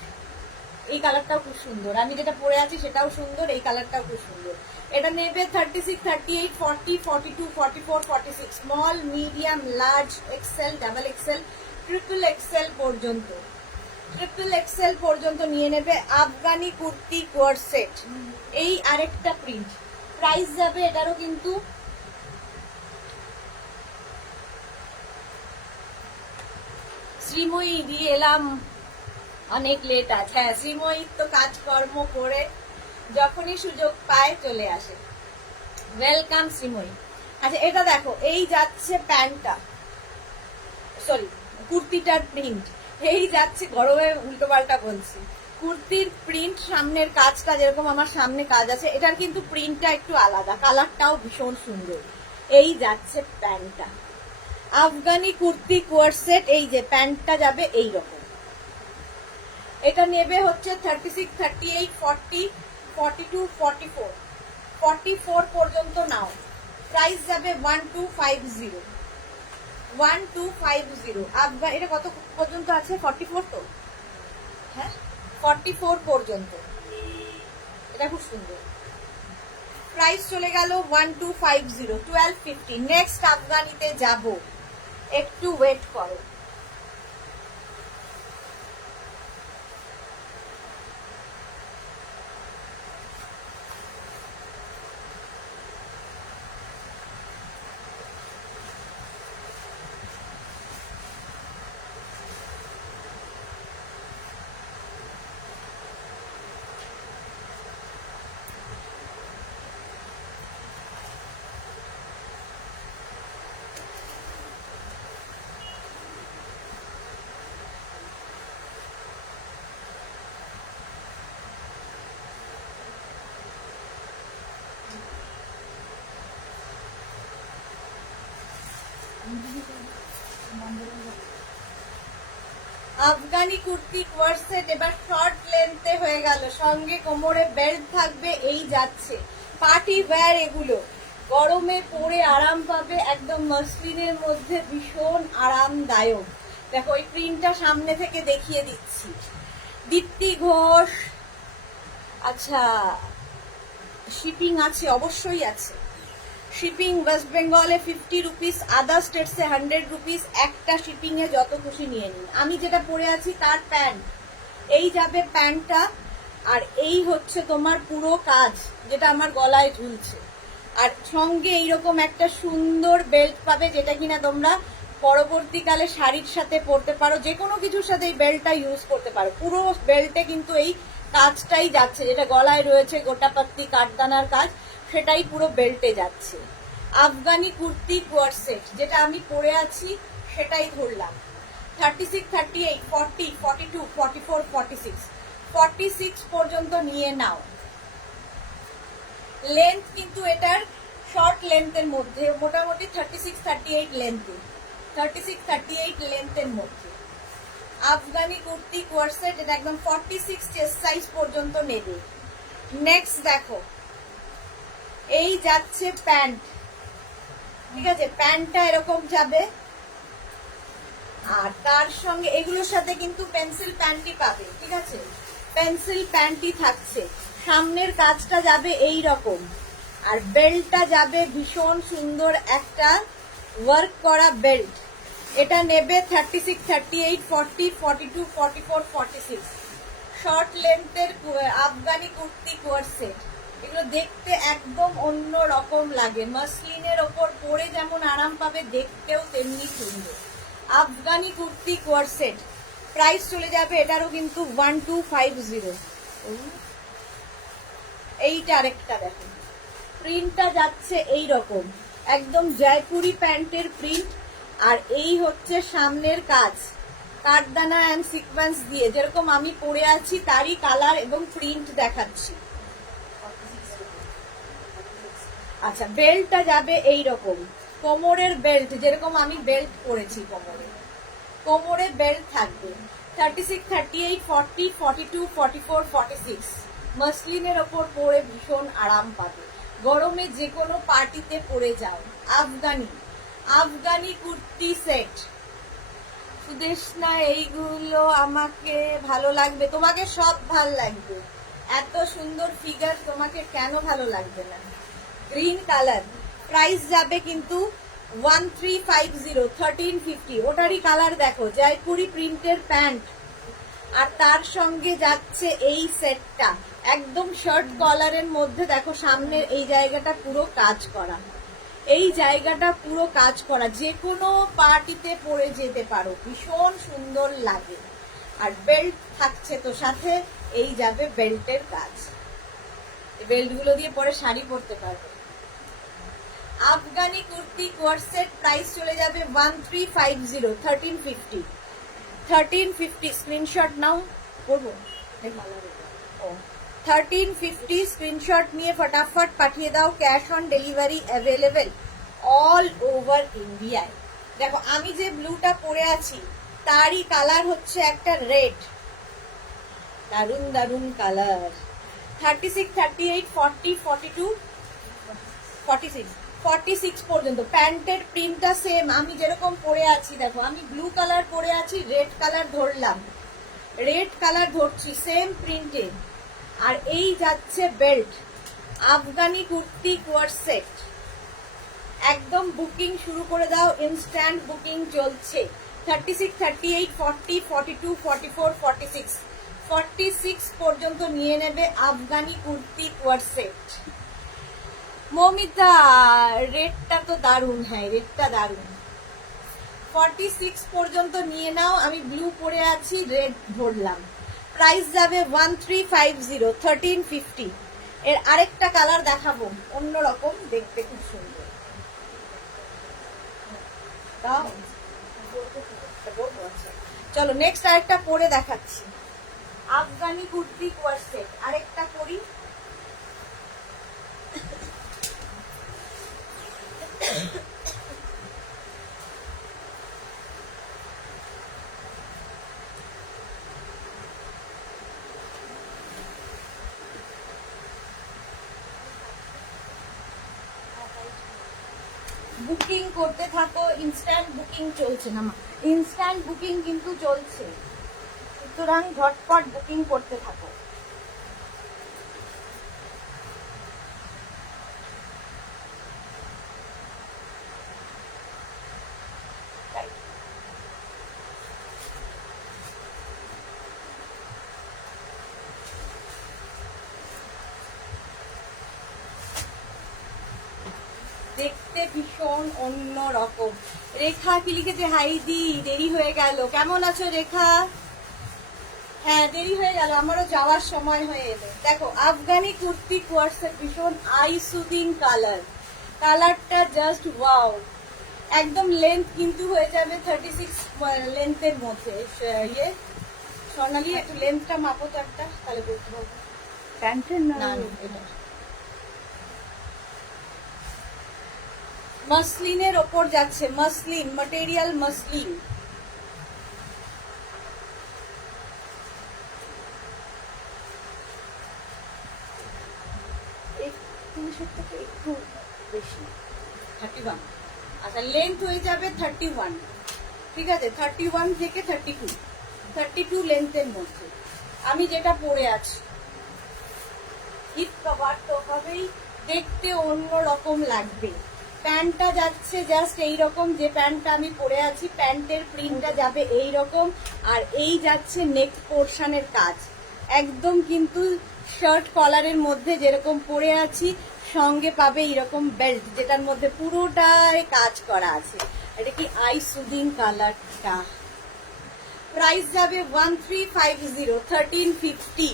এই কালারটাও খুব সুন্দর, আমি যেটা পরে আছি সেটাও সুন্দর, এই কালারটাও খুব সুন্দর। এটা নেবে 36, 38, 40, 42, 44, 46, small, medium, large, XL, double XL, triple XL পর্যন্ত, নিয়ে নেবে আফগানি কুর্তি কোয়ারসেট। এই আরেকটা প্রিন্ট, প্রাইস যাবে এটারও কিন্তু শ্রীময়ী দিয়ে এলাম, অনেক লেট আছে। হ্যাঁ, শ্রীময়ী তো কাজকর্ম করে যখনই সুযোগ পায় চলে আসে। ওয়েলকাম শ্রীময়ী। আচ্ছা এটা দেখো, এই যাচ্ছে প্যান্টটা, সরি কুর্তিটার প্রিন্ট, এই যাচ্ছে, গরমে উল্টো পাল্টা বলছি, কুর্তির প্রিন্ট, সামনের কাজটা যেরকম আমার সামনে কাজ আছে, এটার কিন্তু প্রিন্টটা একটু আলাদা, কালারটাও ভীষণ সুন্দর। এই যাচ্ছে প্যান্টটা, আফগানি কুর্তি কোয়ারসেট। এই যে প্যান্টটা যাবে এই রকম, এটা নেবে হচ্ছে 36, 38, 40, 42, 44, 44 পর্যন্ত নাও। প্রাইস যাবে 1250, 1250। আফগান, এটা কত পর্যন্ত আছে? 44 তো, হ্যাঁ 44 পর্যন্ত, এটা খুব সুন্দর। প্রাইস চলে গেল 1250, 1250। নেক্সট আফগানিতে যাব, একটু ওয়েট করো। আফগানি কুর্তি কোয়ারসেট এবার শর্ট লেন্থে হয়ে গেল, সঙ্গে কোমরে বেল্ট থাকবে। এই যাচ্ছে পার্টি ওয়্যার, এগুলো গরমে পরে আরাম পাবে, একদম মসলিনের মধ্যে ভীষণ আরামদায়ক। দেখো এই প্রিন্টটা সামনে থেকে দেখিয়ে দিচ্ছি, দীপ্তি ঘোষ। আচ্ছা শিপিং আছে, অবশ্যই আছে শিপিং। ওয়েস্ট বেঙ্গলে 50 রুপিস, আদার স্টেটসে 100 রুপিস। একটা শিপিং এ যত খুশি নিয়ে নিন। আমি যেটা পরে আছি তার প্যান্ট, এই যাবে প্যান্টটা, আর এই হচ্ছে তোমার পুরো কাজ যেটা আমার গলায় ঝুলছে, আর সঙ্গে এইরকম একটা সুন্দর বেল্ট পাবে, যেটা কিনা তোমরা পরবর্তীকালে শাড়ির সাথে পরতে পারো, যে কোনো কিছুর সাথে এই বেল্টটা ইউজ করতে পারো। পুরো বেল্টে কিন্তু এই কাজটাই যাচ্ছে, যেটা গলায় রয়েছে গোটাপাত্তি কাঠদানার কাজ, সেটাই পুরো বেল্টে যাচ্ছে। আফগানি কুর্তি কোয়ারসেট যেটা আমি পরে আছি সেটাই ধরলাম। 36, 38, 40, 42, 44, 46, 46 পর্যন্ত নিয়ে নাও। লেন্থ কিন্তু এটার শর্ট লেন্থের মধ্যে, মোটামুটি 36, 38 লেন্থে, 36, 38 লেন্থের মধ্যে আফগানি কুর্তি কোয়ারসেট, এটা একদম 46 চেস্ট সাইজ পর্যন্ত নেবে। নেক্সট দেখো, এই যাচ্ছে প্যান্ট, ঠিক আছে, প্যান্টটা এরকম যাবে, আর তার সঙ্গে এগুলোর সাথে কিন্তু পেন্সিল প্যান্টই পাবে, ঠিক আছে, পেন্সিল প্যান্টই থাকছে। সামনের কাজটা যাবে এই রকম, আর বেল্টটা যাবে ভীষণ সুন্দর একটা ওয়ার্ক করা বেল্ট। এটা নেবে 36, 38, 40, 42, 44, 46। শর্ট লেন্থের আফগানি কুর্তি কোয়ারসেট, এগুলো দেখতে একদম অন্য রকম লাগে, মসলিনের ওপর পরে যেমন আরাম পাবে, দেখতেও তেমনি সুন্দর। আফগানি কুর্তি কোয়ারসেট, প্রাইস চলে যাবে এটারও কিন্তু 1250। এইটা আরেকটা দেখো, প্রিন্টটা যাচ্ছে এই রকম, একদম জয়পুরি প্যান্টের প্রিন্ট, আর এই হচ্ছে সামনের কাজ কাঠদানা অ্যান্ড সিকোয়েন্স দিয়ে, যেরকম আমি পরে আছি তারই কালার এবং প্রিন্ট দেখাচ্ছি। আচ্ছা বেল্টটা যাবে এই রকম, কোমরের বেল্ট যেরকম আমি বেল্ট পরেছি, কোমরে বেল্ট থাকবে। 36, 38, 40, 42, 44, 46 মসলিনের ওপর পরে ভীষণ আরাম পাবে। গরমে যে কোনো পার্টিতে পরে যাও। আফগানি আফগানি কুর্তি সেট। সুদেশনা এইগুলো আমাকে ভালো লাগবে, তোমাকে সব ভালো লাগবে, এত সুন্দর ফিগার তোমাকে কেন ভালো লাগবে না। গ্রিন কালার, প্রাইস যাবে কিন্তু 1350, 1350। ওটারই কালার দেখো, জয়পুরি প্রিন্টের প্যান্ট, আর তার সঙ্গে যাচ্ছে এই সেটটা একদম শার্ট কলারের মধ্যে। দেখো সামনের এই জায়গাটা পুরো কাজ করা, এই জায়গাটা পুরো কাজ করা, যে কোনো পার্টিতে পরে যেতে পারো, ভীষণ সুন্দর লাগে। আর বেল্ট থাকছে তো সাথে, এই যাবে বেল্টের কাজ, বেল্টগুলো দিয়ে পরে শাড়ি পরতে পারবে। আফগানি কুর্তি কোয়ারসেট প্রাইস চলে যাবে 1350, 1350, 1350। স্ক্রিনশট নাও, করবো ও 1350 স্ক্রিনশট নিয়ে ফটাফট পাঠিয়ে দাও। Cash on delivery available all over ইন্ডিয়ায়। দেখো আমি যে ব্লুটা পরে আছি তারই কালার হচ্ছে একটা রেড, দারুন দারুন কালার। 36, 38, 40, 42, 46, 46 পর্যন্ত। প্যান্টের প্রিন্টটা সেম, আমি যেরকম পরে আছি দেখো, আমি ব্লু কালার পরে আছি, রেড কালার ধরলাম, রেড কালার ধরছি সেম প্রিন্টে। আর এই যাচ্ছে বেল্ট, আফগানি কুর্তি কোয়ারসেট। একদম বুকিং শুরু করে দাও, ইনস্ট্যান্ট বুকিং চলছে। 36, 38, 40, 42, 44, 46, 46 পর্যন্ত নিয়ে নেবে আফগানি কুর্তি কোয়ারসেট। মমিতা রেডটা তো দারুণ, হ্যাঁ রেডটা দারুণ। 46 পর্যন্ত নিয়ে নাও, আমি ব্লু পরে আছি, রেড ধরলাম। প্রাইস যাবে 1350, 1350। এর আরেকটা কালার দেখাবো, অন্যরকম দেখতে, খুব সুন্দর। চলো নেক্সট আরেকটা পরে দেখাচ্ছি, আফগানি কুর্তি কোয়ারসেট। আরেকটা পরি, বুকিং করতে থাকো, ইনস্ট্যান্ট বুকিং চলছে না, ইনস্ট্যান্ট বুকিং কিন্তু চলছে, সুতরাং ঝটপট বুকিং করতে থাকো। দেখতে ভীষণ অন্য রকম। রেখা কি লিখেছে, হাই দি দেরি হয়ে গেল, কেমন আছো রেখা? হ্যাঁ দেরি হয়ে গেল, আমারও যাওয়ার সময় হয়ে এলো। দেখো আফগানি কুর্তি কোয়ারসেট, ভীষণ আই সুদিং কালার, কালারটা জাস্ট ওয়াও। একদম লেন্থ কিন্তু হয়ে যাবে 36 লেন্থের মধ্যে। ইয়ে সোনালি একটু লেন্থটা মাপো তো একটা, তাহলে বলতে পারবো। প্যান্টের না এটা মসলিনের ওপর যাচ্ছে, মসলিন ম্যাটেরিয়াল, মসলিন। একটু বেশি 31, আচ্ছা লেন্থ হয়ে যাবে 31, ঠিক আছে 31 থেকে 32, 32 লেন্থের মধ্যে আমি যেটা পরে আছি। ঈদ কভার তো হবেই, দেখতে অন্য রকম লাগবে। প্যান্টটা যাচ্ছে জাস্ট এইরকম, যে প্যান্টটা আমি পরে আছি প্যান্টের প্রিন্টটা যাবে এইরকম, আর এই যাচ্ছে নেক পোর্শনের কাজ, একদম কিন্তু শার্ট কলারের মধ্যে যেরকম পরে আছি, সঙ্গে পাবে এরকম বেল্ট যেটার মধ্যে পুরোটাই কাজ করা আছে। এটা কি আই সুদিং কালারটা। প্রাইস যাবে 1350, 1350।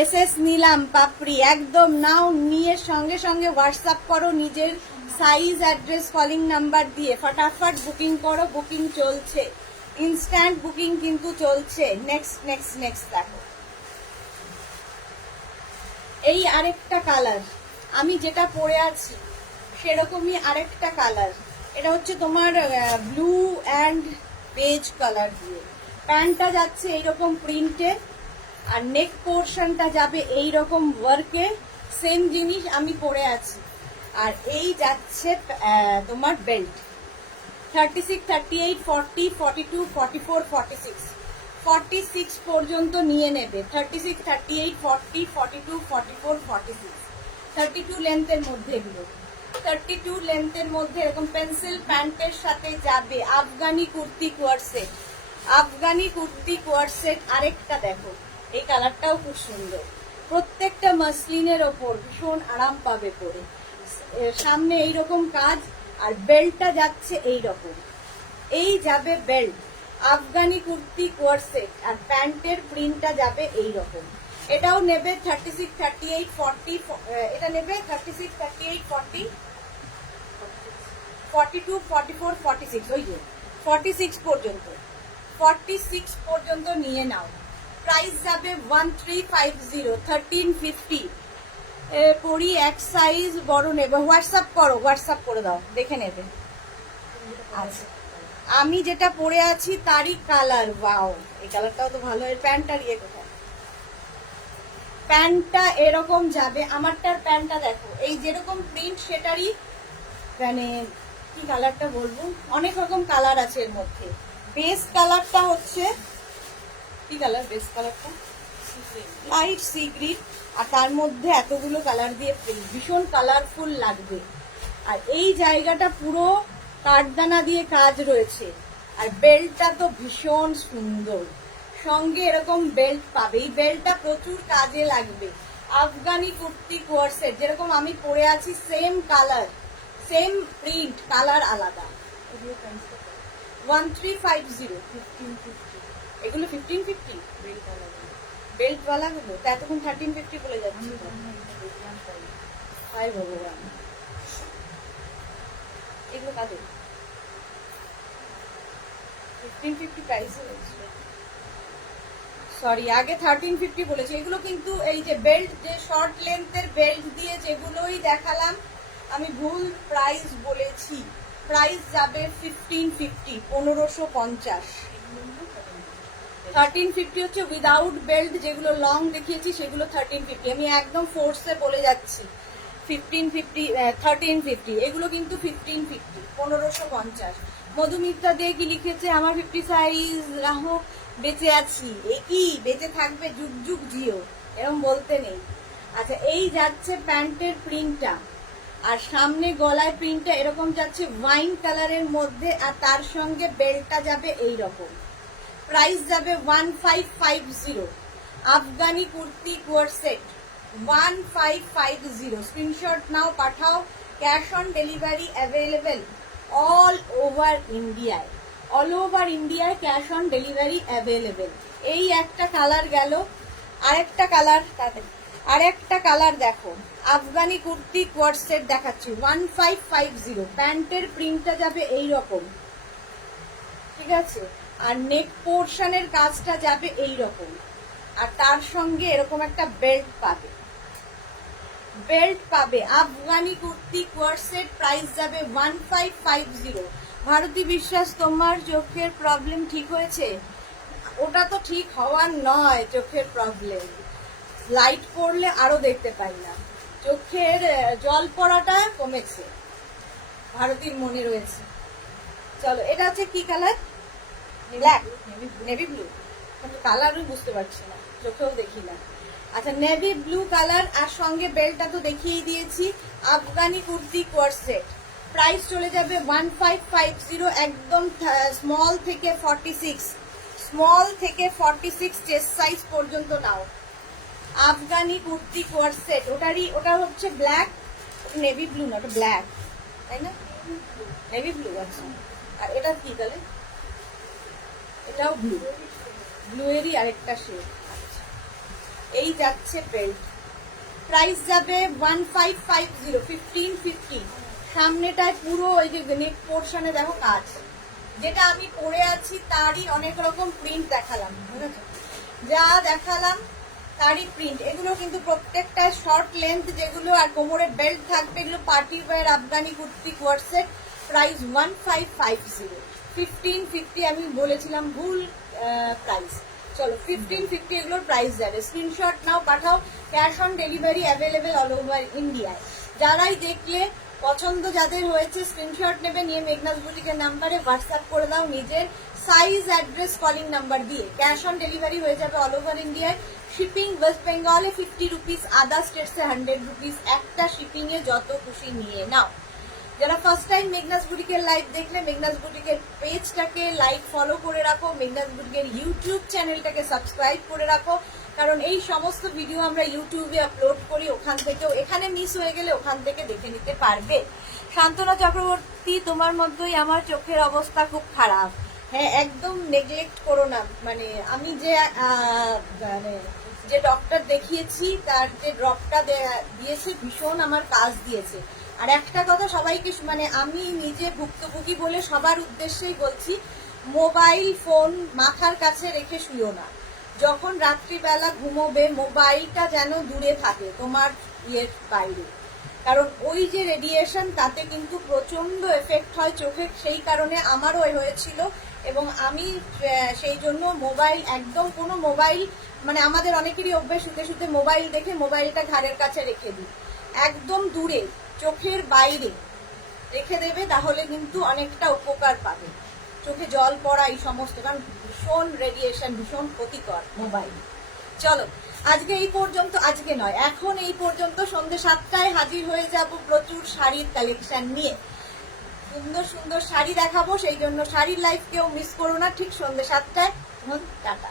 এসএস নিলাম পাপড়ি, একদম নাও, নিয়ে সঙ্গে সঙ্গে হোয়াটসঅ্যাপ করো নিজের সাইজ, অ্যাড্রেস, কলিং নাম্বার দিয়ে ফটাফট বুকিং করো, বুকিং চলছে, ইনস্ট্যান্ট বুকিং কিন্তু চলছে। নেক্সট নেক্সট নেক্সট দেখো, এই আরেকটা কালার, আমি যেটা পরে আছি সেরকমই আরেকটা কালার। এটা হচ্ছে তোমার ব্লু অ্যান্ড বেজ কালার দিয়ে, প্যান্টটা যাচ্ছে এইরকম প্রিন্টে, আর নেক পোর্শনটা যাবে এইরকম ওয়ার্কে। সেম জিনিস আমি পরে আছি, আর এই যাচ্ছে তোমার বেল্ট 36, 38, 40, 42, 44, 46, 46 পর্যন্ত নিয়ে নেবে। 36, 38, 40, 42, 44, 46, 32 লেন্থের মধ্যে এগুলো। 32 লেন্থের মধ্যে এরকম পেন্সিল প্যান্টের সাথে যাবে Afghani kurti coord set. Afghani kurti coord set আরেকটা দেখো, এই কালারটাও খুব সুন্দর। প্রত্যেকটা মাসলিনের ওপর ভীষণ আরাম পাবে পরে। সামনে এইরকম কাজ, আর বেল্টটা যাচ্ছে এই রকম। এই যাবে belt, Afghani kurti coord set, আর প্যান্টের প্রিন্টটা যাবে এই রকম। এটাও নেবে 36, 38, 40, এটা নেবে 36, 38, 40, 42, 44, 46, ওই যে 46 পর্যন্ত। 46 পর্যন্ত নিয়ে নাও। প্রাইস যাবে 1350, 1350। পরি এক সাইজ বড় নেবে। হোয়াটসঅ্যাপ করো, হোয়াটসঅ্যাপ করে দাও, দেখে নেবে। আচ্ছা, আমি যেটা পরে আছি তারই কালার। ওয়াও, এই কালারটাও তো ভালো। এর প্যান্টটার ইয়ে কোথায়? প্যান্টটা এরকম যাবে। আমারটার প্যান্টটা দেখো, এই যেরকম প্রিন্ট সেটারই, মানে কি কালারটা বলবো, অনেক রকম কালার আছে এর মধ্যে। বেস কালারটা হচ্ছে কি কালার? বেস কালারটা লাইট সি গ্রিন, আর তার মধ্যে এতগুলো কালার দিয়ে প্রিন্ট, ভীষণ কালারফুল লাগবে। আর এই জায়গাটা পুরো কাঠদানা দিয়ে কাজ রয়েছে, আর বেল্টটা তো ভীষণ সুন্দর। সঙ্গে এরকম বেল্ট পাবে। এই বেল্টটা প্রচুর কাজে লাগবে। আফগানি কুর্তি কোয়ার সেট, যেরকম আমি পরে আছি same colour, same print, colour আলাদা। 1350, 1550। এগুলো 1550 বেল্ট ওয়ালা গুলো। তা এতক্ষণ 1350 বলে যাচ্ছি। হাই ভগবান, এগুলো কাদের? 1550 প্রাইস। সরি, আগে 1350 বলেছি। এগুলো কিন্তু এই যে বেল্ট, যে শর্ট লেন্থের বেল্ট দিয়ে যেগুলোই দেখালাম, আমি ভুল প্রাইস বলেছি। প্রাইস যাবে 1550, 1550। 1350 হচ্ছে উইদাউট বেল্ট, যেগুলো লং দেখিয়েছি সেগুলো 1350। আমি একদম ফোর্সে বলে যাচ্ছি 1550, 1350। এগুলো কিন্তু 1550, 1550। মধুমিতা দিয়ে কি লিখেছে? আমার 50 সাইজ রাহো, বেঁচে আছি। একই বেঁচে থাকবে যুগ যুগ জিও, এরকম বলতে নেই। আচ্ছা, এই যাচ্ছে প্যান্টের প্রিন্টটা, আর সামনে গলায় প্রিন্টটা এরকম যাচ্ছে ওয়াইন কালারের মধ্যে, আর তার সঙ্গে বেল্টটা যাবে এই রকম। প্রাইস যাবে 1550। Afghani kurti coord set 1550। Screenshot নাও, পাঠাও। Cash on delivery available all over ইন্ডিয়ায়। অল ওভার ইন্ডিয়ায় ক্যাশ অন ডেলিভারি অ্যাভেলেবেল। এই একটা কালার গেল। আরেকটা কালার, আরেকটা কালার দেখো। আফগানি কুর্তি কোয়ার সেট দেখাচ্ছি 1550। প্যান্টের প্রিন্টটা যাবে এই রকম, ঠিক আছে? আর নেক পোর্শনের কাজটা যাবে এই রকম, আর তার সঙ্গে এরকম একটা বেল্ট পাবে। বেল্ট পাবে। Afghani kurti coord set price যাবে 1550। ভারতী বিশ্বাস, তোমার চোখের প্রবলেম ঠিক হয়েছে? ওটা তো ঠিক হওয়ার নয়, চোখের প্রবলেম। লাইট পড়লে আরো দেখতে পাই না। চোখের জল পড়াটা কমেছে, ভারতীর মনে রয়েছে। চলো, এটা হচ্ছে কি কালার? Black, navy blue. কালারও বুঝতে পারছি না, চোখেও দেখি না। আচ্ছা, নেভি ব্লু কালার, আর সঙ্গে বেল্টটা তো দেখিয়েই দিয়েছি। Afghani kurti coord set price চলে যাবে 1550। একদম স্মল থেকে 46, স্মল থেকে 46 চেস্ট সাইজ পর্যন্ত নাও। আফগানি কুর্তি কোয়ার সেট, ওটা হচ্ছে ব্ল্যাক, নেভি ব্লু না, ওটা ব্ল্যাক, তাই না? Navy blue. আচ্ছা, আর এটা কি কালার? এটাও ব্লু, ব্লু এরই আরেকটা শেড। আচ্ছা, এই যাচ্ছে বেল্ট। প্রাইস যাবে 1550, 1550। সামনেটায় পুরো ওই যে নেক পোর্শনে দেখো কাজ, যেটা আমি পরে আছি তারই অনেক রকম প্রিন্ট দেখালাম, বুঝেছো? যা দেখালাম তারই প্রিন্ট। এগুলো কিন্তু প্রত্যেকটা শর্ট লেন্থ যেগুলো, আর কোমরে বেল্ট থাকবে, এগুলো party wire Afghani kurti coord set. Price 1550, 1550 আমি বলেছিলাম ভুল প্রাইস। চলো, 1550 এগুলোর প্রাইস যাবে। স্ক্রিনশট নাও, পাঠাও। Cash on delivery available all over ইন্ডিয়ায়। যারাই দেখলে পছন্দ যাদের হয়েছে স্ক্রিনশট নেবে, নিয়ে মেঘনাস বুটিকের নাম্বারে হোয়াটসঅ্যাপ করে দাও নিজের সাইজ, অ্যাড্রেস, কলিং নাম্বার দিয়ে। ক্যাশ অন ডেলিভারি হয়ে যাবে অল ওভার ইন্ডিয়ায়। শিপিং ওয়েস্ট বেঙ্গলে 50 রুপিস, আদার স্টেটসে 100 রুপিস। একটা শিপিং এ যত খুশি নিয়ে নাও। যারা ফার্স্ট টাইম মেঘনাস বুটিকের লাইভ দেখলে, মেঘনাস বুটিকের পেজটাকে লাইক ফলো করে রাখো, মেঘনাস বুটিকের ইউটিউব চ্যানেলটাকে সাবস্ক্রাইব করে রাখো, কারণ এই সমস্ত ভিডিও আমরা ইউটিউবে আপলোড করি, ওখান থেকেও, এখানে মিস হয়ে গেলে ওখান থেকে দেখে নিতে পারবে। শান্তনা চক্রবর্তী, তোমার মধ্যেই আমার চোখের অবস্থা খুব খারাপ। হ্যাঁ, একদম নেগলেক্ট করো না। মানে আমি যে ডক্টর দেখিয়েছি তার যে ড্রপটা দিয়েছে ভীষণ আমার কাজ দিয়েছে। আর একটা কথা সবাইকে, মানে আমি নিজে ভুক্তভোগী বলে সবার উদ্দেশ্যেই বলছি, মোবাইল ফোন মাথার কাছে রেখে শুইও না। যখন রাত্রিবেলা ঘুমোবে মোবাইলটা যেন দূরে থাকে তোমার ইয়ের বাইরে, কারণ ওই যে রেডিয়েশন তাতে কিন্তু প্রচন্ড এফেক্ট হয় চোখে। সেই কারণে আমারও হয়েছিল এবং আমি সেই জন্য মোবাইল, একদম কোনো মোবাইল, মানে আমাদের অনেকেরই অভ্যেস শুতে শুতে মোবাইল দেখে মোবাইলটা ঘাড়ের কাছে রেখে দিই, একদম দূরে চোখের বাইরে রেখে দেবে, তাহলে কিন্তু অনেকটা উপকার পাবে। চোখে জল পড়া এই সমস্ত, কারণ ভীষণ রেডিয়েশন, ভীষণ ক্ষতিকর মোবাইল। চলো আজকে এই পর্যন্ত, আজকে নয় এখন এই পর্যন্ত। সন্ধ্যে 7টায় হাজির হয়ে যাব প্রচুর শাড়ির কালেকশন নিয়ে। সুন্দর সুন্দর শাড়ি দেখাবো, সেই জন্য শাড়ির লাইভ কেউ মিস করো না। ঠিক সন্ধ্যে 7টায়। টাটা।